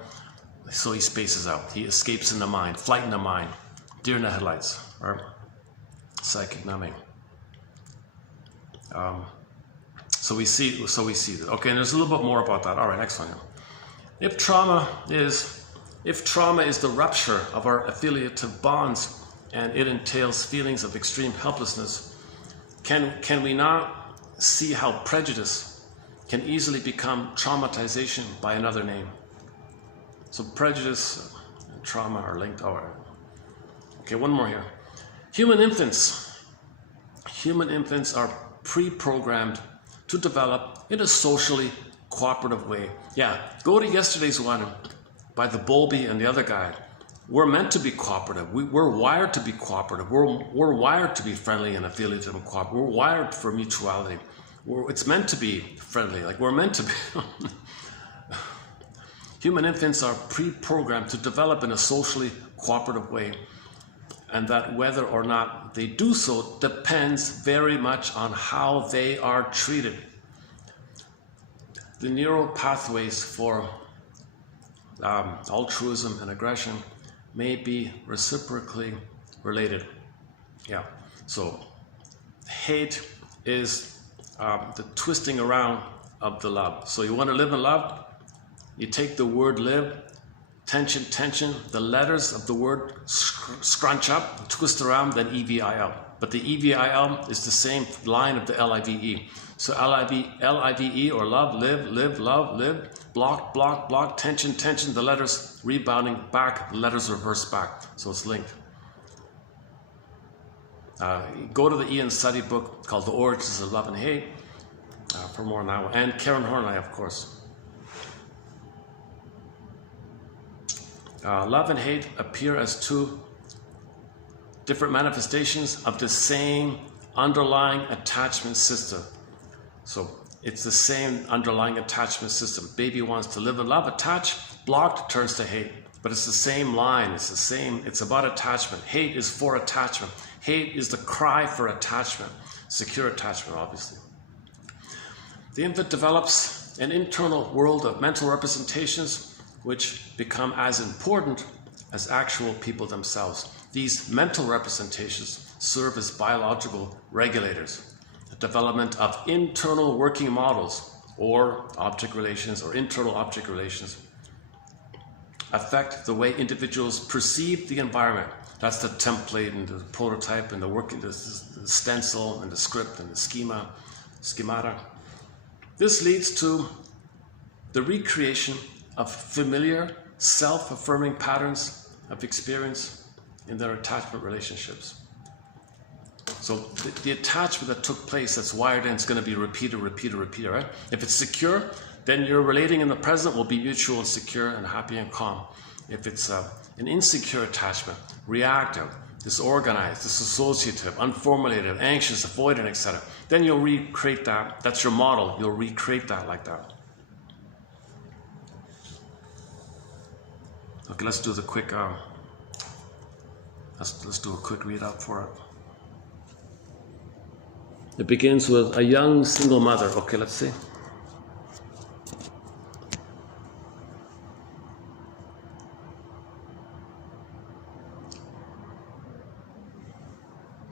So he spaces out. He escapes in the mind, flight in the mind. Deer in the headlights, or psychic numbing. So we see that. Okay, and there's a little bit more about that. All right, next one. If trauma is the rupture of our affiliative bonds and it entails feelings of extreme helplessness, can we not see how prejudice can easily become traumatization by another name? So prejudice and trauma are linked. All right. Okay, one more here. Human infants are pre-programmed to develop in a socially cooperative way. Yeah, go to yesterday's one by the Bowlby and the other guy. We're meant to be cooperative. We're wired to be cooperative. We're wired to be friendly and affiliative and cooperative. We're wired for mutuality. It's meant to be friendly. Like we're meant to be. Human infants are pre-programmed to develop in a socially cooperative way, and that whether or not they do so depends very much on how they are treated. The neural pathways for altruism and aggression may be reciprocally related. Yeah, so hate is the twisting around of the love. So you want to live in love? You take the word live, tension, the letters of the word scrunch up, twist around, then EVIL. But the EVIL is the same line of the LIVE. So LIVE or love, live, love, live, block, tension, the letters rebounding back, the letters reverse back. So it's linked. Go to the Ian Suddy book called The Origins of Love and Hate for more on that one. And Karen Horney, of course. Love and hate appear as two different manifestations of the same underlying attachment system. So it's the same underlying attachment system. Baby wants to live in love, attach, blocked, turns to hate. But it's the same line, it's about attachment. Hate is for attachment. Hate is the cry for attachment, secure attachment, obviously. The infant develops an internal world of mental representations which become as important as actual people themselves. These mental representations serve as biological regulators. The development of internal working models or object relations or internal object relations affect the way individuals perceive the environment. That's the template and the prototype and the working, the stencil and the script and the schemata. This leads to the recreation of familiar, self-affirming patterns of experience in their attachment relationships. So the attachment that took place that's wired in is going to be repeated, right? If it's secure, then your relating in the present will be mutual and secure and happy and calm. If it's an insecure attachment, reactive, disorganized, disassociative, unformulated, anxious, avoidant, etc., then you'll recreate that. That's your model. You'll recreate that like that. Okay, let's do the quick. Let's do a quick read out for it. It begins with a young single mother. Okay, let's see.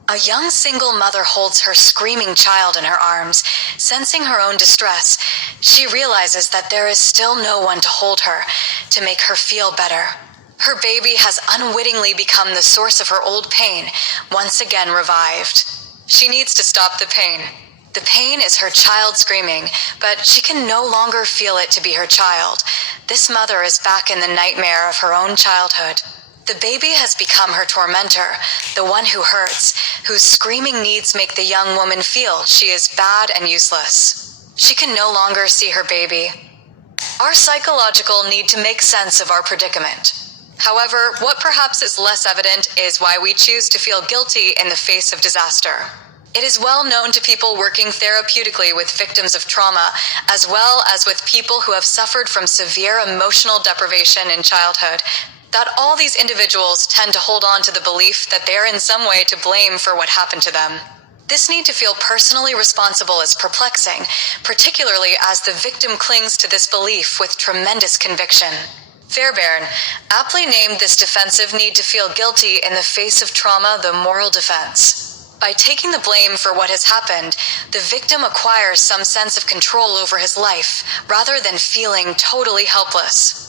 A young single mother holds her screaming child in her arms. Sensing her own distress, she realizes that there is still no one to hold her, to make her feel better. Her baby has unwittingly become the source of her old pain, once again revived. She needs to stop the pain. The pain is her child screaming, but she can no longer feel it to be her child. This mother is back in the nightmare of her own childhood. The baby has become her tormentor, the one who hurts, whose screaming needs make the young woman feel she is bad and useless. She can no longer see her baby. Our psychological need to make sense of our predicament. However, what perhaps is less evident is why we choose to feel guilty in the face of disaster. It is well known to people working therapeutically with victims of trauma, as well as with people who have suffered from severe emotional deprivation in childhood, that all these individuals tend to hold on to the belief that they are in some way to blame for what happened to them. This need to feel personally responsible is perplexing, particularly as the victim clings to this belief with tremendous conviction. Fairbairn aptly named this defensive need to feel guilty in the face of trauma the moral defense. By taking the blame for what has happened, the victim acquires some sense of control over his life, rather than feeling totally helpless.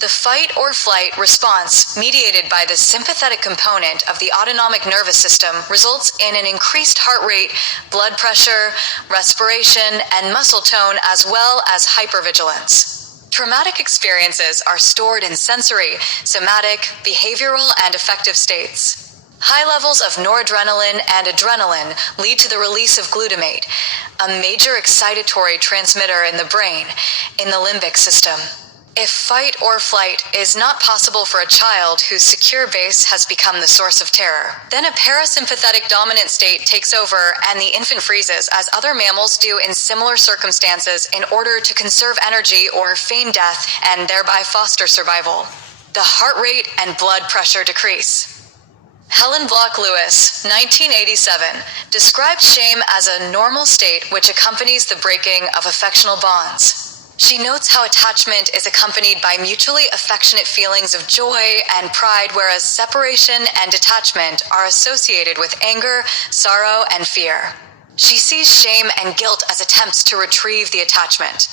The fight or flight response, mediated by the sympathetic component of the autonomic nervous system, results in an increased heart rate, blood pressure, respiration, and muscle tone, as well as hypervigilance. Traumatic experiences are stored in sensory, somatic, behavioral, and affective states. High levels of noradrenaline and adrenaline lead to the release of glutamate, a major excitatory transmitter in the brain, in the limbic system. If fight or flight is not possible for a child whose secure base has become the source of terror, then a parasympathetic dominant state takes over and the infant freezes, as other mammals do in similar circumstances, in order to conserve energy or feign death and thereby foster survival. The heart rate and blood pressure decrease. Helen Block Lewis, 1987, described shame as a normal state which accompanies the breaking of affectional bonds. She notes how attachment is accompanied by mutually affectionate feelings of joy and pride, whereas separation and detachment are associated with anger, sorrow, and fear. She sees shame and guilt as attempts to retrieve the attachment.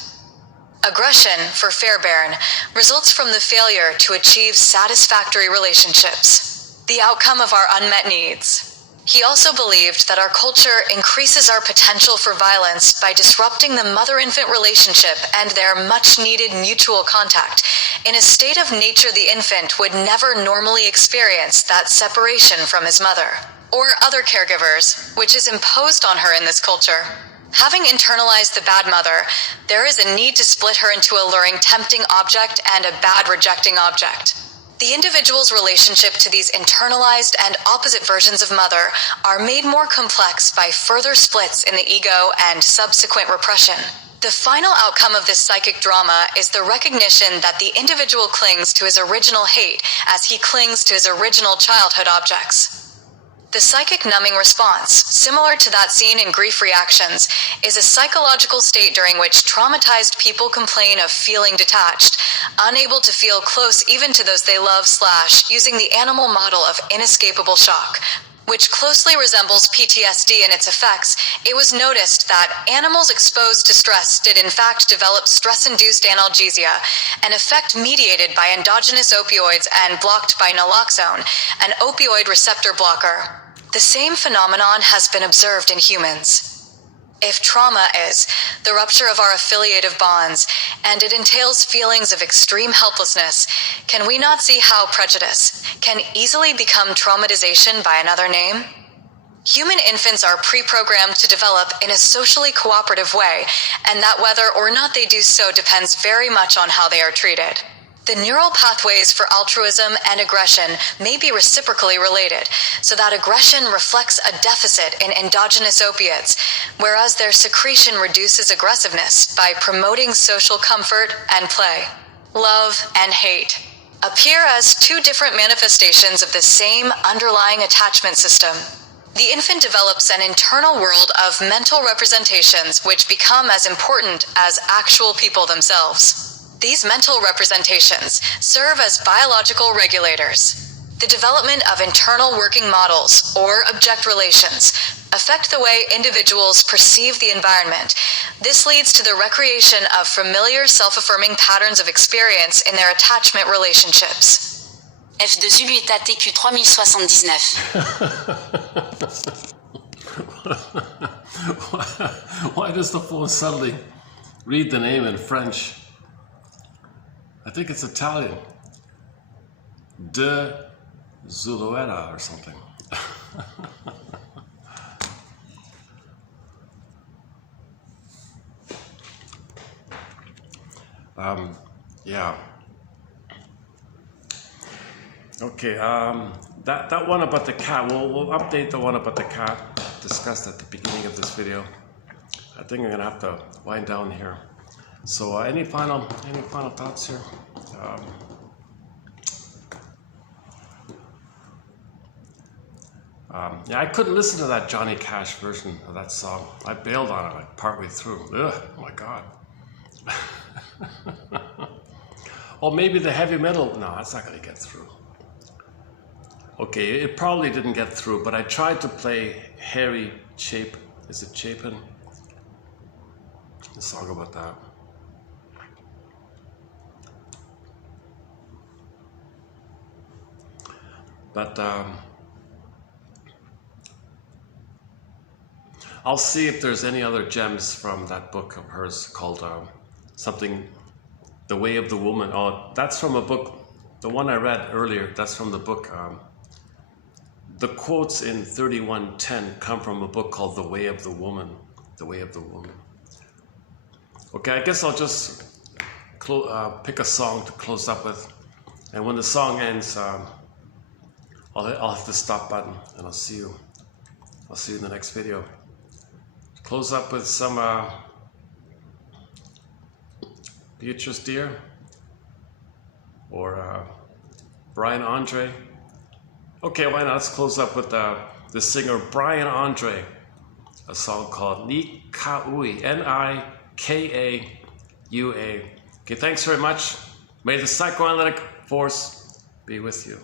Aggression, for Fairbairn, results from the failure to achieve satisfactory relationships, the outcome of our unmet needs. He also believed that our culture increases our potential for violence by disrupting the mother-infant relationship and their much-needed mutual contact. In a state of nature, the infant would never normally experience that separation from his mother, or other caregivers, which is imposed on her in this culture. Having internalized the bad mother, there is a need to split her into a luring tempting object and a bad rejecting object. The individual's relationship to these internalized and opposite versions of mother are made more complex by further splits in the ego and subsequent repression. The final outcome of this psychic drama is the recognition that the individual clings to his original hate as he clings to his original childhood objects. The psychic numbing response, similar to that seen in grief reactions, is a psychological state during which traumatized people complain of feeling detached, unable to feel close even to those they love, using the animal model of inescapable shock, which closely resembles PTSD in its effects. It was noticed that animals exposed to stress did in fact develop stress-induced analgesia, an effect mediated by endogenous opioids and blocked by naloxone, an opioid receptor blocker. The same phenomenon has been observed in humans. If trauma is the rupture of our affiliative bonds, and it entails feelings of extreme helplessness, can we not see how prejudice can easily become traumatization by another name? Human infants are pre-programmed to develop in a socially cooperative way, and that whether or not they do so depends very much on how they are treated. The neural pathways for altruism and aggression may be reciprocally related, so that aggression reflects a deficit in endogenous opiates, whereas their secretion reduces aggressiveness by promoting social comfort and play. Love and hate appear as two different manifestations of the same underlying attachment system. The infant develops an internal world of mental representations which become as important as actual people themselves. These mental representations serve as biological regulators. The development of internal working models, or object relations, affect the way individuals perceive the environment. This leads to the recreation of familiar self-affirming patterns of experience in their attachment relationships. F2U 8ATQ 3079. Why does the phone suddenly read the name in French? I think it's Italian. De Zulueta or something. Yeah. Okay, that one about the cat, we'll update the one about the cat discussed at the beginning of this video. I think I'm gonna have to wind down here. So any final thoughts here? Yeah, I couldn't listen to that Johnny Cash version of that song. I bailed on it like partway through. Ugh, oh my God. Or maybe the heavy metal. No, that's not going to get through. Okay, it probably didn't get through, but I tried to play Harry Chapin. Is it Chapin? A song about that. But I'll see if there's any other gems from that book of hers called something, The Way of the Woman. Oh, that's from a book, the one I read earlier, that's from the book. The quotes in 3110 come from a book called The Way of the Woman. The Way of the Woman. Okay, I guess I'll just pick a song to close up with. And when the song ends, I'll hit the stop button and I'll see you in the next video. Close up with some Beatrice Deer or Brian Andre. Okay, why not? Let's close up with the singer Brian Andre, a song called Nikaua, Nikaua. Okay, thanks very much. May the psychoanalytic force be with you.